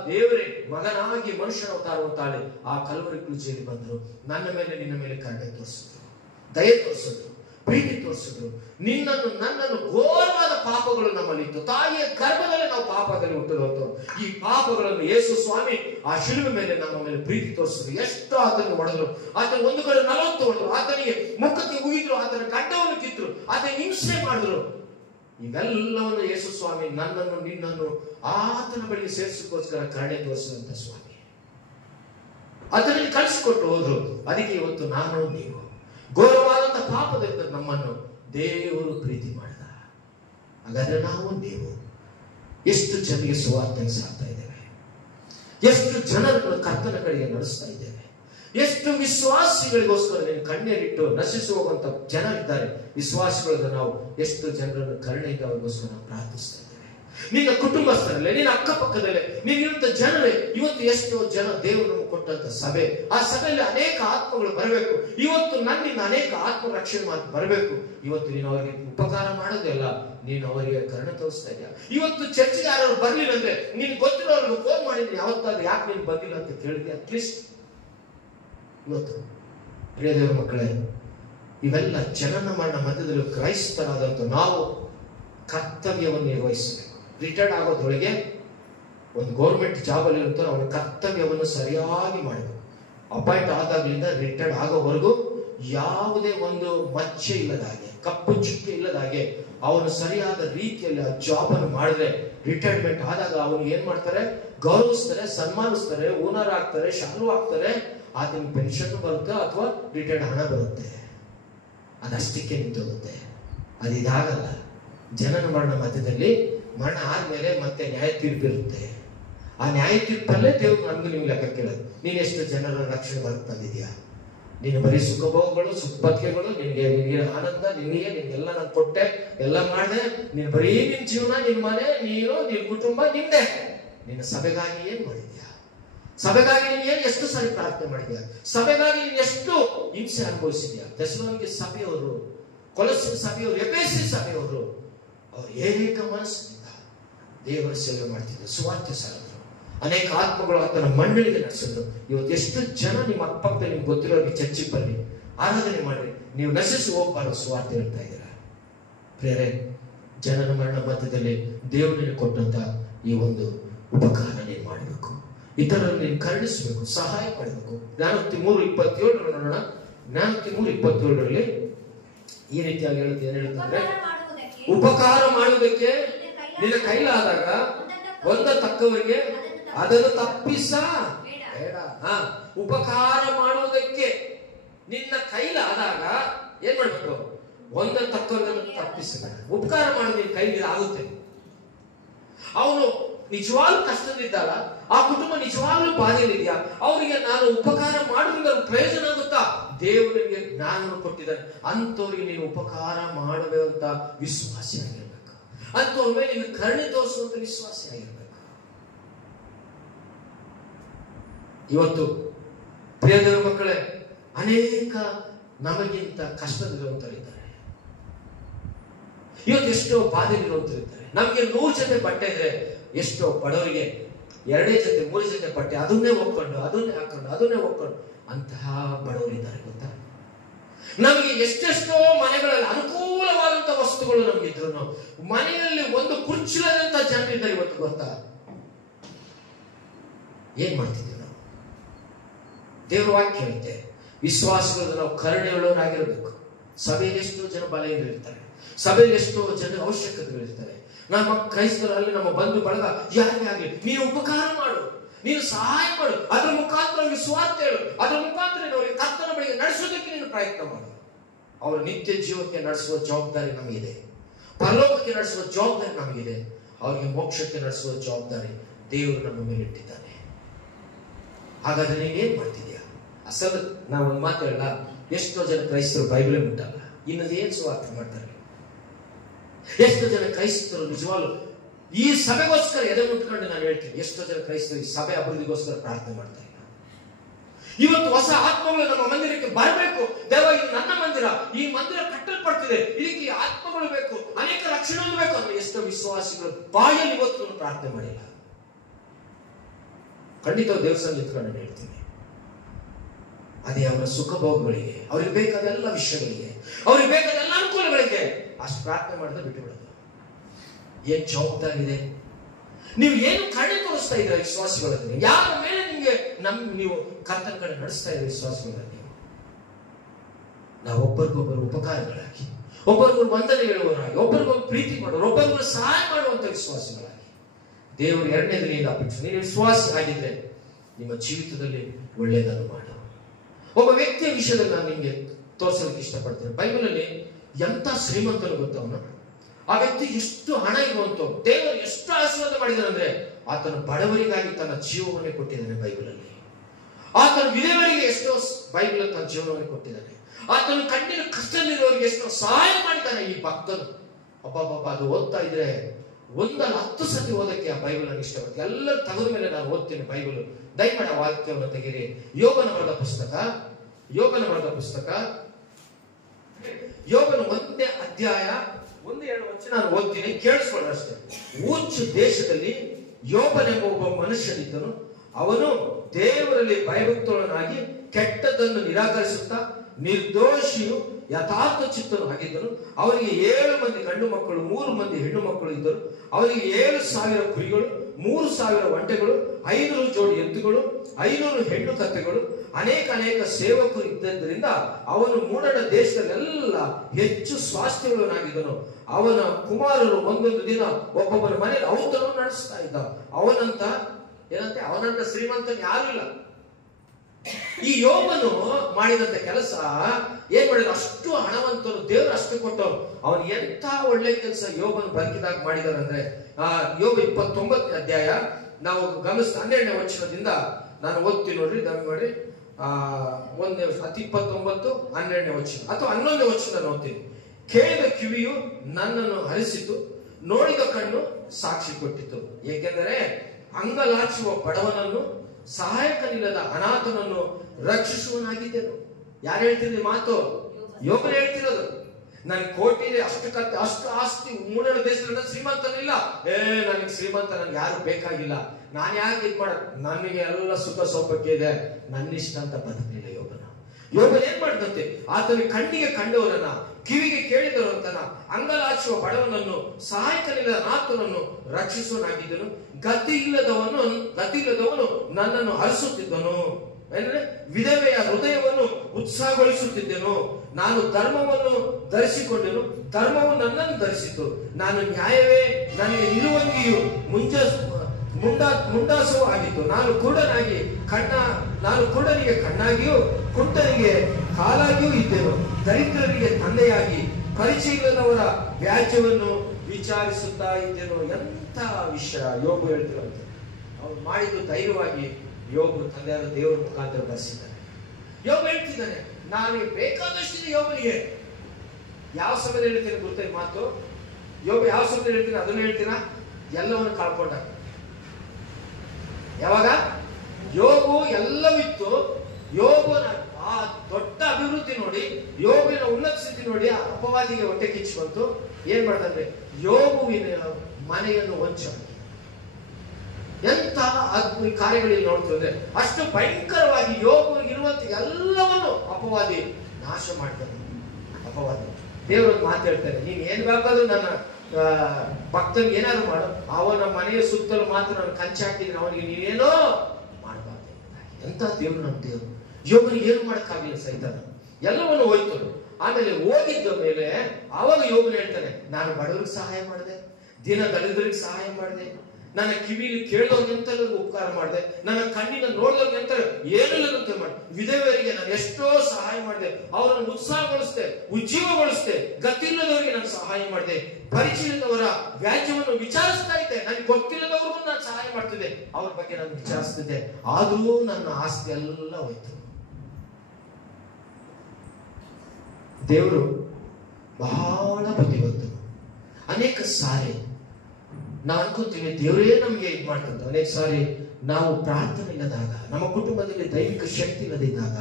ದೇವರೇ ಮಗನಾಗಿ ಮನುಷ್ಯನ ಅವತಾರ ತಾಳಿ ಆ ಕಲ್ವರಿ ಕ್ರೂಜಿಯಲ್ಲಿ ಬಂದರು. ನನ್ನ ಮೇಲೆ ನಿನ್ನ ಮೇಲೆ ಕರುಣೆ ತೋರಿಸಿದ್ರು, ದಯೆ ತೋರಿಸಿದ್ರು, ಪ್ರೀತಿ ತೋರಿಸಿದ್ರು. ನಿನ್ನನ್ನು ನನ್ನನ್ನು ಘೋರವಾದ ಪಾಪಗಳು ನಮ್ಮಲ್ಲಿತ್ತು. ತಾಯಿಯ ಗರ್ಭದಲ್ಲಿ ನಾವು ಪಾಪದಲ್ಲಿ ಹುಟ್ಟಿದವರು. ಈ ಪಾಪಗಳನ್ನು ಯೇಸು ಸ್ವಾಮಿ ಆ ಶಿಲುಬೆ ಮೇಲೆ ನಮ್ಮ ಮೇಲೆ ಪ್ರೀತಿ ತೋರಿಸಿದ್ರು. ಎಷ್ಟು ಆತನಿಗೆ ಹೊಡೆದ್ರು, ಆತನ ಒಂದು ಕಡೆ 40 ಹೊಡೆದ್ರು, ಆತನಿಗೆ ಮುಖಕ್ಕೆ ಉಗಿದ್ರು, ಆತನ ಗಡ್ಡವನ್ನು ಕಿತ್ತರು, ಆತನ ಹಿಂಸೆ ಮಾಡಿದ್ರು. ಇವೆಲ್ಲವನ್ನು ಯೇಸು ಸ್ವಾಮಿ ನನ್ನನ್ನು ನಿನ್ನನ್ನು ಆತನ ಬಳಿಗೆ ಸೇರಿಸೋಕ್ಕೋಸ್ಕರ ಕರುಣೆ ತೋರಿಸಿದಂತ ಸ್ವಾಮಿ ಆತನಿಗೆ ಕಳಿಸಿಕೊಟ್ಟು ಹೋದ್ರು. ಅದಕ್ಕೆ ಇವತ್ತು ನಾನು ನೀವು ಘೋರವಾದಂತಹ ಪಾಪದಿಂದ ನಮ್ಮನ್ನು ದೇವರು ಪ್ರೀತಿ ಮಾಡಿದ. ಹಾಗಾದ್ರೆ ನಾವು ನೀವು ಎಷ್ಟು ಜನರಿಗೆ ಸುವಾರ್ತೆಗೆ ಸಾಕ್ತಾ ಇದ್ದೇವೆ, ಎಷ್ಟು ಜನರನ್ನು ಕರ್ತನ ಕಡೆಗೆ ನಡೆಸ್ತಾ ಇದ್ದೇವೆ, ಎಷ್ಟು ವಿಶ್ವಾಸಿಗಳಿಗೋಸ್ಕರ ನೀನು ಕಣ್ಣೀರಿಟ್ಟು ನಶಿಸಿ ಹೋಗುವಂತ ಜನರಿದ್ದಾರೆ. ವಿಶ್ವಾಸಿಗಳಿಗೆ ನಾವು ಎಷ್ಟು ಜನರನ್ನು ಕರುಣೆಯಿಂದ ಅವರಿಗೋಸ್ಕರ ಪ್ರಾರ್ಥಿಸ್ತಾ ಇದ್ದೇವೆ. ನಿನ್ನ ಕುಟುಂಬಸ್ಥರಲ್ಲೇ, ನಿನ್ನ ಅಕ್ಕಪಕ್ಕದಲ್ಲೇ, ನೀನಿರುವಂತ ಜನರೇ, ಇವತ್ತು ಎಷ್ಟೋ ಜನ ದೇವರು ನಮಗೆ ಕೊಟ್ಟಂತ ಸಭೆ, ಆ ಸಭೆಯಲ್ಲಿ ಅನೇಕ ಆತ್ಮಗಳು ಬರಬೇಕು. ಇವತ್ತು ನನ್ನಿಂದ ಅನೇಕ ಆತ್ಮ ರಕ್ಷಣೆ ಮಾಡಿ ಬರಬೇಕು. ಇವತ್ತು ನೀನು ಅವರಿಗೆ ಉಪಕಾರ ಮಾಡೋದೇ ಅಲ್ಲ, ನೀನು ಅವರಿಗೆ ಕರುಣೆ ತೋರಿಸ್ತಾ ಇದೆಯಾ? ಇವತ್ತು ಚರ್ಚೆಗೆ ಯಾರು ಬರ್ಲಿಲ್ಲ ಅಂದ್ರೆ ನೀನ್ ಗೊತ್ತಿರೋರಿಗೆ ಫೋನ್ ಮಾಡಿದ್ರೆ ಯಾವತ್ತಾದ್ರೂ ಯಾಕೆ ನೀನು ಬಂದಿಲ್ಲ ಅಂತ ಕೇಳಿದೆ ಅಟ್ಲೀಸ್ಟ್. ಇವತ್ತು ಪ್ರಿಯ ದೇವರ ಮಕ್ಕಳೇ, ಇವೆಲ್ಲ ಜನನ ಮರಣ ಮಧ್ಯದಲ್ಲಿ ಕ್ರೈಸ್ತರಾದಂತ ನಾವು ಕರ್ತವ್ಯವನ್ನು ನಿರ್ವಹಿಸಬೇಕು. ರಿಟೈರ್ಡ್ ಆಗೋದ್ರೊಳಗೆ ಒಂದು ಗೌರ್ಮೆಂಟ್ ಜಾಬ್ ಅಲ್ಲಿ ಇರ್ತಾರೆ, ಅವನ ಕರ್ತವ್ಯವನ್ನು ಸರಿಯಾಗಿ ಮಾಡಬೇಕು. ಅಪಾಯಿಂಟ್ ಆದಾಗ್ಲಿಂದ ರಿಟೈರ್ಡ್ ಆಗೋವರೆಗೂ ಯಾವುದೇ ಒಂದು ಮಚ್ಚೆ ಇಲ್ಲದ ಹಾಗೆ, ಕಪ್ಪು ಚುಕ್ಕೆ ಇಲ್ಲದ ಹಾಗೆ ಅವನು ಸರಿಯಾದ ರೀತಿಯಲ್ಲಿ ಆ ಜಾಬ್ ಅನ್ನು ಮಾಡಿದ್ರೆ ರಿಟೈರ್ಮೆಂಟ್ ಆದಾಗ ಅವನು ಏನ್ ಮಾಡ್ತಾರೆ, ಗೌರವಿಸ್ತಾರೆ, ಸನ್ಮಾನಿಸ್ತಾರೆ, ಓನರ್ ಆಗ್ತಾರೆ, ಶಾಲು ಆಗ್ತಾರೆ. ಆತನ ಪೆನ್ಷನ್ ಬರುತ್ತೆ ಅಥವಾ ರಿಟೈರ್ಡ್ ಹಣ ಬರುತ್ತೆ. ಅದಷ್ಟಕ್ಕೆ ನಿಂತೋಗುತ್ತೆ. ಅದು ಇದಾಗಲ್ಲ. ಜನನ ಮರಣ ಮಧ್ಯದಲ್ಲಿ ಮರಣ ಆದ್ಮೇಲೆ ಮತ್ತೆ ನ್ಯಾಯ ತೀರ್ಪಿರುತ್ತೆ. ಆ ನ್ಯಾಯ ತೀರ್ಪಲ್ಲೇ ದೇವ್ರು ನಮ್ಗೆ ನೀವು ಲೆಕ್ಕ ಕೇಳೋದು, ನೀನ್ ಎಷ್ಟು ಜನರ ರಕ್ಷಣೆ ಬರ್ತಿದ್ಯಾ? ನೀನು ಬರೀ ಸುಖಭೋಗಗಳು, ಸುಖಪತ್ಯಗಳು, ನಿನ್ಗೆ ಆನಂದ, ನಿನ್ಗೆಲ್ಲ ನಾನು ಕೊಟ್ಟೆ, ಎಲ್ಲ ಮಾಡಿದೆ, ನೀನು ಬರೀ ನಿನ್ ಜೀವನ, ನಿನ್ ಮನೆ, ನಿನ್ ಕುಟುಂಬ ನಿಂದೆ. ನಿನ್ನ ಸಭೆಗಾಗಿ ಏನ್ ಮಾಡಿದ್ಯಾ? ಸಭೆಗಾಗಿ ನೀನು ಎಷ್ಟು ಸಾರಿ ಪ್ರಾರ್ಥನೆ ಮಾಡಿದ್ಯಾ? ಸಭೆಗಾಗಿ ನೀನು ಎಷ್ಟು ಹಿಂಸೆ ಅನುಭವಿಸಿದ್ಯಾ? ಥೆಸಲೋನಿಕೆ ಸಭೆಯವರು, ಕೊಲೊಸ್ಸೆ ಸಭೆಯವರು, ಎಫೆಸ ಸಭೆಯವರು ಅವರು ಏಕ ಮನಸ್ಸಿನಿಂದ ದೇವರ ಸೇವೆ ಮಾಡ್ತಿದ್ರು, ಸುವಾರ್ತೆ ಸಾರಿದ್ರು, ಅನೇಕ ಆತ್ಮಗಳು ಆತನ ಮಂಡಳಿಗೆ ನಡೆಸಿದ್ರು. ಇವತ್ತು ಎಷ್ಟು ಜನ ನಿಮ್ಮ ಅಕ್ಕಪಕ್ಕದಲ್ಲಿ ನಿಮ್ಗೆ ಗೊತ್ತಿರೋರಿಗೆ ಚರ್ಚಿಗೆ ಬನ್ನಿ, ಆರಾಧನೆ ಮಾಡ್ರಿ, ನೀವು ನಶಿಸಿ ಹೋಗ್ಬಾರ್ದು ಸುವಾರ್ತೆ ಹೇಳ್ತಾ ಇದ್ದೀರಾ. ಪ್ರೇರೆ, ಜನನ ಮರಣ ಮಧ್ಯದಲ್ಲಿ ದೇವರಿಗೆ ಕೊಟ್ಟಂತ ಈ ಒಂದು ಉಪಕಾರ ನೀನು ಮಾಡಬೇಕು, ಇತರರನ್ನು ನೀನು ಕರುಣಿಸಬೇಕು, ಸಹಾಯ ಮಾಡಬೇಕು. ಜ್ಞಾನೋಕ್ತಿ 3:27 ನೋಡೋಣ. ಜ್ಞಾನೋಕ್ತಿ 3:27 ಈ ರೀತಿಯಾಗಿ ಹೇಳುತ್ತೆ. ಏನ್ ಹೇಳ್ತಂದ್ರೆ, ಉಪಕಾರ ಮಾಡುವುದಕ್ಕೆ ನಿನ್ನ ಕೈಲಾದಾಗ ಒಂದ ತಕ್ಕವರಿಗೆ ಅದನ್ನು ತಪ್ಪಿಸ ಬೇಡ. ಉಪಕಾರ ಮಾಡುವುದಕ್ಕೆ ನಿನ್ನ ಕೈಲಾದಾಗ ಏನ್ ಮಾಡ್ಬೇಕು? ಒಂದ ತಕ್ಕವರಿಗೆ ತಪ್ಪಿಸಬೇಡ. ಉಪಕಾರ ಮಾಡೋದು ನಿನ್ನ ಕೈಲಿ ಆಗುತ್ತೆ. ಅವನು ನಿಜವಾಗ್ಲೂ ಕಷ್ಟದಿದ್ದಾಗ, ಆ ಕುಟುಂಬ ನಿಜವಾಗ್ಲೂ ಬಾಧೆಯಲ್ಲಿದೆಯಾ, ಅವರಿಗೆ ನಾನು ಉಪಕಾರ ಮಾಡೋದ್ರಿಂದ ಪ್ರಯೋಜನ ಆಗುತ್ತಾ? ದೇವರಿಗೆ ಜ್ಞಾನವನ್ನು ಕೊಟ್ಟಿದ್ದಾನೆ, ಅಂತವ್ರಿಗೆ ನೀನು ಉಪಕಾರ ಮಾಡಬೇಕಂತ ವಿಶ್ವಾಸಿಯಾಗಿರ್ಬೇಕು. ಅಂತವ್ರ ಮೇಲೆ ನೀನು ಕರುಣೆ ತೋರಿಸುವಂತ ವಿಶ್ವಾಸಿಯಾಗಿರ್ಬೇಕು. ಇವತ್ತು ಪ್ರಿಯ ದೇವರ ಮಕ್ಕಳೇ, ಅನೇಕ ನಮಗಿಂತ ಕಷ್ಟದಲ್ಲಿರುವಂತರಿದ್ದಾರೆ. ಇವತ್ತು ಎಷ್ಟೋ ಬಾಧೆಗಳಿರುವಂತರಿದ್ದಾರೆ. ನಮ್ಗೆ 100 ಜೊತೆ ಬಟ್ಟೆ ಇದ್ರೆ ಎಷ್ಟೋ ಬಡವರಿಗೆ 2 ಜೊತೆ 3 ಜೊತೆ ಬಟ್ಟೆ, ಅದನ್ನೇ ಒಪ್ಕೊಂಡು, ಅದನ್ನೇ ಹಾಕೊಂಡು, ಅದನ್ನೇ ಒಪ್ಕೊಂಡು ಅಂತಹ ಬಡವರಿದ್ದಾರೆ. ಗೊತ್ತಾ? ನಮಗೆ ಎಷ್ಟೆಷ್ಟೋ ಮನೆಗಳಲ್ಲಿ ಅನುಕೂಲವಾದಂತ ವಸ್ತುಗಳು ನಮ್ಗಿದ್ರು ಮನೆಯಲ್ಲಿ ಒಂದು ಕುರ್ಚಿಲ್ಲದಂತ ಜನರಿದ್ದಾರೆ. ಇವತ್ತು ಗೊತ್ತಾ ಏನ್ ಮಾಡ್ತಿದ್ದೀವಿ ನಾವು? ದೇವರ ವಾಕ್ಯ ಹೇಳುತ್ತೆ, ವಿಶ್ವಾಸಗಳು ನಾವು ಕರುಣೆಯುಳ್ಳವರಾಗಿರಬೇಕು. ಸಭೆಯಲ್ಲಿ ಎಷ್ಟೋ ಜನ ಬಲಹೀನರಿರ್ತಾರೆ, ಸಭೆಯಲ್ಲಿ ಎಷ್ಟೋ ಜನ ಅವಶ್ಯಕತೆಗಳಿರ್ತಾರೆ. ನಮ್ಮ ಕ್ರೈಸ್ತರಲ್ಲಿ, ನಮ್ಮ ಬಂಧು ಬಳಗ ಯಾರೇ ಆಗಲಿ, ನೀನು ಉಪಕಾರ ಮಾಡು, ನೀನು ಸಹಾಯ ಮಾಡು, ಅದರ ಮುಖಾಂತರ ಅವರಿಗೆ ಸ್ವಾರ್ಥ ಹೇಳು, ಅದರ ಮುಖಾಂತರ ಅವರಿಗೆ ಕರ್ತನ ಬಳಿಗೆ ನಡೆಸೋದಕ್ಕೆ ನೀನು ಪ್ರಯತ್ನ ಮಾಡು. ಅವರ ನಿತ್ಯ ಜೀವಕ್ಕೆ ನಡೆಸುವ ಜವಾಬ್ದಾರಿ ನಮಗಿದೆ, ಪರಲೋಕಕ್ಕೆ ನಡೆಸುವ ಜವಾಬ್ದಾರಿ ನಮಗಿದೆ, ಅವರಿಗೆ ಮೋಕ್ಷಕ್ಕೆ ನಡೆಸುವ ಜವಾಬ್ದಾರಿ ದೇವರು ನಮ್ಮ ಮೇಲೆ ಇಟ್ಟಿದ್ದಾನೆ. ಹಾಗಾದ್ರೆ ನೀನೇನ್ ಮಾಡ್ತಿದ್ಯಾ? ಅಸಲು ನಾವು ಒಂದು ಮಾತು ಹೇಳಲ್ಲ, ಎಷ್ಟೋ ಜನ ಕ್ರೈಸ್ತರು ಬೈಬಲೇ ಮುಟ್ಟಲ್ಲ, ಇನ್ನದೇನ್ ಸ್ವಾರ್ಥ ಮಾಡ್ತಾರೆ. ಎಷ್ಟೋ ಜನ ಕ್ರೈಸ್ತರು ನಿಜವಾಗ್ಲು ಈ ಸಭೆಗೋಸ್ಕರ ಎದೆ ಮುಟ್ಕೊಂಡು ನಾನು ಹೇಳ್ತೀನಿ, ಎಷ್ಟೋ ಜನ ಕ್ರೈಸ್ತರು ಈ ಸಭೆ ಅಭಿವೃದ್ಧಿಗೋಸ್ಕರ ಪ್ರಾರ್ಥನೆ ಮಾಡ್ತಾ ಇಲ್ಲ. ಇವತ್ತು ಹೊಸ ಆತ್ಮಗಳು ನಮ್ಮ ಮಂದಿರಕ್ಕೆ ಬರಬೇಕು. ದೇವ, ಇದು ನನ್ನ ಮಂದಿರ, ಈ ಮಂದಿರ ಕಟ್ಟಲ್ಪಡ್ತಿದೆ, ಇದಕ್ಕೆ ಆತ್ಮಗಳು ಬೇಕು, ಅನೇಕ ರಕ್ಷಣೆ ಬೇಕು ಅಂದ್ರೆ ಎಷ್ಟೋ ವಿಶ್ವಾಸಿಗಳು ಬಾಯಲ್ಲಿ ಇವತ್ತು ಪ್ರಾರ್ಥನೆ ಮಾಡಿಲ್ಲ. ಖಂಡಿತ ದೇವಸ್ಥಾನ ನಿಂತ್ಕೊಂಡು ಹೇಳ್ತೀನಿ, ಅದೇ ಅವರ ಸುಖ ಭೋಗಗಳಿಗೆ, ಅವ್ರಿಗೆ ಬೇಕಾದ ಎಲ್ಲ ವಿಷಯಗಳಿಗೆ, ಅವ್ರಿಗೆ ಬೇಕಾದ ಎಲ್ಲ ಅನುಕೂಲಗಳಿಗೆ ಅಷ್ಟು ಪ್ರಾರ್ಥನೆ ಮಾಡಿದ್ರೆ ಬಿಟ್ಟು ಬಿಡೋದು. ಏನ್ ಜವಾಬ್ದಾರಿ ಇದೆ? ನೀವು ಏನು ಕಡೆ ತೋರಿಸ್ತಾ ಇದ್ದೀರಾ ವಿಶ್ವಾಸಿಗಳಲ್ಲಿ? ಯಾರ ಮೇಲೆ ನಿಮ್ಗೆ ನೀವು ಕರ್ತನ ಕಡೆ ನಡೆಸ್ತಾ ಇದ್ದೀರಾ ವಿಶ್ವಾಸಿಗಳಲ್ಲಿ? ನಾವು ಒಬ್ಬರಿಗೊಬ್ಬರು ಉಪಕಾರಗಳಾಗಿ, ಒಬ್ಬರಿಗೊಬ್ಬರು ವಂದನೆ ಹೇಳುವವರಾಗಿ, ಒಬ್ಬರಿಗೊಬ್ಬರು ಪ್ರೀತಿ ಮಾಡೋರು, ಒಬ್ಬರಿಗೊಬ್ಬರು ಸಹಾಯ ಮಾಡುವಂತ ವಿಶ್ವಾಸಿಗಳಾಗಿ ದೇವರು ಎರಡನೇ ದಿನದಿಂದ ಅಪೇಕ್ಷೆ. ನೀವು ವಿಶ್ವಾಸಿ ಆಗಿದ್ರೆ ನಿಮ್ಮ ಜೀವಿತದಲ್ಲಿ ಒಳ್ಳೆಯದನ್ನು ಮಾಡು. ಒಬ್ಬ ವ್ಯಕ್ತಿಯ ವಿಷಯದಲ್ಲಿ ನಾನು ನಿಮಗೆ ತೋರಿಸಲಿಕ್ಕೆ ಇಷ್ಟಪಡ್ತೇನೆ. ಬೈಬಲಲ್ಲಿ ಎಂತ ಶ್ರೀಮಂತನು ಗೊತ್ತವನು, ಆ ವ್ಯಕ್ತಿ ಎಷ್ಟು ಹಣ ಇರುವಂತ, ದೇವರು ಎಷ್ಟು ಆಶೀರ್ವಾದ ಮಾಡಿದಾನೆ ಅಂದ್ರೆ ಆತನು ಬಡವರಿಗಾಗಿ ತನ್ನ ಜೀವವನ್ನೇ ಕೊಟ್ಟಿದ್ದಾನೆ. ಬೈಬಲಲ್ಲಿ ಆತನು ವಿಧವರಿಗೆ ಎಷ್ಟೋ ಬೈಬಲ್ ತನ್ನ ಜೀವನವನ್ನು ಕೊಟ್ಟಿದ್ದಾನೆ. ಆತನು ಕಣ್ಣಿನ ಕಷ್ಟದಲ್ಲಿರುವವರಿಗೆ ಎಷ್ಟೋ ಸಹಾಯ ಮಾಡಿದ್ದಾನೆ ಈ ಭಕ್ತನು. ಅಬ್ಬಬ್ಬ, ಅದು ಓದ್ತಾ ಇದ್ರೆ ಒಂದಲ್ಲ 10 ಸತಿ ಓದಕ್ಕೆ ಆ ಬೈಬಲ್ ನನಗೆ ಇಷ್ಟಪಡ್ತೀನಿ. ಎಲ್ಲರೂ ತೆಗೆದ ಮೇಲೆ ನಾನು ಓದ್ತೀನಿ ಬೈಬಲ್. ದಯಮಾಡಿ ಆ ವಾಕ್ಯವನ್ನು ತೆಗೀರಿ. ಯೋಬನ ಬರೆದ ಪುಸ್ತಕ, ಯೋಬನ 1ನೇ ಅಧ್ಯಾಯ 1-2 ವಚನ ನಾನು ಓದ್ತೀನಿ, ಕೇಳಿಸ್ಕೊಳ್ಳಿ ಅಷ್ಟೇ. ಊಚ್ ದೇಶದಲ್ಲಿ ಯೋಬನೆಂಬ ಒಬ್ಬ ಮನುಷ್ಯನಿದ್ದನು. ಅವನು ದೇವರಲ್ಲಿ ಭಯಭಕ್ತನಾಗಿ ಕೆಟ್ಟದ್ದನ್ನು ನಿರಾಕರಿಸುತ್ತಾ ನಿರ್ದೋಷಿಯು ಯಥಾರ್ಥ ಚಿತ್ತನು ಆಗಿದ್ದನು. ಅವರಿಗೆ 7 ಮಂದಿ ಗಂಡು ಮಕ್ಕಳು, 3 ಮಂದಿ ಹೆಣ್ಣು ಮಕ್ಕಳು ಇದ್ದರು. ಅವರಿಗೆ 7,000 ಕುರಿಗಳು, 3,000 ಒಂಟೆಗಳು, 500 ಜೋಡಿ ಎತ್ತುಗಳು, 500 ಹೆಣ್ಣು ಕತ್ತೆಗಳು, ಅನೇಕ ಸೇವಕರು ಇದ್ದರಿಂದ ಅವನು ಮೂಡಣ ದೇಶದಲ್ಲೆಲ್ಲ ಹೆಚ್ಚು ಸ್ವಾಸ್ಥ್ಯಗಳನ್ನಾಗಿದ್ದನು. ಅವನ ಕುಮಾರರು ಒಂದೊಂದು ದಿನ ಒಬ್ಬೊಬ್ಬರ ಮನೆಯಲ್ಲಿ ಔತಣವನ್ನು ನಡೆಸ್ತಾ ಇದ್ದ. ಅವನಂತ ಶ್ರೀಮಂತನು ಯಾರು ಇಲ್ಲ. ಈ ಯೋಬನು ಮಾಡಿದಂತ ಕೆಲಸ ಏನ್ ಮಾಡಿದ, ಅಷ್ಟು ಹಣವಂತನು, ದೇವರು ಅಷ್ಟು ಕೊಟ್ಟವನು. ಅವನು ಎಂತ ಒಳ್ಳೆ ಕೆಲಸ ಯೋಬನು ಬದುಕಿದಾಗ ಮಾಡಿದಾರೆ ಅಂದ್ರೆ, ಯೋಬ 29ನೇ ಅಧ್ಯಾಯ ನಾವು ಗಮನಿಸ 12ನೇ ವಚನದಿಂದ ನಾನು ಓದ್ತೀನಿ ನೋಡ್ರಿ, ದಯಮಾಡಿ. 29, 12ನೇ ವಚನ ಅಥವಾ 11ನೇ ವಚನ ಓದ್ತೀನಿ. ಕೇಳಿದ ಕಿವಿಯು ನನ್ನನ್ನು ಹರಿಸಿತು, ನೋಡಿದ ಕಣ್ಣು ಸಾಕ್ಷಿ ಕೊಟ್ಟಿತು. ಏಕೆಂದರೆ ಅಂಗಲಾಚುವ ಬಡವನನ್ನು, ಸಹಾಯಕನಿಲ್ಲದ ಅನಾಥನನ್ನು ರಕ್ಷಿಸುವನಾಗಿದ್ದೇನು. ಯಾರು ಹೇಳ್ತಿದ್ದೆ ಮಾತು? ಯೋಬನು ಹೇಳ್ತಿರೋದು. ನನ್ ಕೋಟಿ ಇದೆ, ಅಷ್ಟು ಕತ್ತೆ, ಅಷ್ಟು ಆಸ್ತಿ, ಮೂಡಣ ದೇಶದಿಂದ ಶ್ರೀಮಂತನಿಲ್ಲ. ನನಗೆ ಶ್ರೀಮಂತ, ನನ್ಗೆ ಯಾರು ಬೇಕಾಗಿಲ್ಲ, ನಾನು ಯಾಕೆ ಇದ್ ಮಾಡ, ನನಗೆ ಎಲ್ಲ ಸುಖ ಸೌಭಾಗ್ಯ ಇದೆ, ನನ್ನಿಷ್ಟ ಅಂತ ಬದುಕಲಿಲ್ಲ ಯೋಬನ. ಯೋಬನ ಏನ್ ಮಾಡಿದಂತೆ, ಆತನಿಗೆ ಕಣ್ಣಿಗೆ ಕಂಡವರನ್ನ, ಕಿವಿಗೆ ಕೇಳಿದವರಂತನ, ಅಂಗಲಾಚುವ ಬಡವನನ್ನು, ಸಹಾಯಕನಿಲ್ಲದ ಅನಾಥನನ್ನು ರಕ್ಷಿಸುವನಾಗಿದ್ದನು. ಗತಿಯಿಲ್ಲದವನು ನನ್ನನ್ನು ಹರಿಸುತ್ತಿದ್ದನು. ಅಂದ್ರೆ ವಿಧವೆಯ ಹೃದಯವನ್ನು ಉತ್ಸಾಹಗೊಳಿಸುತ್ತಿದ್ದೆನು. ನಾನು ಧರ್ಮವನ್ನು ಧರಿಸಿಕೊಂಡೆನು, ಧರ್ಮವು ನನ್ನನ್ನು ಧರಿಸಿತು. ನಾನು ನ್ಯಾಯವೇ ನನಗೆ ನಿಲುವಂಗಿಯು ಮುಂಡಾಸವೂ ಆಗಿತ್ತು. ನಾನು ಕುರುಡನಿಗೆ ಕಣ್ಣಾಗಿಯೂ ಕುಂಟನಿಗೆ ಕಾಲಾಗಿಯೂ ಇದ್ದೆನು. ದರಿದ್ರರಿಗೆ ತಂದೆಯಾಗಿ ಪರಿಚಯ ಇಲ್ಲದವರ ವ್ಯಾಜ್ಯವನ್ನು ವಿಚಾರಿಸುತ್ತಾ ಇದ್ದೆನು. ಎಂತ ವಿಷಯ ಯೋಬು ಹೇಳ್ತಿರೋದು. ಅವ್ರು ಮಾಡಿದ್ದು ಧೈರ್ಯವಾಗಿ ಯೋಬು ತಂದೆಯಾದ ದೇವರ ಮುಖಾಂತರ ಬರೆಸಿದ್ದಾನೆ. ಯೋಬ ಹೇಳ್ತಿದ್ದಾನೆ, ನಾನು ಬೇಕಾದಷ್ಟಿದೆ ಯೋಬನಿಗೆ. ಯಾವ ಸಮಯದಲ್ಲಿ ಹೇಳ್ತೀನಿ ಗೊತ್ತೇ ಮಾತು? ಯೋಬ ಯಾವ ಸಮಯದಲ್ಲಿ ಹೇಳ್ತೀನಿ ಅದನ್ನು ಹೇಳ್ತೀನ? ಎಲ್ಲವನ್ನು ಕಳ್ಕೊಂಡ. ಯಾವಾಗ ಯೋಬು ಎಲ್ಲವಿತ್ತು, ಯೋಬನ ಆ ದೊಡ್ಡ ಅಭಿವೃದ್ಧಿ ನೋಡಿ, ಯೋಬಿನ ಉನ್ನತ ಸ್ಥಿತಿ ನೋಡಿ ಅಪವಾದಿಗೆ ಹೊಟ್ಟೆ ಕಿಚ್ಚುವಂತು. ಏನ್ ಮಾಡ್ತಾರೆ, ಯೋಬುವಿನ ಮನೆಯನ್ನು ವಂಚ. ಎಂತ ಅದ್ಭುತ ಕಾರ್ಯಗಳಲ್ಲಿ ನೋಡ್ತಂದ್ರೆ, ಅಷ್ಟು ಭಯಂಕರವಾಗಿ ಯೋಬನಿಗೆ ಇರುವಂತ ಎಲ್ಲವನ್ನು ಅಪವಾದಿ ನಾಶ ಮಾಡ್ತಾನೆ. ಅಪವಾದಿ ದೇವರನ್ನು ಮಾತಾಡ್ತಾರೆ, ನೀನ್ ಏನ್ ಬೇಕಾದ್ರೂ ನನ್ನ ಭಕ್ತನಿಗೆ ಏನಾದ್ರು ಮಾಡು, ಅವನ ಮನೆಯ ಸುತ್ತಲೂ ಮಾತ್ರ ನಾನು ಕಂಚ ಹಾಕಿದ್ರೆ ಅವನಿಗೆ ನೀವೇನೋ ಮಾಡಬಾರ್ದು. ಎಂತ ದೇವ್ರು ನಮ್ಮ ದೇವ್ರು. ಯೋಬನಿಗೆ ಏನು ಮಾಡಕ್ಕಾಗಲಿಲ್ಲ, ಸೈತಾನ ಎಲ್ಲವನ್ನು ಹೋಯ್ತು. ಆಮೇಲೆ ಹೋಗಿದ್ದ ಮೇಲೆ ಅವಾಗ ಯೋಬನು ಹೇಳ್ತಾನೆ, ನಾನು ಬಡವರಿಗೆ ಸಹಾಯ ಮಾಡಿದೆ, ದಿನ ದಲಿತರಿಗೆ ಸಹಾಯ ಮಾಡಿದೆ, ನನ್ನ ಕಿವಿಲಿ ಕೇಳೋರ್ಗೆಂತಲೂ ಉಪಕಾರ ಮಾಡಿದೆ, ನನ್ನ ಕಣ್ಣಿನ ನೋಡೋರ್ಗೆಂತ ಏನಿಲ್ಲದಂತೆ ಮಾಡಿ, ವಿಧವೆಯರಿಗೆ ನಾನು ಎಷ್ಟೋ ಸಹಾಯ ಮಾಡಿದೆ, ಅವರನ್ನು ಉತ್ಸಾಹಗೊಳಿಸಿದೆ, ಉಜ್ಜೀವಗೊಳಿಸಿದೆ, ಗತಿಲ್ಲದವರಿಗೆ ನಾನು ಸಹಾಯ ಮಾಡಿದೆ, ಪರಿಚಯದವರ ವ್ಯಾಜ್ಯವನ್ನು ವಿಚಾರಿಸ್ತಾ ಇದ್ದೆ, ನನಗೆ ಗೊತ್ತಿಲ್ಲದವ್ರಿಗೂ ನಾನು ಸಹಾಯ ಮಾಡ್ತಿದ್ದೆ, ಅವ್ರ ಬಗ್ಗೆ ನಾನು ವಿಚಾರಿಸ್ತಿದ್ದೆ. ಆದರೂ ನನ್ನ ಆಸ್ತಿ ಎಲ್ಲ ಹೋಯ್ತು. ದೇವರು ಬಹಳ ಬುದ್ಧಿವಂತರು. ಅನೇಕ ಸಾರಿ ನಾವು ಅನ್ಕೊಂತೀವಿ ದೇವರೇ ನಮ್ಗೆ ಇದು ಮಾಡ್ತಂತ. ಅನೇಕ ಸಾರಿ ನಾವು ಪ್ರಾರ್ಥನೆ ಇಲ್ಲದಾಗ, ನಮ್ಮ ಕುಟುಂಬದಲ್ಲಿ ದೈವಿಕ ಶಕ್ತಿ ಇಲ್ಲದಿದ್ದಾಗ,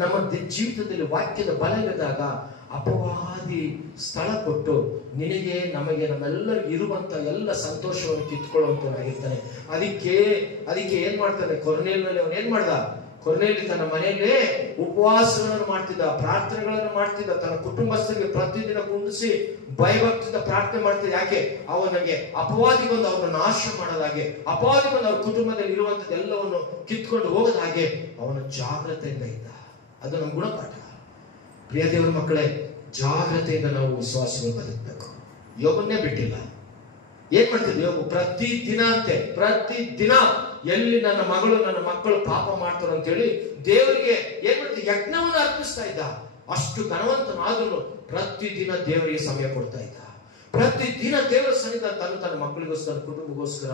ನಮ್ಮ ಜೀವಿತದಲ್ಲಿ ವಾಕ್ಯದ ಬಲ ಇಲ್ಲದಾಗ ಅಪವಾದಿ ಸ್ಥಳ ಕೊಟ್ಟು ನಿನಗೆ ನಮಗೆ ನಮ್ಮೆಲ್ಲರಿಗೂ ಇರುವಂತ ಎಲ್ಲ ಸಂತೋಷವನ್ನು ಕಿತ್ಕೊಳ್ಳುವಂತನಾಗಿರ್ತಾನೆ. ಅದಕ್ಕೆ ಏನ್ ಮಾಡ್ತಾನೆ ಕೊರ್ನೇಲಿನಲ್ಲಿ ಅವನು ಏನ್ ಮಾಡ್ದ? ಕೊರ್ನೇಲಿ ತನ್ನ ಮನೆಯಲ್ಲೇ ಉಪವಾಸಗಳನ್ನು ಮಾಡ್ತಿದ್ದ, ಪ್ರಾರ್ಥನೆಗಳನ್ನು ಮಾಡ್ತಿದ್ದ, ತನ್ನ ಕುಟುಂಬಸ್ಥರಿಗೆ ಪ್ರತಿದಿನ ಕುಂಡಿಸಿ ಭಯಭಕ್ತಿಯಿಂದ ಪ್ರಾರ್ಥನೆ ಮಾಡ್ತಿದ್ದ. ಯಾಕೆ? ಅವನಿಗೆ ಅಪವಾದಿ ಬಂದು ಅವರನ್ನು ನಾಶ ಮಾಡದ ಹಾಗೆ, ಅಪವಾದಿ ಬಂದು ಅವ್ರ ಕುಟುಂಬದಲ್ಲಿ ಇರುವಂತದ್ದು ಎಲ್ಲವನ್ನು ಕಿತ್ಕೊಂಡು ಹೋಗದ ಹಾಗೆ ಅವನು ಜಾಗ್ರತೆಯಿಂದ ಇದ್ದ. ಅದು ನಮ್ಮ ಗುಣಪಾಠ. ಪ್ರಿಯ ದೇವರ ಮಕ್ಕಳೇ, ಜಾಗ್ರತೆಯಿಂದ ನಾವು ವಿಶ್ವಾಸಗಳು ಬದುಕಬೇಕು. ಯೋಗನ್ನೇ ಬಿಟ್ಟಿಲ್ಲ. ಏನ್ ಮಾಡ್ತಿದ್ದೆ ಯೋಗ? ಪ್ರತಿದಿನ ಎಲ್ಲಿ ನನ್ನ ಮಗಳು ನನ್ನ ಮಕ್ಕಳು ಪಾಪ ಮಾಡ್ತಾರೆ ಅಂತೇಳಿ ದೇವರಿಗೆ ಏನ್ ಮಾಡ್ತಿದ್ದ? ಯಜ್ಞವನ್ನು ಅರ್ಪಿಸ್ತಾ ಇದ್ದ. ಅಷ್ಟು ಘನವಂತನಾದ್ರೂ ಪ್ರತಿದಿನ ದೇವರಿಗೆ ಸಮಯ ಕೊಡ್ತಾ ಇದ್ದ. ಪ್ರತಿದಿನ ದೇವರ ಸನ್ನಿಧ ತನ್ನ ಮಕ್ಕಳಿಗೋಸ್ಕರ, ಕುಟುಂಬಗೋಸ್ಕರ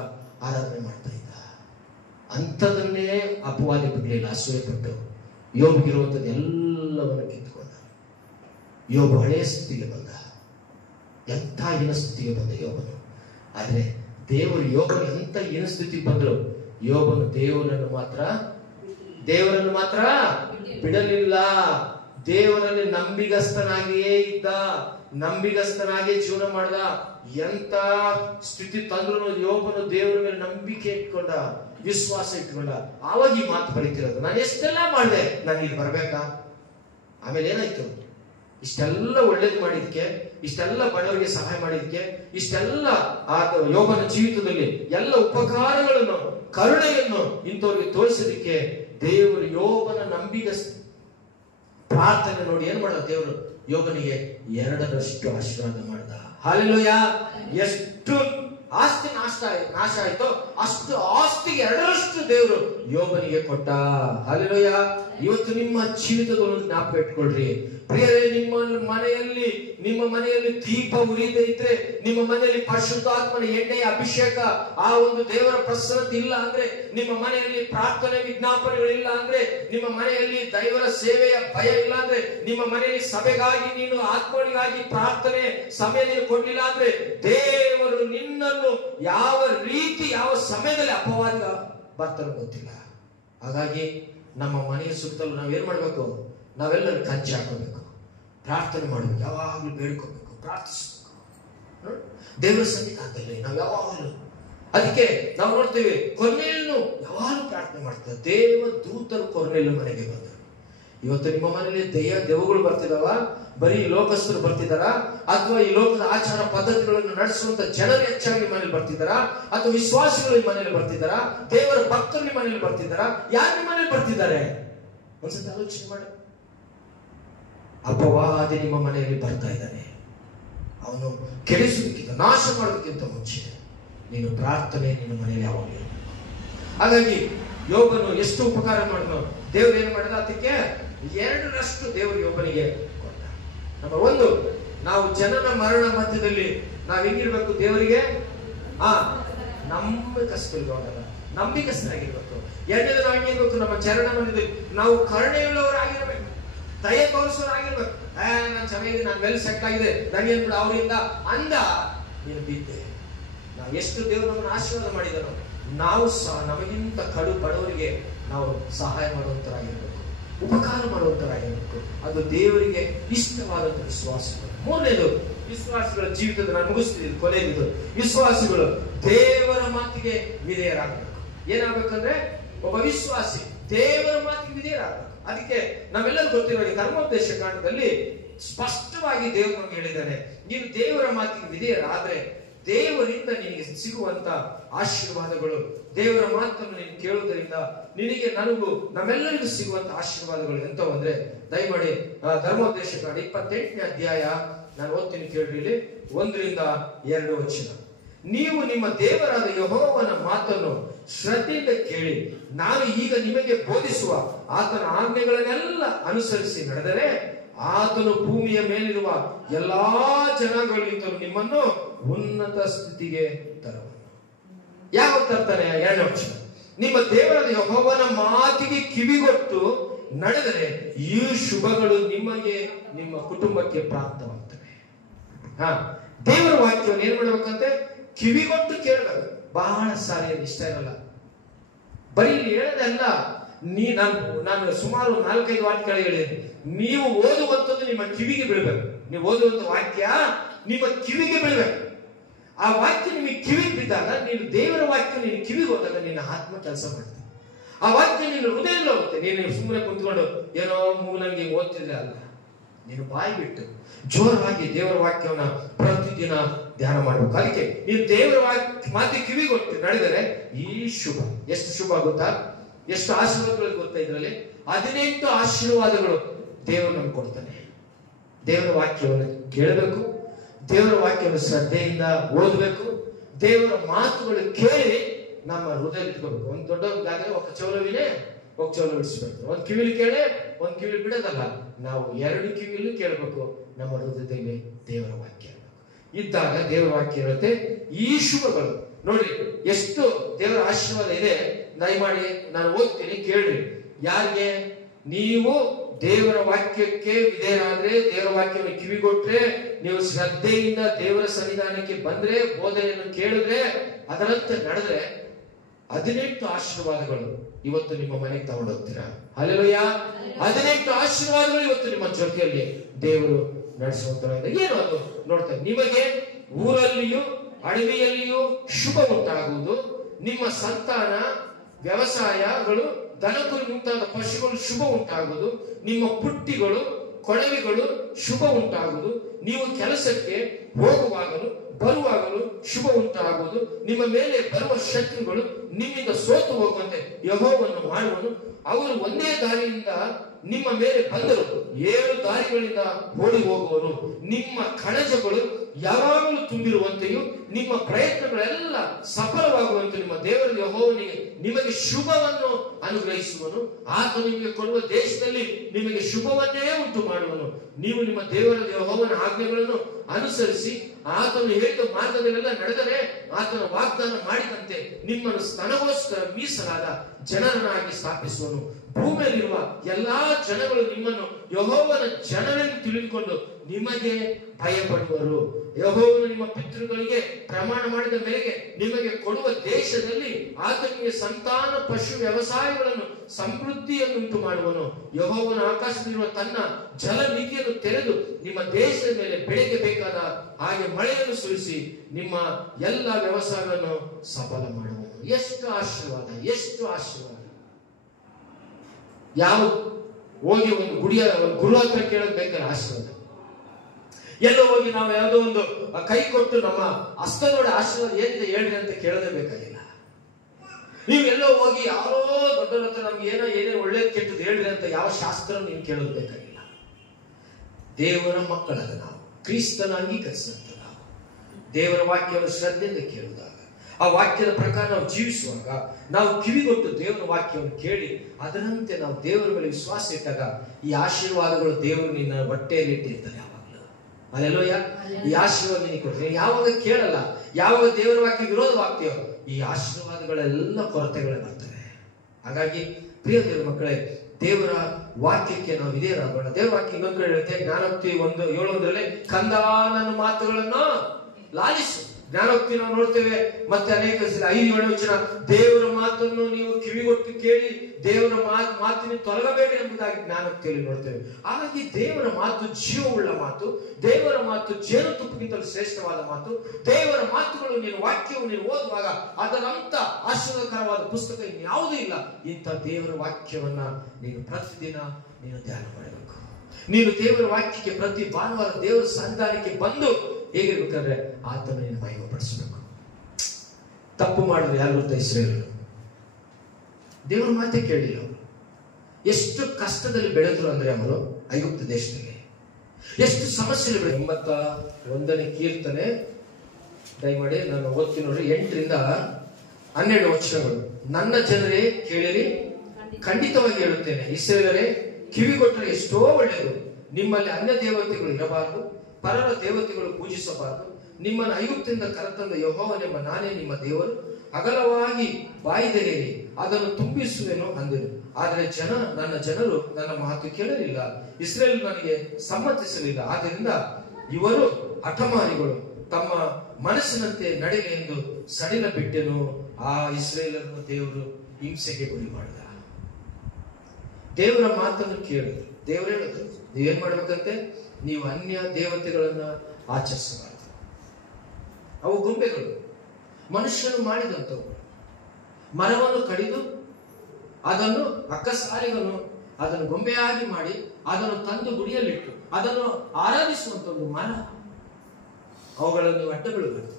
ಆರಾಧನೆ ಮಾಡ್ತಾ ಇದ್ದ. ಅಂಥದನ್ನೇ ಅಪವಾದಿ ಬಿಡ್ಲಿಲ್ಲ. ಅಸೂಯೆ ಪಟ್ಟು ಯೋಗಿರುವಂಥದ್ದು ಎಲ್ಲವನ್ನು ಕಿತ್ಕೊಂಡ. ಯೋಬ ಹಳೆಯ ಸ್ಥಿತಿಗೆ ಬಂದ. ಎಂಥ ಹೀನ ಸ್ಥಿತಿಗೆ ಬಂದ ಯೋಬನು. ಆದ್ರೆ ದೇವರು ಯೋಬನು ಎಂತ ಹೀನ ಸ್ಥಿತಿಗೆ ಬಂದ್ರು, ಯೋಬನು ದೇವರನ್ನು ಮಾತ್ರ ಬಿಡಲಿಲ್ಲ. ದೇವರಲ್ಲಿ ನಂಬಿಗಸ್ತನಾಗಿಯೇ ಇದ್ದ, ನಂಬಿಗಸ್ತನಾಗಿಯೇ ಜೀವನ ಮಾಡ್ದ. ಎಂತ ಸ್ಥಿತಿ ತಂದ್ರು ಯೋಬನು ದೇವರ ಮೇಲೆ ನಂಬಿಕೆ ಇಟ್ಕೊಂಡ, ವಿಶ್ವಾಸ ಇಟ್ಕೊಂಡ. ಆವಾಗ ಈ ಮಾತು ಬರೀತಿರೋದು, ನಾನು ಎಷ್ಟೆಲ್ಲ ಮಾಡಿದೆ, ನಾನು ಇಲ್ಲಿ ಬರ್ಬೇಕಾ? ಆಮೇಲೆ ಏನಾಯ್ತು? ಇಷ್ಟೆಲ್ಲ ಒಳ್ಳೇದು ಮಾಡಿದ್ಕೆ, ಇಷ್ಟೆಲ್ಲ ಬಡವರಿಗೆ ಸಹಾಯ ಮಾಡಿದ್ಕೆ, ಇಷ್ಟೆಲ್ಲ ಯೋಬನ ಜೀವಿತದಲ್ಲಿ ಎಲ್ಲ ಉಪಕಾರಗಳನ್ನು, ಕರುಣೆಯನ್ನು ಇಂಥವ್ರಿಗೆ ತೋರಿಸೋದಕ್ಕೆ ದೇವರು ಯೋಬನ ನಂಬಿಗಸ್ತ ಪ್ರಾರ್ಥನೆ ನೋಡಿ ಏನ್ ಮಾಡ್ದ? ದೇವರು ಯೋಬನಿಗೆ 2ರಷ್ಟು ಆಶೀರ್ವಾದ ಮಾಡ್ದ. ಹಲ್ಲೆಲೂಯ! ಎಷ್ಟು ಆಸ್ತಿ ನಾಶ ಆಯ್ತೋ ಅಷ್ಟು ಆಸ್ತಿಗೆ 2ರಷ್ಟು ದೇವರು ಯೋಬನಿಗೆ ಕೊಟ್ಟ. ಹಲ್ಲೆಲೂಯ! ಇವತ್ತು ನಿಮ್ಮ ಜೀವಿತದಲ್ಲಿ ಜ್ಞಾಪಕ ಇಟ್ಕೊಳ್ರಿ ಪ್ರಿಯರೇ. ನಿಮ್ಮ ಮನೆಯಲ್ಲಿ ದೀಪ ಉರಿಯದೇ ಇದ್ರೆ, ನಿಮ್ಮ ಮನೆಯಲ್ಲಿ ಪರಿಶುದ್ಧಾತ್ಮನ ಎಣ್ಣೆಯ ಅಭಿಷೇಕ, ಆ ಒಂದು ದೇವರ ಪ್ರಸನ್ನತೆ ಇಲ್ಲ ಅಂದ್ರೆ, ನಿಮ್ಮ ಮನೆಯಲ್ಲಿ ಪ್ರಾರ್ಥನೆ ವಿಜ್ಞಾಪನೆಗಳಿಲ್ಲ ಅಂದ್ರೆ, ನಿಮ್ಮ ಮನೆಯಲ್ಲಿ ದೈವರ ಸೇವೆಯ ಭಯ ಇಲ್ಲ ಅಂದ್ರೆ, ನಿಮ್ಮ ಮನೆಯಲ್ಲಿ ಸಭೆಗಾಗಿ ನೀನು ಆತ್ಮಗಳಿಗಾಗಿ ಪ್ರಾರ್ಥನೆ ಸಮಯ ಕೊಡ್ಲಿಲ್ಲ ಅಂದ್ರೆ, ದೇವರು ನಿನ್ನನ್ನು ಯಾವ ರೀತಿ ಯಾವ ಸಮಯದಲ್ಲಿ ಅಪವಾದ ಬರ್ತಾರೋ ಗೊತ್ತಿಲ್ಲ. ಹಾಗಾಗಿ ನಮ್ಮ ಮನೆಯ ಸುತ್ತಲೂ ನಾವೇನ್ ಮಾಡ್ಬೇಕು? ನಾವೆಲ್ಲರೂ ಕಂಚೆ ಹಾಕೋಬೇಕು, ಪ್ರಾರ್ಥನೆ ಮಾಡಬೇಕು, ಯಾವಾಗಲೂ ಬೇಡ್ಕೋಬೇಕು, ಪ್ರಾರ್ಥಿಸಬೇಕು ದೇವರ ಸನ್ನಿಧಾನದಲ್ಲಿ ನಾವು ಯಾವಾಗಲೂ. ಅದಕ್ಕೆ ನಾವು ನೋಡ್ತೇವೆ ಕೊರ್ನೇಲನು ಯಾವಾಗಲೂ ಪ್ರಾರ್ಥನೆ ಮಾಡ್ತಾರೆ. ದೇವ ದೂತರು ಕೊರ್ನೇಲನ ಮನೆಗೆ ಬಂದರು. ಇವತ್ತು ನಿಮ್ಮ ಮನೆಯಲ್ಲಿ ದೆವ್ವಗಳು ಬರ್ತಿದಾವ? ಬರೀ ಲೋಕಸ್ಥರು ಬರ್ತಿದಾರ? ಅಥವಾ ಈ ಲೋಕದ ಆಚಾರ ಪದ್ಧತಿಗಳನ್ನು ನಡೆಸುವಂತ ಜನರು ಹೆಚ್ಚಾಗಿ ಮನೇಲಿ ಬರ್ತಿದಾರ? ಅಥವಾ ವಿಶ್ವಾಸಿಗಳು ನಿಮ್ಮ ಮನೇಲಿ ಬರ್ತಿದಾರ? ದೇವರ ಭಕ್ತರು ನಿಮ್ಮ ಮನೇಲಿ ಬರ್ತಿದಾರ? ಯಾರು ನಿಮ್ಮ ಮನೇಲಿ ಬರ್ತಿದ್ದಾರೆ? ಒಂದ್ಸತಿ ಆಲೋಚನೆ ಮಾಡಿ. ಅಪವಾದಿ ನಿಮ್ಮ ಮನೆಯಲ್ಲಿ ಬರ್ತಾ ಇದ್ದಾನೆ. ಅವನು ಕೆಡಿಸೋದಕ್ಕಿಂತ, ನಾಶ ಮಾಡೋದಕ್ಕಿಂತ ಮುಂಚೆ ನೀನು ಪ್ರಾರ್ಥನೆ ನಿನ್ನ ಮನೆಯಲ್ಲಿ ಯಾವಾಗಲೂ. ಹಾಗಾಗಿ ಯೋಬನು ಎಷ್ಟು ಉಪಕಾರ ಮಾಡಿದ್ನು, ದೇವರು ಏನು ಮಾಡಿದ? ಅದಕ್ಕೆ 2ರಷ್ಟು ದೇವರು ಯೋಬನಿಗೆ ಕೊಟ್ಟ. ನಂಬರ್ 1, ನಾವು ಜನನ ಮರಣ ಮಧ್ಯದಲ್ಲಿ ನಾವು ಹೆಂಗಿರ್ಬೇಕು? ದೇವರಿಗೆ ನಂಬಿಕಸ್ಥರಾಗಿರ್ಬೇಕು. 2ನೇದು ನಾವು ಹೆಂಗಿರ್ಬೇಕು? ನಮ್ಮ ಚರಣ ಮಧ್ಯದಲ್ಲಿ ನಾವು ಕರುಣೆಯುಳ್ಳವರಾಗಿರ್ಬೇಕು, ದಯೆ ತೋರಿಸೋರಾಗಿರ್ಬೇಕು. ನಾನು ಚೆನ್ನಾಗಿದೆ, ನಾನು ವೆಲ್ ಸೆಟ್ ಆಗಿದೆ, ನನಗೇನ್ ಬಿಡ ಅವರಿಂದ ಅಂದ ನೀನು ಬಿದ್ದೆ. ನಾವು ಎಷ್ಟು ದೇವರು ನಮ್ಮನ್ನು ಆಶೀರ್ವಾದ ಮಾಡಿದನು, ನಾವು ಸಹ ನಮಗಿಂತ ಕಡು ಬಡವರಿಗೆ ನಾವು ಸಹಾಯ ಮಾಡುವಂತರಾಗಿರ್ಬೇಕು, ಉಪಕಾರ ಮಾಡುವಂತರಾಗಿರ್ಬೇಕು. ಅದು ದೇವರಿಗೆ ಇಷ್ಟವಾದಂತ ವಿಶ್ವಾಸಗಳು. 3ನೇದು ವಿಶ್ವಾಸಿಗಳ ಜೀವಿತದ ನಾನು ಮುಗಿಸ್ತಿದ್ದೀನಿ, ಕೊನೆಯದು ವಿಶ್ವಾಸಿಗಳು ದೇವರ ಮಾತಿಗೆ ವಿಧೇಯರಾಗಬೇಕು. ಏನಾಗಬೇಕಂದ್ರೆ ಒಬ್ಬ ವಿಶ್ವಾಸಿ ದೇವರ ಮಾತಿಗೆ ವಿಧೇಯರಾಗಬೇಕು. ಅದಕ್ಕೆ ನಾವೆಲ್ಲರೂ ಗೊತ್ತಿರೋ ಧರ್ಮೋಪದೇಶ ಕಾಂಡದಲ್ಲಿ ಸ್ಪಷ್ಟವಾಗಿ ದೇವರು ನಮ್ಗೆ ಹೇಳಿದ್ದಾನೆ, ನೀನು ದೇವರ ಮಾತಿಗೆ ವಿಧೇಯರಾದ್ರೆ ದೇವರಿಂದ ನಿನಗೆ ಸಿಗುವಂತ ಆಶೀರ್ವಾದಗಳು, ದೇವರ ಮಾತನ್ನು ನೀನು ಕೇಳುವುದರಿಂದ ನಿನಗೆ, ನನಗೂ, ನಮ್ಮೆಲ್ಲರಿಗೂ ಸಿಗುವಂತ ಆಶೀರ್ವಾದಗಳು ಎಂತವು ಅಂದ್ರೆ, ದಯಮಾಡಿ ಧರ್ಮೋಪದೇಶ ಕಾಂಡ 28ನೇ ಅಧ್ಯಾಯ ನಾನು ಓದ್ತೀನಿ, ಕೇಳ್ರಿ. ಇಲ್ಲಿ 1ರಿಂದ 2 ವಚನ. ನೀವು ನಿಮ್ಮ ದೇವರಾದ ಯೆಹೋವನ ಮಾತನ್ನು ಶ್ರದ್ಧೆಯಿಂದ ಕೇಳಿ, ನಾನು ಈಗ ನಿಮಗೆ ಬೋಧಿಸುವ ಆತನ ಆಜ್ಞೆಗಳನ್ನೆಲ್ಲ ಅನುಸರಿಸಿ ನಡೆದರೆ ಆತನು ಭೂಮಿಯ ಮೇಲಿರುವ ಎಲ್ಲಾ ಜನಾಂಗಗಳಿಗಿಂತಲೂ ನಿಮ್ಮನ್ನು ಉನ್ನತ ಸ್ಥಿತಿಗೆ ತರುವನು. ಯಾವಾಗ ತರ್ತಾನೆ? 2ನೇ ವಚನ. ನಿಮ್ಮ ದೇವರಾದ ಯೆಹೋವನ ಮಾತಿಗೆ ಕಿವಿಗೊಟ್ಟು ನಡೆದರೆ ಈ ಶುಭಗಳು ನಿಮಗೆ, ನಿಮ್ಮ ಕುಟುಂಬಕ್ಕೆ ಪ್ರಾಪ್ತವಾಗ್ತವೆ. ದೇವರ ವಾಕ್ಯವನ್ನು ಏನ್ ಮಾಡ್ಬೇಕಂತೆ? ಕಿವಿಗೊಟ್ಟು ಕೇಳಬೇಕು. ಬಹಳ ಸಾರಿ ಅದು ಇಷ್ಟ ಇರಲ್ಲ. ಬರೀ ಇಲ್ಲಿ ಹೇಳೋದಲ್ಲ, ನಾನು ಸುಮಾರು 4-5 ವಾಕ್ಯಗಳು ಹೇಳಿದ್ದೀನಿ. ನೀವು ಓದುವಂಥದ್ದು ನಿಮ್ಮ ಕಿವಿಗೆ ಬೀಳ್ಬೇಕು. ನೀವು ಓದುವಂತ ವಾಕ್ಯ ನಿಮ್ಮ ಕಿವಿಗೆ ಬೀಳ್ಬೇಕು. ಆ ವಾಕ್ಯ ನಿಮಗೆ ಕಿವಿಗೆ ಬಿದ್ದಾಗ, ನೀನು ದೇವರ ವಾಕ್ಯ ನಿನ್ನ ಕಿವಿಗೆ ಹೋದಾಗ ನಿನ್ನ ಆತ್ಮ ಕೆಲಸ ಮಾಡ್ತದೆ. ಆ ವಾಕ್ಯ ನಿನ್ನ ಹೃದಯದಲ್ಲಿ ಹೋಗುತ್ತೆ. ನೀನು ಸುಮ್ಮನೆ ಕುಂತ್ಕೊಂಡು ಏನೋ ಮೂಲಂಗಿ ಓದ್ತಿದ್ರೆ ಅಲ್ಲ, ನೀನು ಬಾಯಿ ಬಿಟ್ಟು ಜೋರವಾಗಿ ದೇವರ ವಾಕ್ಯವನ್ನ ಪ್ರತಿದಿನ ಧ್ಯಾನ ಮಾಡಬೇಕು. ಅದಕ್ಕೆ ನೀನು ದೇವರ ಮಾತಿ ಕಿವಿಗೆ ಹೋಗ್ತಿ ನಡೆದರೆ ಈ ಶುಭ. ಎಷ್ಟು ಶುಭ ಗೊತ್ತಾ? ಎಷ್ಟು ಆಶೀರ್ವಾದಗಳು ಗೊತ್ತಾ ಇದರಲ್ಲಿ? 18 ಆಶೀರ್ವಾದಗಳು ದೇವರು ನಮ್ಗೆ ಕೊಡ್ತಾನೆ. ದೇವರ ವಾಕ್ಯವನ್ನು ಕೇಳಬೇಕು, ದೇವರ ವಾಕ್ಯವನ್ನು ಶ್ರದ್ಧೆಯಿಂದ ಓದಬೇಕು, ದೇವರ ಮಾತುಗಳು ಕೇಳಿ ನಮ್ಮ ಹೃದಯ ಇಟ್ಕೋಬೇಕು. ಒಂದು ದೊಡ್ಡದಾದ್ರೆ ఒక ಚೌಲವಿನೇ ఒక ಚೌಲ ಬಿಡಿಸ್ಬೇಕು. ಒಂದು ಕಿವಿಲಿ ಕೇಳೆ, ಒಂದು ಕಿವಿಲಿ ಬಿಡೋದಲ್ಲ, ನಾವು 2 ಕಿವಿಲೂ ಕೇಳಬೇಕು. ನಮ್ಮ ಹೃದಯದಲ್ಲಿ ದೇವರ ವಾಕ್ಯ ಇದ್ದಾಗ ದೇವರ ವಾಕ್ಯ ಇರುತ್ತೆ. ಈ ಶುಭಗಳು ನೋಡಿ, ಎಷ್ಟು ದೇವರ ಆಶೀರ್ವಾದ ಇದೆ. ದಯಮಾಡಿ ನಾನು ಓದ್ತೀನಿ, ಕೇಳ್ರಿ. ಯಾರಿಗೆ? ನೀವು ದೇವರ ವಾಕ್ಯಕ್ಕೆ ವಿಧೇಯರಾದ್ರೆ, ದೇವರ ವಾಕ್ಯವನ್ನು ಕಿವಿಗೊಟ್ರೆ, ನೀವು ಶ್ರದ್ಧೆಯಿಂದ ದೇವರ ಸನ್ನಿಧಾನಕ್ಕೆ ಬಂದ್ರೆ, ಬೋಧನೆಯನ್ನು ಕೇಳಿದ್ರೆ, ಅದರಂತೆ ನಡೆದ್ರೆ 18 ಆಶೀರ್ವಾದಗಳು ಇವತ್ತು ನಿಮ್ಮ ಮನೆಗೆ ತಗೊಂಡೋಗ್ತೀರಾ. ಹಲ್ಲೆಲೂಯಾ. 18 ಆಶೀರ್ವಾದಗಳು ಇವತ್ತು ನಿಮ್ಮ ಜೊತೆಯಲ್ಲಿ ದೇವರು ನಡೆಸುವಂತ. ಏನು ಅದು ನೋಡ್ತಾರೆ. ನಿಮಗೆ ಊರಲ್ಲಿಯೂ ಅಡವಿಯಲ್ಲಿಯೂ ಶುಭ ಉಂಟಾಗುವುದು. ನಿಮ್ಮ ಸಂತಾನ, ವ್ಯವಸಾಯಗಳು, ದನಕರು ಮುಂತಾದ ಪಶುಗಳು ಶುಭ ಉಂಟಾಗುವುದು. ನಿಮ್ಮ ಪುಟ್ಟಿಗಳು, ಕೊಳವೆಗಳು ಶುಭ ಉಂಟಾಗುವುದು. ನೀವು ಕೆಲಸಕ್ಕೆ ಹೋಗುವಾಗಲೂ ಬರುವಾಗಲೂ ಶುಭ ಉಂಟಾಗುವುದು. ನಿಮ್ಮ ಮೇಲೆ ಬರುವ ಶತ್ರುಗಳು ನಿಮ್ಮಿಂದ ಸೋತು ಹೋಗುವಂತೆ ಯೆಹೋವನು ಮಾಡುವನು. ಅವರು ಒಂದೇ ದಾರಿಯಿಂದ ನಿಮ್ಮ ಮೇಲೆ ಬಂದರು, 7 ದಾರಿಗಳಿಂದ ಓಡಿ ಹೋಗುವರು. ನಿಮ್ಮ ಕಣಜಗಳು ಯಾವಾಗಲೂ ತುಂಬಿರುವಂತೆಯೂ ನಿಮ್ಮ ಪ್ರಯತ್ನಗಳೆಲ್ಲ ಸಫಲವಾಗುವಂತೆ ನಿಮ್ಮ ದೇವರ ಯೆಹೋವನಿಗೆ ನಿಮಗೆ ಶುಭವನ್ನು ಅನುಗ್ರಹಿಸುವನು. ಆತ ನಿಮಗೆ ಕೊಡುವ ದೇಶದಲ್ಲಿ ನಿಮಗೆ ಶುಭವನ್ನೇ ಉಂಟು ಮಾಡುವನು. ನೀವು ನಿಮ್ಮ ದೇವರ ಯೆಹೋವನ ಆಜ್ಞೆಗಳನ್ನು ಅನುಸರಿಸಿ ಆತನು ಹೇಳಿದ ಮಾರ್ಗದಲ್ಲೆಲ್ಲ ನಡೆದರೆ, ಆತನ ವಾಗ್ದಾನ ಮಾಡಿದಂತೆ ನಿಮ್ಮನ್ನು ತನಗೋಸ್ಕರ ಮೀಸಲಾದ ಜನರನ್ನಾಗಿ ಸ್ಥಾಪಿಸುವನು. ಭೂಮಿಯಲ್ಲಿರುವ ಎಲ್ಲಾ ಜನಗಳು ನಿಮ್ಮನ್ನು ಯೆಹೋವನ ಜನರೆಂದು ತಿಳಿದುಕೊಂಡು ನಿಮಗೆ ಭಯಪಡುವರು. ಯೆಹೋವನು ನಿಮ್ಮ ಪಿತೃಗಳಿಗೆ ಪ್ರಮಾಣ ಮಾಡಿದ ಮೇರೆಗೆ ನಿಮಗೆ ಕೊಡುವ ದೇಶದಲ್ಲಿ ಆತನಿಗೆ ಸಂತಾನ, ಪಶು, ವ್ಯವಸಾಯಗಳನ್ನು ಸಮೃದ್ಧಿಯನ್ನುಂಟು ಮಾಡುವನು. ಯೆಹೋವನ ಆಕಾಶದಲ್ಲಿರುವ ತನ್ನ ಜಲ ನಿಧಿಯನ್ನು ತೆರೆದು ನಿಮ್ಮ ದೇಶದ ಮೇಲೆ ಬೆಳೆಗೆ ಬೇಕಾದ ಹಾಗೆ ಮಳೆಯನ್ನು ಸುರಿಸಿ ನಿಮ್ಮ ಎಲ್ಲ ವ್ಯವಸಾಯಗಳನ್ನು ಸಫಲ ಮಾಡುವನು. ಎಷ್ಟು ಆಶೀರ್ವಾದ, ಎಷ್ಟು ಆಶೀರ್ವಾದ. ಯಾವ ಹೋಗಿ ಒಂದು ಗುರು ಹತ್ರ ಕೇಳೋದು ಬೇಕಾದ್ರೆ ಆಶೀರ್ವಾದ. ಎಲ್ಲೋ ಹೋಗಿ ನಾವು ಯಾವುದೋ ಒಂದು ಕೈ ಕೊಟ್ಟು ನಮ್ಮ ಹಸ್ತ ನೋಡಿ ಆಶೀರ್ವಾದ ಏನಿದೆ ಹೇಳ್ರಿ ಅಂತ ಕೇಳೋದೇ ಬೇಕಾಗಿಲ್ಲ. ನೀವು ಎಲ್ಲೋ ಹೋಗಿ ಯಾರೋ ದೊಡ್ಡವ್ರ ಹತ್ರ ನಮ್ಗೆ ಏನೇನು ಒಳ್ಳೇದು ಕೆಟ್ಟದ್ದು ಹೇಳ್ರಿ ಅಂತ ಯಾವ ಶಾಸ್ತ್ರ ನೀವು ಕೇಳೋದು ಬೇಕಾಗಿಲ್ಲ. ದೇವರ ಮಕ್ಕಳಾದ ನಾವು, ಕ್ರಿಸ್ತನ ಅಂಗೀಕರಿಸಿದಂತ ನಾವು ದೇವರ ವಾಕ್ಯವನ್ನು ಶ್ರದ್ಧೆಯಿಂದ ಕೇಳುವಾಗ, ಆ ವಾಕ್ಯದ ಪ್ರಕಾರ ನಾವು ಜೀವಿಸುವಾಗ, ನಾವು ಕಿವಿಗೊಟ್ಟು ದೇವರ ವಾಕ್ಯವನ್ನು ಕೇಳಿ ಅದರಂತೆ ನಾವು ದೇವರ ಮೇಲೆ ವಿಶ್ವಾಸ ಇಟ್ಟಾಗ ಈ ಆಶೀರ್ವಾದಗಳು ದೇವರು ನಿನ್ನ ಹೊಟ್ಟೆಯಲ್ಲಿ ಇಟ್ಟಿರ್ತಾರೆ. ಯಾವಾಗಲೂ ಅಲ್ಲೆಲ್ಲೋಯ ಈ ಆಶೀರ್ವಾದ ನಿನಗೆ ಕೊಡ್ತೀನಿ. ಯಾವಾಗ ಕೇಳಲ್ಲ, ಯಾವಾಗ ದೇವರ ವಾಕ್ಯ ವಿರೋಧವಾಗ್ತೀಯೋ ಈ ಆಶೀರ್ವಾದಗಳೆಲ್ಲ ಕೊರತೆಗಳೇ ಬರ್ತವೆ. ಹಾಗಾಗಿ ಪ್ರಿಯ ದೇವರ ಮಕ್ಕಳೇ, ದೇವರ ವಾಕ್ಯಕ್ಕೆ ನಾವು ವಿಧೇಯರಾಗೋಣ. ದೇವರ ವಾಕ್ಯ ಇನ್ನೊಂದು ಹೇಳುತ್ತೆ, ಜ್ಞಾನೋಕ್ತಿ 1:7 ಕಂದ ನನ್ನ ಮಾತುಗಳನ್ನು ಲಾಲಿಸು. ಜ್ಞಾನೋಕ್ತಿ ನಾವು ನೋಡ್ತೇವೆ. ಮತ್ತೆ ಅನೇಕ 5:7 ದೇವರ ಮಾತನ್ನು ನೀವು ಕಿವಿಗೊಟ್ಟು ಕೇಳಿ ದೇವರ ಮಾತಿನ ತೊಲಗಬೇಡಿ ಎಂಬುದಾಗಿ ಜ್ಞಾನೋಕ್ತಿಯಲ್ಲಿ ನೋಡ್ತೇವೆ. ಹಾಗಾಗಿ ದೇವರ ಮಾತು ಜೀವವುಳ್ಳ ಮಾತು, ದೇವರ ಮಾತು ಜೇನುತುಪ್ಪಕ್ಕಿಂತಲೂ ಶ್ರೇಷ್ಠವಾದ ಮಾತು. ದೇವರ ಮಾತುಗಳು, ನೀನು ವಾಕ್ಯವನ್ನು ನೀನು ಓದುವಾಗ ಅದರಂತ ಆಶೀರ್ವಾದಕರವಾದ ಪುಸ್ತಕ ಇನ್ಯಾವುದೂ ಇಲ್ಲ. ಇಂಥ ದೇವರ ವಾಕ್ಯವನ್ನ ನೀನು ಪ್ರತಿದಿನ ನೀನು ಧ್ಯಾನ ಮಾಡಬೇಕು. ನೀನು ದೇವರ ವಾಕ್ಯಕ್ಕೆ ಪ್ರತಿ ಭಾನುವಾರ ದೇವರ ಸನ್ನಿಧಾನಕ್ಕೆ ಬಂದು ಹೇಗಿರ್ಬೇಕಂದ್ರೆ ಆತನ ನೀನು ಮಹಿಮೆಪಡಿಸಬೇಕು. ತಪ್ಪು ಮಾಡಿದ್ರು ಯಾರು ಗೊತ್ತಾ? ಇಸ್ರಾಯೇಲರು ದೇವರ ಮಾತೇ ಕೇಳಿಲ್ಲ. ಅವರು ಎಷ್ಟು ಕಷ್ಟದಲ್ಲಿ ಬೆಳೆದ್ರು ಅಂದ್ರೆ ಅವರು ಐಗುಪ್ತ ದೇಶದಲ್ಲಿ ಎಷ್ಟು ಸಮಸ್ಯೆಗಳು ಬೆಳೆ. 81ನೇ ಕೀರ್ತನೆ ದಯಮಾಡಿ ನಾನು ಓದ್ತೀನಿ ನೋಡ್ರಿ. 8-12 ನನ್ನ ಜನರೇ ಕೇಳಿರಿ, ಖಂಡಿತವಾಗಿ ಹೇಳುತ್ತೇನೆ, ಇಸ್ರಾಯೇಲರೇ ಕಿವಿಗೊಟ್ಟರೆ ಎಷ್ಟೋ ಒಳ್ಳೆಯದು. ನಿಮ್ಮಲ್ಲಿ ಅನ್ಯ ದೇವತೆಗಳು ಇರಬಾರದು, ಪರರ ದೇವತೆಗಳು ಪೂಜಿಸಬಾರದು. ನಿಮ್ಮನ್ನು ಐಗುಪ್ತದಿಂದ ಕರೆತಂದ ಯೆಹೋವನೆಂಬ ನಾನೇ ನಿಮ್ಮ ದೇವರು. ಅಗಲವಾಗಿ ಬಾಯಿದೆಲೆಯಲ್ಲಿ ಅದನ್ನು ತುಂಬಿಸುವೆನು ಅಂದೆನು. ಆದರೆ ನನ್ನ ಜನರು ನನ್ನ ಮಾತು ಕೇಳಲಿಲ್ಲ, ಇಸ್ರಾಯೇಲ್ ನನಗೆ ಸಮ್ಮತಿಸಲಿಲ್ಲ. ಆದ್ದರಿಂದ ಇವರು ಹಠಮಾರಿಗಳು, ತಮ್ಮ ಮನಸ್ಸಿನಂತೆ ನಡೆಯಲಿ ಎಂದು ಸಡಿಲ ಬಿಟ್ಟೆನು. ಆ ಇಸ್ರಾಯೇಲರನ್ನು ದೇವರು ಹಿಂಸೆಗೆ ಗುರಿ ಮಾಡಿದ. ದೇವರ ಮಾತನ್ನು ಕೇಳಿದ್ರು. ದೇವರು ಹೇಳಿದ್ರು, ನೀವೇನ್ ಮಾಡ್ಬೇಕಂತೆ, ನೀವು ಅನ್ಯ ದೇವತೆಗಳನ್ನ ಆಚರಿಸಬಾರದು. ಅವು ಗೊಂಬೆಗಳು, ಮನುಷ್ಯನು ಮಾಡಿದಂಥವು. ಮರವನ್ನು ಕಡಿದು ಅದನ್ನು ಅಕ್ಕಸಾಲಿಗನು ಅದನ್ನು ಗೊಂಬೆಯಾಗಿ ಮಾಡಿ ಅದನ್ನು ತಂದು ಗುಡಿಯಲ್ಲಿಟ್ಟು ಅದನ್ನು ಆರಾಧಿಸುವಂತ ಒಂದು ಮರ. ಅವುಗಳನ್ನು ಅಡ್ಡ ಬೀಳಬಾರದು.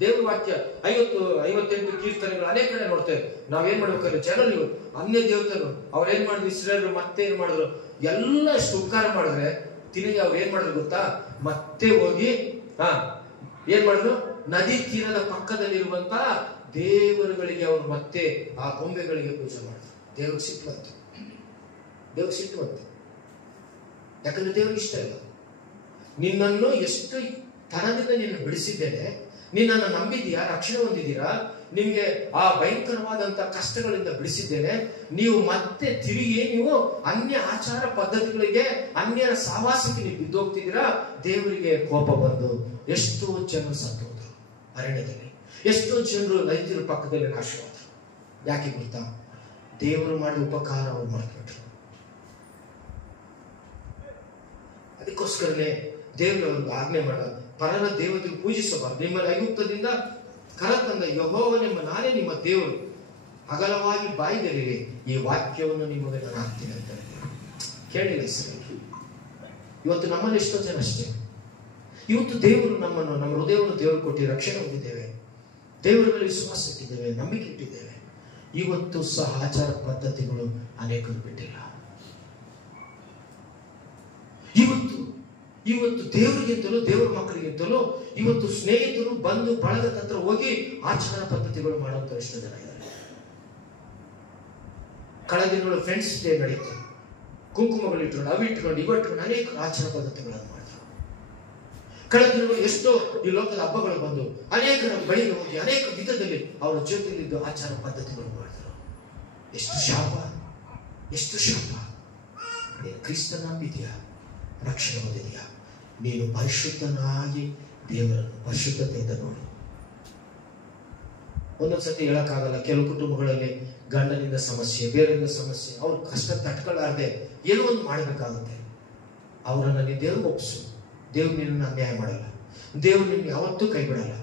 ದೇವರ ವಾಕ್ಯ 58 ಕೀರ್ತನೆಗಳು ಅನೇಕ ಕಡೆ ನೋಡ್ತೇವೆ. ನಾವೇನ್ ಮಾಡ್ಬೇಕಾದ್ರೆ ಜನರು ಅನ್ಯ ದೇವತೆಗಳು ಅವ್ರೇನ್ ಮಾಡಿದ್ರು, ಇಸ್ರಾಯೇಲ್ ಮತ್ತೆ ಏನ್ ಮಾಡಿದ್ರು, ಎಲ್ಲ ಉಪಕಾರ ಮಾಡಿದ್ರೆ ತಿರುಗಿ ಅವ್ರು ಏನ್ ಮಾಡಿದ್ರು ಗೊತ್ತಾ, ಮತ್ತೆ ಹೋಗಿ ಏನ್ ಮಾಡಿದ್ರು, ನದಿ ತೀರದ ಪಕ್ಕದಲ್ಲಿರುವಂತ ದೇವರುಗಳಿಗೆ ಅವರು ಮತ್ತೆ ಆ ಗೊಂಬೆಗಳಿಗೆ ಪೂಜೆ ಮಾಡಿದ್ರು. ದೇವ್ರಿಗೆ ಸಿಟ್ಟು ಬಂತು. ಯಾಕಂದ್ರೆ ದೇವ್ರಿಗೆ ಇಷ್ಟ ಇಲ್ಲ. ನಿನ್ನನ್ನು ಎಷ್ಟು ತನದಿಂದ ನಿನ್ನ ಬಿಡಿಸಿದ್ದೇನೆ, ನಿನ್ನನ್ನು ನಂಬಿದೀಯಾ, ರಕ್ಷಣೆ ಹೊಂದಿದ್ದೀರಾ, ನಿಮ್ಗೆ ಆ ಭಯಂಕರವಾದಂತ ಕಷ್ಟಗಳಿಂದ ಬಿಡಿಸಿದ್ದೇನೆ, ನೀವು ಮತ್ತೆ ತಿರುಗಿ ನೀವು ಅನ್ಯ ಆಚಾರ ಪದ್ಧತಿಗಳಿಗೆ ಅನ್ಯರ ಸಹವಾಸಕ್ಕೆ ನೀವು ಬಿದ್ದೋಗ್ತಿದ್ದೀರಾ. ದೇವರಿಗೆ ಕೋಪ ಬಂದು ಎಷ್ಟೋ ಜನರು ಸತ್ತು ಹೋದ್ರು ಅರಣ್ಯದಲ್ಲಿ, ಎಷ್ಟೋ ಜನರು ನೈತಿರ ಪಕ್ಕದಲ್ಲಿ ನಾಶವಾದರು. ಯಾಕೆ ಗೊತ್ತಾ, ದೇವರು ಮಾಡಿದ ಉಪಕಾರ ಅವ್ರು ಮಾಡ್ಬಿಟ್ರು. ಅದಕ್ಕೋಸ್ಕರನೇ ದೇವರು ಅವ್ರಿಗೆ ಆಜ್ಞೆ ಮಾಡ, ಪರರ ದೇವತೆಗೆ ಪೂಜಿಸಬಾರದು. ನಿಮ್ಮಲ್ಲಿ ಐಗುಪ್ತದಿಂದ ಕರತಂದ ಯೆಹೋವನೆಂಬ ನಾನೇ ನಿಮ್ಮ ದೇವರು, ಅಗಲವಾಗಿ ಬಾಯಿದಲ್ಲಿರಿ, ಈ ವಾಕ್ಯವನ್ನು ನಿಮಗೆ ನಾನು ಹಾಕ್ತೀನಿ ಅಂತ ಕೇಳಿಲ್ಲ ಸರಿ. ಇವತ್ತು ನಮ್ಮಲ್ಲಿ ಎಷ್ಟೋ ಜನ ಅಷ್ಟೇ. ಇವತ್ತು ದೇವರು ನಮ್ಮನ್ನು, ನಮ್ಮ ಹೃದಯವನ್ನು ದೇವರು ಕೊಟ್ಟು ರಕ್ಷಣೆ ಹೊಂದಿದ್ದೇವೆ, ದೇವರಲ್ಲಿ ವಿಶ್ವಾಸ ಇಟ್ಟಿದ್ದೇವೆ, ನಂಬಿಕೆ ಇಟ್ಟಿದ್ದೇವೆ. ಇವತ್ತು ಸಹ ಆಚಾರ ಪದ್ಧತಿಗಳು ಅನೇಕರು ಬಿಟ್ಟಿಲ್ಲ. ಇವತ್ತು ದೇವರಿಗಿಂತಲೂ ದೇವರ ಮಕ್ಕಳಿಗಿಂತಲೂ ಇವತ್ತು ಸ್ನೇಹಿತರು ಬಂದು ಬಳಗದ ಹತ್ರ ಹೋಗಿ ಆಚಾರ ಪದ್ಧತಿಗಳು ಮಾಡುವಂತ ಎಷ್ಟೋ ಜನ ಇದ್ದಾರೆ. ಕಳೆದ ದಿನಗಳು ಫ್ರೆಂಡ್ಸ್ ಡೇ ನಡೀತು, ಕುಂಕುಮಗಳು ಇಟ್ಕೊಂಡು ಅವಿಟ್ಕೊಂಡು ಇವಿಟ್ಕೊಂಡು ಅನೇಕ ಆಚಾರ ಪದ್ಧತಿಗಳನ್ನು ಮಾಡಿದ್ರು. ಕಳೆದ ದಿನಗಳು ಎಷ್ಟೋ ಈ ಲೋಕದ ಹಬ್ಬಗಳು ಬಂದು ಅನೇಕರ ಬಳಿಗೆ ಹೋಗಿ ಅನೇಕ ವಿಧದಲ್ಲಿ ಅವರ ಜೊತೆಲಿದ್ದು ಆಚಾರ ಪದ್ಧತಿಗಳು ಮಾಡಿದ್ರು. ಎಷ್ಟು ಶಾಪ. ಕ್ರಿಸ್ತ ನಂಬಿದೆಯಾ, ರಕ್ಷಣೆ ಹೊಂದಿದೆಯಾ, ನೀನು ಪರಿಶುದ್ಧನಾಗಿ ದೇವರನ್ನು ಪರಿಶುದ್ಧತೆಯಿಂದ ನೋಡು. ಒಂದೊಂದ್ಸತಿ ಹೇಳಕ್ಕಾಗಲ್ಲ. ಕೆಲವು ಕುಟುಂಬಗಳಲ್ಲಿ ಗಂಡನಿಂದ ಸಮಸ್ಯೆ, ಬೇರೆಯಿಂದ ಸಮಸ್ಯೆ, ಅವ್ರ ಕಷ್ಟ ತಟ್ಕೊಳ್ಳಾರ್ದೆ ಏನೋ ಒಂದು ಮಾಡಬೇಕಾಗುತ್ತೆ. ಅವರನ್ನ ನೀನು ದೇವ್ರಿಗೆ ಒಪ್ಪಿಸು. ದೇವ್ರು ನಿನ್ನ ಅನ್ಯಾಯ ಮಾಡಲ್ಲ, ದೇವ್ರು ನಿನ್ಗೆ ಯಾವತ್ತೂ ಕೈ ಬಿಡಲ್ಲ.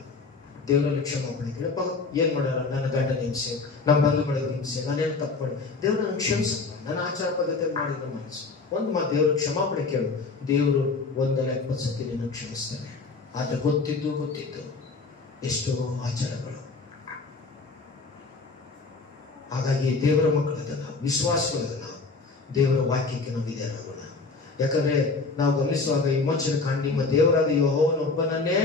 ದೇವರಲ್ಲಿ ಕ್ಷಮಾಪಣೆ ಕೇಳಪ್ಪ, ಏನ್ ಮಾಡಲ್ಲ, ನನ್ನ ಗಂಡನ ಹಿಂಸೆ, ನಮ್ಮ ಬಂಧುಗಳಿಗೆ ಹಿಂಸೆ, ನಾನೇನು ತಪ್ಪು ಮಾಡಿ, ದೇವ್ರು ನನಗೆ ಕ್ಷಮಿಸಲ್ಲ, ನನ್ನ ಆಚಾರ ಪದ್ಧತಿ ಮಾಡಿದ ಮನಸ್ಸು ಒಂದು ಮಾತು, ದೇವ್ರ ಕ್ಷಮಾಪಣೆ ಕೇಳು. ದೇವರು 170 ಸತಿ ನಿನ್ನ ಕ್ಷಮಿಸ್ತಾನೆ. ಆದ್ರೆ ಗೊತ್ತಿದ್ದು ಎಷ್ಟೋ ಆಚಾರಗಳು. ಹಾಗಾಗಿ ದೇವರ ಮಕ್ಕಳದನ್ನ, ವಿಶ್ವಾಸಗಳದನ್ನ ದೇವರ ವಾಕ್ಯಕ್ಕೆ ನಾವು ವಿಧೇಯರಾಗೋಣ. ಯಾಕಂದ್ರೆ ನಾವು ಗಮನಿಸುವಾಗ ವಿಮೋಚನೆ ಕಾಂಡ ನಿಮ್ಮ ದೇವರಾದ ಯೆಹೋವನೊಬ್ಬನನ್ನೇ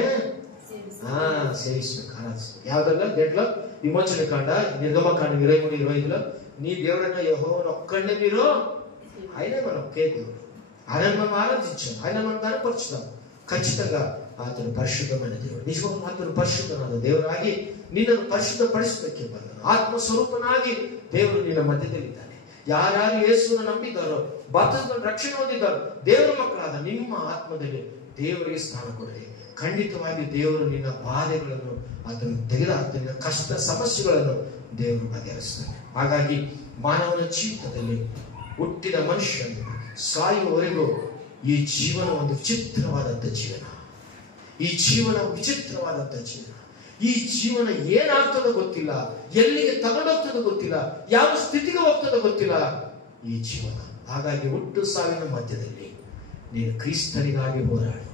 ಸೇವಿಸಬೇಕು, ಆರಾಧಿಸಬೇಕು. ಯಾವ್ದಲ್ಲ ದೇಡ್ಲ ವಿಮೋಚನೆ ಕಾಂಡ, ನಿರ್ಗಮ ಕಾಂಡ 23-25 ನೀ ದೇವರನ್ನ యెహోవానొక్కడే మీరు ఆయనే మనం కేకులు ఆయన మనం ఆరాధించాం, ఆయన మనం కనపరుచుతాం. ఖచ్చితంగా ಆತನು ಪರಿಶುದ್ಧమైన ದೇವರು, ನಿಜವಾಗ್ಲೂ ಆತನು ಪರಿಶುದ್ಧನಾದ ದೇವರಾಗಿ ನಿನ್ನನ್ನು ಪರಿಶುದ್ಧಪಡಿಸಬೇಕೆ ಬಂದನು. ಆತ್ಮ ಸ್ವರೂಪನಾಗಿ ದೇವರು ನಿನ್ನ ಮಧ್ಯದಲ್ಲಿದ್ದಾನೆ. ಯಾರ್ಯಾರು ಯೇಸುವನ್ನು ನಂಬಿದ್ದಾರೋ, ಬಾಪ್ತಿಸ್ಮದಲ್ಲಿ ರಕ್ಷಣೆ ಹೊಂದಿದ್ದಾರೋ, ದೇವರ ಮಕ್ಕಳಾದ ನಿಮ್ಮ ಆತ್ಮದಲ್ಲಿ ದೇವರಿಗೆ ಸ್ಥಾನ ಕೊಡಲಿ. ಖಂಡಿತವಾಗಿ ದೇವರು ನಿನ್ನ ಬಾಧೆಗಳನ್ನು ಅದನ್ನು ತೆಗೆದುಹಾಕ್ತಾನೆ, ಕಷ್ಟ ಸಮಸ್ಯೆಗಳನ್ನು ದೇವರು ಬಗೆಹರಿಸ್ತಾನೆ. ಹಾಗಾಗಿ ಮಾನವನ ಜೀವಿತದಲ್ಲಿ ಹುಟ್ಟಿದ ಮನುಷ್ಯನು ಸಾಯುವವರೆಗೂ ಈ ಜೀವನ ಒಂದು ವಿಚಿತ್ರವಾದಂಥ ಜೀವನ, ಈ ಜೀವನ ವಿಚಿತ್ರವಾದಂಥ ಜೀವನ. ಈ ಜೀವನ ಏನಾಗ್ತದೋ ಗೊತ್ತಿಲ್ಲ, ಎಲ್ಲಿಗೆ ತಗೊಂಡೋಗ್ತದೋ ಗೊತ್ತಿಲ್ಲ, ಯಾವ ಸ್ಥಿತಿಗೆ ಹೋಗ್ತದೋ ಗೊತ್ತಿಲ್ಲ ಈ ಜೀವನ. ಹಾಗಾಗಿ ಹುಟ್ಟು ಸಾವಿನ ಮಧ್ಯದಲ್ಲಿ ನೀನು ಕ್ರಿಸ್ತನಿಗಾಗಿ ಹೋರಾಡು,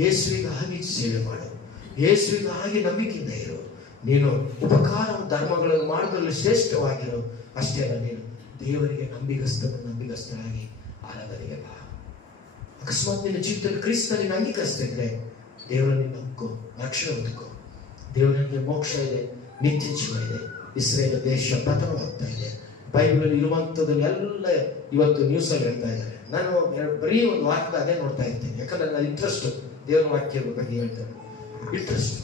ಯೇಸುವಿಗಾಗಿ ಸೇವೆ ಮಾಡು, ಯೇಸುವಿಗಾಗಿ ನಂಬಿಕೆಯಿಂದ ಇರು. ನೀನು ಉಪಕಾರ ಧರ್ಮಗಳನ್ನು ಮಾಡೋದ್ರಲ್ಲಿ ಶ್ರೇಷ್ಠವಾಗಿರು. ಅಷ್ಟೇ ಅಲ್ಲ, ನೀನು ದೇವರಿಗೆ ನಂಬಿಗಸ್ತನಾಗಿ ಆರಾಧನೆಗೆ ಬಾ. ಅಕಸ್ಮಾತ್ ನಿನ್ನ ಜೀವಿತದಲ್ಲಿ ಕ್ರಿಸ್ತನಿಗೆ ಅಂಗೀಕರಿಸ್ತಿದ್ರೆ ದೇವರನ್ನು ನಂಬಿಕೋ, ರಕ್ಷಣೆ ಹೊಂದಿಕೋ. ದೇವರಿಗೆ ಮೋಕ್ಷ ಇದೆ, ನಿತ್ಯ ಜೀವ ಇದೆ. ಇಸ್ರೇಲ್ ದೇಶ ಪತನವಾಗ್ತಾ ಇದೆ. ಬೈಬಲ್ ಇರುವಂಥದ್ದನ್ನೆಲ್ಲ ಇವತ್ತು ನ್ಯೂಸ್ ಅಲ್ಲಿ ಹೇಳ್ತಾ ಇದ್ದಾರೆ. ನಾನು ಬರೀ ಒಂದು ವಾಕ್ಯದ ಅದೇ ನೋಡ್ತಾ ಇರ್ತೇನೆ, ಯಾಕಂದ್ರೆ ನನ್ನ ಇಂಟ್ರೆಸ್ಟ್ ದೇವರ ವಾಕ್ಯದ ಬಗ್ಗೆ ಹೇಳ್ತಾರೆ, ಇಂಟ್ರೆಸ್ಟ್.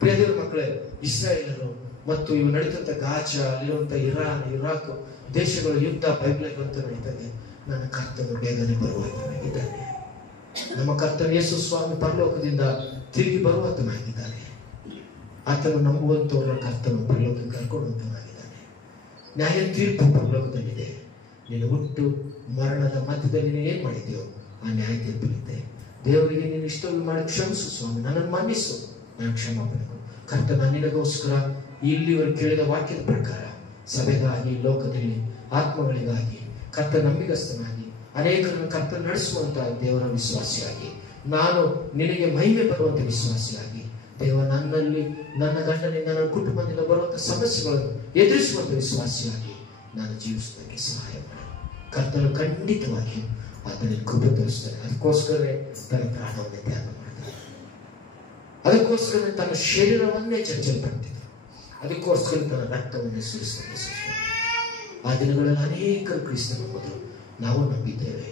ಪ್ರಿಯ ದೇವರ ಮಕ್ಕಳೇ, ಇಸ್ರಾಯೇಲರು ಮತ್ತು ಇವು ನಡೀತಂತ ಗಾಜಾ, ಅಲ್ಲಿರುವಂತ ಇರಾನ್, ಇರಾಕ್ ದೇಶಗಳು ಯುದ್ಧ ಬೈಬಲ್ ಗ್ರಂಥ ನಡೀತಾ ಇದೆ. ನನ್ನ ಕರ್ತನು ಬೇಗನೆ ಬರುವಂತನಾಗಿದ್ದಾನೆ. ನಮ್ಮ ಕರ್ತನ ಯೇಸು ಸ್ವಾಮಿ ಪರಲೋಕದಿಂದ ತಿರುಗಿ ಬರುವಂತನಾಗಿದ್ದಾನೆ. ಆತನು ನಂಬುವಂತವರ ಕರ್ತನು ಪರಲೋಕಕ್ಕೆ ಕರ್ಕೊಂಡಂತನಾಗಿದ್ದಾನೆ. ನ್ಯಾಯ ತೀರ್ಪು ಪರಲೋಕದಲ್ಲಿದೆ. ನೀನು ಹುಟ್ಟು ಮರಣದ ಮಧ್ಯದಲ್ಲಿ ನೀನು ಏನು ಮಾಡಿದ್ಯೋ ಆ ನ್ಯಾಯ ತೀರ್ಪಲ್ಲಿದೆ. ದೇವರಿಗೆ ನೀನು ಇಷ್ಟವನ್ನು ಮಾಡಿ ಕ್ಷಮಿಸು ಸ್ವಾಮಿ, ನನ್ನನ್ನು ಮನ್ನಿಸು, ನಾನು ಕ್ಷಮಾಪಣೆ ಕೊಡು. ಕರ್ತನ ನಿನಗೋಸ್ಕರ ಇಲ್ಲಿವರು ಕೇಳಿದ ವಾಕ್ಯದ ಪ್ರಕಾರ ಸಭೆಗಾಗಿ, ಲೋಕದಲ್ಲಿ ಆತ್ಮಗಳಿಗಾಗಿ, ಕರ್ತ ನಂಬಿಗಸ್ತನಾಗಿ ಅನೇಕರನ್ನು ಕರ್ತ ನಡೆಸುವಂತಹ ದೇವರ ವಿಶ್ವಾಸಿಯಾಗಿ, ನಾನು ನಿನಗೆ ಮಹಿಮೆ ಬರುವಂತ ವಿಶ್ವಾಸಿಯಾಗಿ, ದೇವ ನನ್ನಲ್ಲಿ, ನನ್ನ ಗಂಡನಿಂದ, ನನ್ನ ಕುಟುಂಬದಿಂದ ಬರುವಂತಹ ಸಮಸ್ಯೆಗಳನ್ನು ಎದುರಿಸುವಂತ ವಿಶ್ವಾಸಿಯಾಗಿ ನಾನು ಜೀವಿಸುವುದಕ್ಕೆ ಸಹಾಯ ಮಾಡ. ಕರ್ತನು ಖಂಡಿತವಾಗಿಯೂ ಆತನಿಗೆ ಕೃಪೆ ತೋರಿಸ್ತಾನೆ. ಅದಕ್ಕೋಸ್ಕರವೇ ತನ್ನ ಪ್ರಾಣವನ್ನೇ ತ್ಯಾಗ ಮಾಡ್ತಾನೆ. ಅದಕ್ಕೋಸ್ಕರ ತನ್ನ ಶರೀರವನ್ನೇ ಚಂಚಲಪಡ್ತಿದ್ದ. ಅದಕ್ಕೋಸ್ಕರ ತನ್ನ ರಕ್ತವನ್ನೇ ಸುರಿಸ್ತಾನೆ. ಆ ದಿನಗಳಲ್ಲಿ ಅನೇಕರು ಕ್ರಿಸ್ತನ ಮೊದಲು ನಾವು ನಂಬಿದ್ದೇವೆ.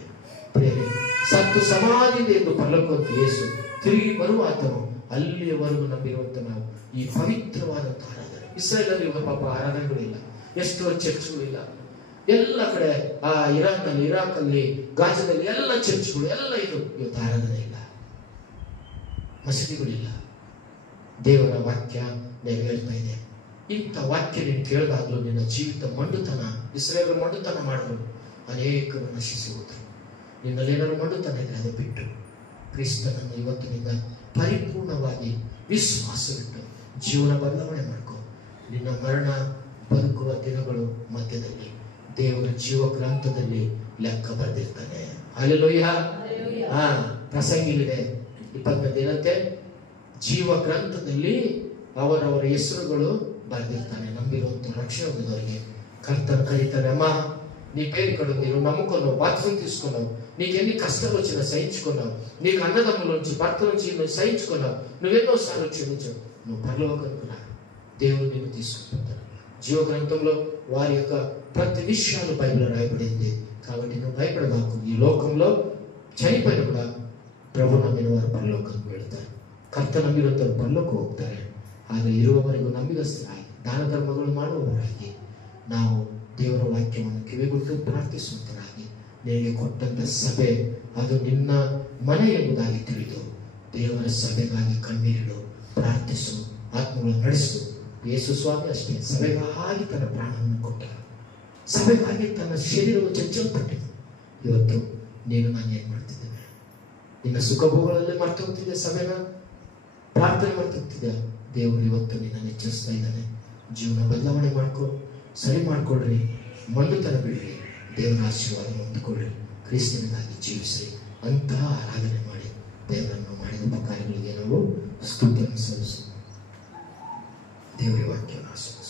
ಪ್ರೇರೆ ಸತ್ತು ಸಮಾಧಿಯಿಂದ ಎಂದು ಪರಲೋಕಕ್ಕೆ ಯೇಸು ತಿರುಗಿ ಬರುವ ಆತನು ಅಲ್ಲಿಯವರೆಗೂ ನಂಬಿರುವಂತ ನಾವು ಈ ಪವಿತ್ರವಾದಂತಹ ಆರಾಧನೆ. ಇಸ್ರೇಲಲ್ಲಿ ಪಾಪ ಆರಾಧನೆಗಳಿಲ್ಲ, ಎಷ್ಟೋ ಚರ್ಚ್ಗಳಿಲ್ಲ. ಎಲ್ಲ ಕಡೆ ಆ ಇರಾಕಲ್ಲಿ, ಗಾಜಾದಲ್ಲಿ ಎಲ್ಲ ಚರ್ಚ್ಗಳು ಎಲ್ಲ ಇವತ್ತು ಆರಾಧನೆ ಇಲ್ಲ, ಮಸೀದಿಗಳಿಲ್ಲ. ದೇವರ ವಾಕ್ಯ ನೆರವೇರ್ತಾ ಇದೆ. ಇಂಥ ವಾಕ್ಯ ನೀನು ಕೇಳಿದಾಗಲೂ ನಿನ್ನ ಜೀವಿತ ಮಂಡುತನ, ಇಸ್ರೇಲರು ಮಂಡುತನ ಮಾಡಿದ್ರು, ಅನೇಕರು ನಶಿಸಿ ಹೋದರು. ನಿನ್ನಲ್ಲಿ ಏನಾದ್ರು ಮಂಡುತನ ಇದ್ರೆ ಅದು ಬಿಟ್ಟು ಕ್ರಿಸ್ತನನ್ನು ಇವತ್ತಿನಿಂದ ಪರಿಪೂರ್ಣವಾಗಿ ವಿಶ್ವಾಸವಿಟ್ಟು ಜೀವನ ಬದಲಾವಣೆ ಮಾಡ್ಕೊ. ನಿನ್ನ ಮರಣ ಬದುಕುವ ದಿನಗಳು ಮಧ್ಯದಲ್ಲಿ ದೇವರ ಜೀವ ಗ್ರಂಥದಲ್ಲಿ ಲೆಕ್ಕ ಬರೆದಿರ್ತಾನೆ. ಹಲ್ಲೆಲೂಯಾ. ಪ್ರಸಂಗಿಲಿದೆ 20 ಜೀವ ಗ್ರಂಥದಲ್ಲಿ ಅವರವರ ಹೆಸರುಗಳು ಬರೆದಿರ್ತಾನೆ. ನಂಬಿರುವಂತ ರಕ್ಷಣೆ ಹೊಂದಿದವರಿಗೆ ಕರ್ತನ ಕರೀತಾರೆ, అమ్మా నీ పేరు ఇక్కడ ఉంది, నువ్వు నమ్ముకున్నావు, బాప్తిసం తీసుకున్నావు, నీకు ఎన్ని కష్టాలు వచ్చినా సహించుకున్నావు, నీకు అన్నదమ్ముల నుంచి భర్త నుంచి నువ్వు సహించుకున్నావు, నువ్వెన్నోసార్లు క్షమించావు, నువ్వు పరలోకానికి రా, దేవుడు నిన్ను తీసుకుంటాడు. జీవ గ్రంథంలో వారి యొక్క ప్రతి విషయాలు బైబిల్లో రాయబడింది. కాబట్టి నువ్వు భయపడబాకు. ఈ లోకంలో చనిపోయిన కూడా ప్రభు నమ్మిన వారు పరలోకానికి వెళుతారు. ಕರ್ತ ನಂಬಿರುವಂತವರು ಪರಲೋಕಕ್ಕೆ ಹೋಗ್ತಾರೆ. ಆದರೆ ಇರುವವರೆಗೂ ನಂಬಿಗಸ್ತರಾಗಿ ದಾನ ಧರ್ಮಗಳು ಮಾಡುವವರಾಗಿ ನಾವು ದೇವರ ವಾಕ್ಯವನ್ನು ಕಿವಿಗೊಟ್ಟು ಪ್ರಾರ್ಥಿಸುವಂತರಾಗಿ, ನಿನಗೆ ಕೊಟ್ಟಂತ ಸಭೆ ಅದು ನಿನ್ನ ಮನೆ ಎಂಬುದಾಗಿ ತಿಳಿದು ದೇವರ ಸಭೆಗಾಗಿ ಕಣ್ಣೀರಿಡು, ಪ್ರಾರ್ಥಿಸು, ಆತ್ಮಗಳನ್ನು ನಡೆಸು. ಯೇಸು ಸ್ವಾಮಿ ಅಷ್ಟೇ ಸಭೆಗಾಗಿ ತನ್ನ ಪ್ರಾಣವನ್ನು ಕೊಟ್ಟ, ಸಭೆಗಾಗಿ ತನ್ನ ಶರೀರವು ಚಂಚಲಪಟ್ಟಿತು. ಇವತ್ತು ನೀನು ನಾನು ಏನ್ ಮಾಡ್ತಿದ್ದೇನೆ? ನಿನ್ನ ಸುಖಭೋಗಗಳಲ್ಲೇ ಮರ್ತು ಹೋಗ್ತಿದ್ದೆ, ಸಭೆನ ಪ್ರಾರ್ಥನೆ ಮಾಡ್ತಾ ಹೋಗ್ತಿದ್ದೆ. ದೇವರು ಇವತ್ತು ನಿನ್ನನ್ನು ಎಚ್ಚರಿಸ್ತಾ ಇದ್ದಾನೆ. ಜೀವನ ಬದಲಾವಣೆ ಮಾಡ್ಕೊ, ಸರಿ ಮಾಡ್ಕೊಳ್ರಿ, ಮಂಡುತನ ಬಿಡ್ರಿ, ದೇವರ ಆಶೀರ್ವಾದ ಹೊಂದಿಕೊಳ್ಳ್ರಿ, ಕ್ರಿಸ್ತನಿಗಾಗಿ ಜೀವಿಸ್ರಿ. ಅಂತಹ ಆರಾಧನೆ ಮಾಡಿ ದೇವರನ್ನು ಮಾಡಿದ ಉಪಕಾರಗಳಿಗೆ ನಾವು ಸ್ತುತಿಯನ್ನು ಸಲ್ಲಿಸು. ದೇವರ ವಾಕ್ಯವನ್ನು ಆಶೀರ್ವದಿಸು.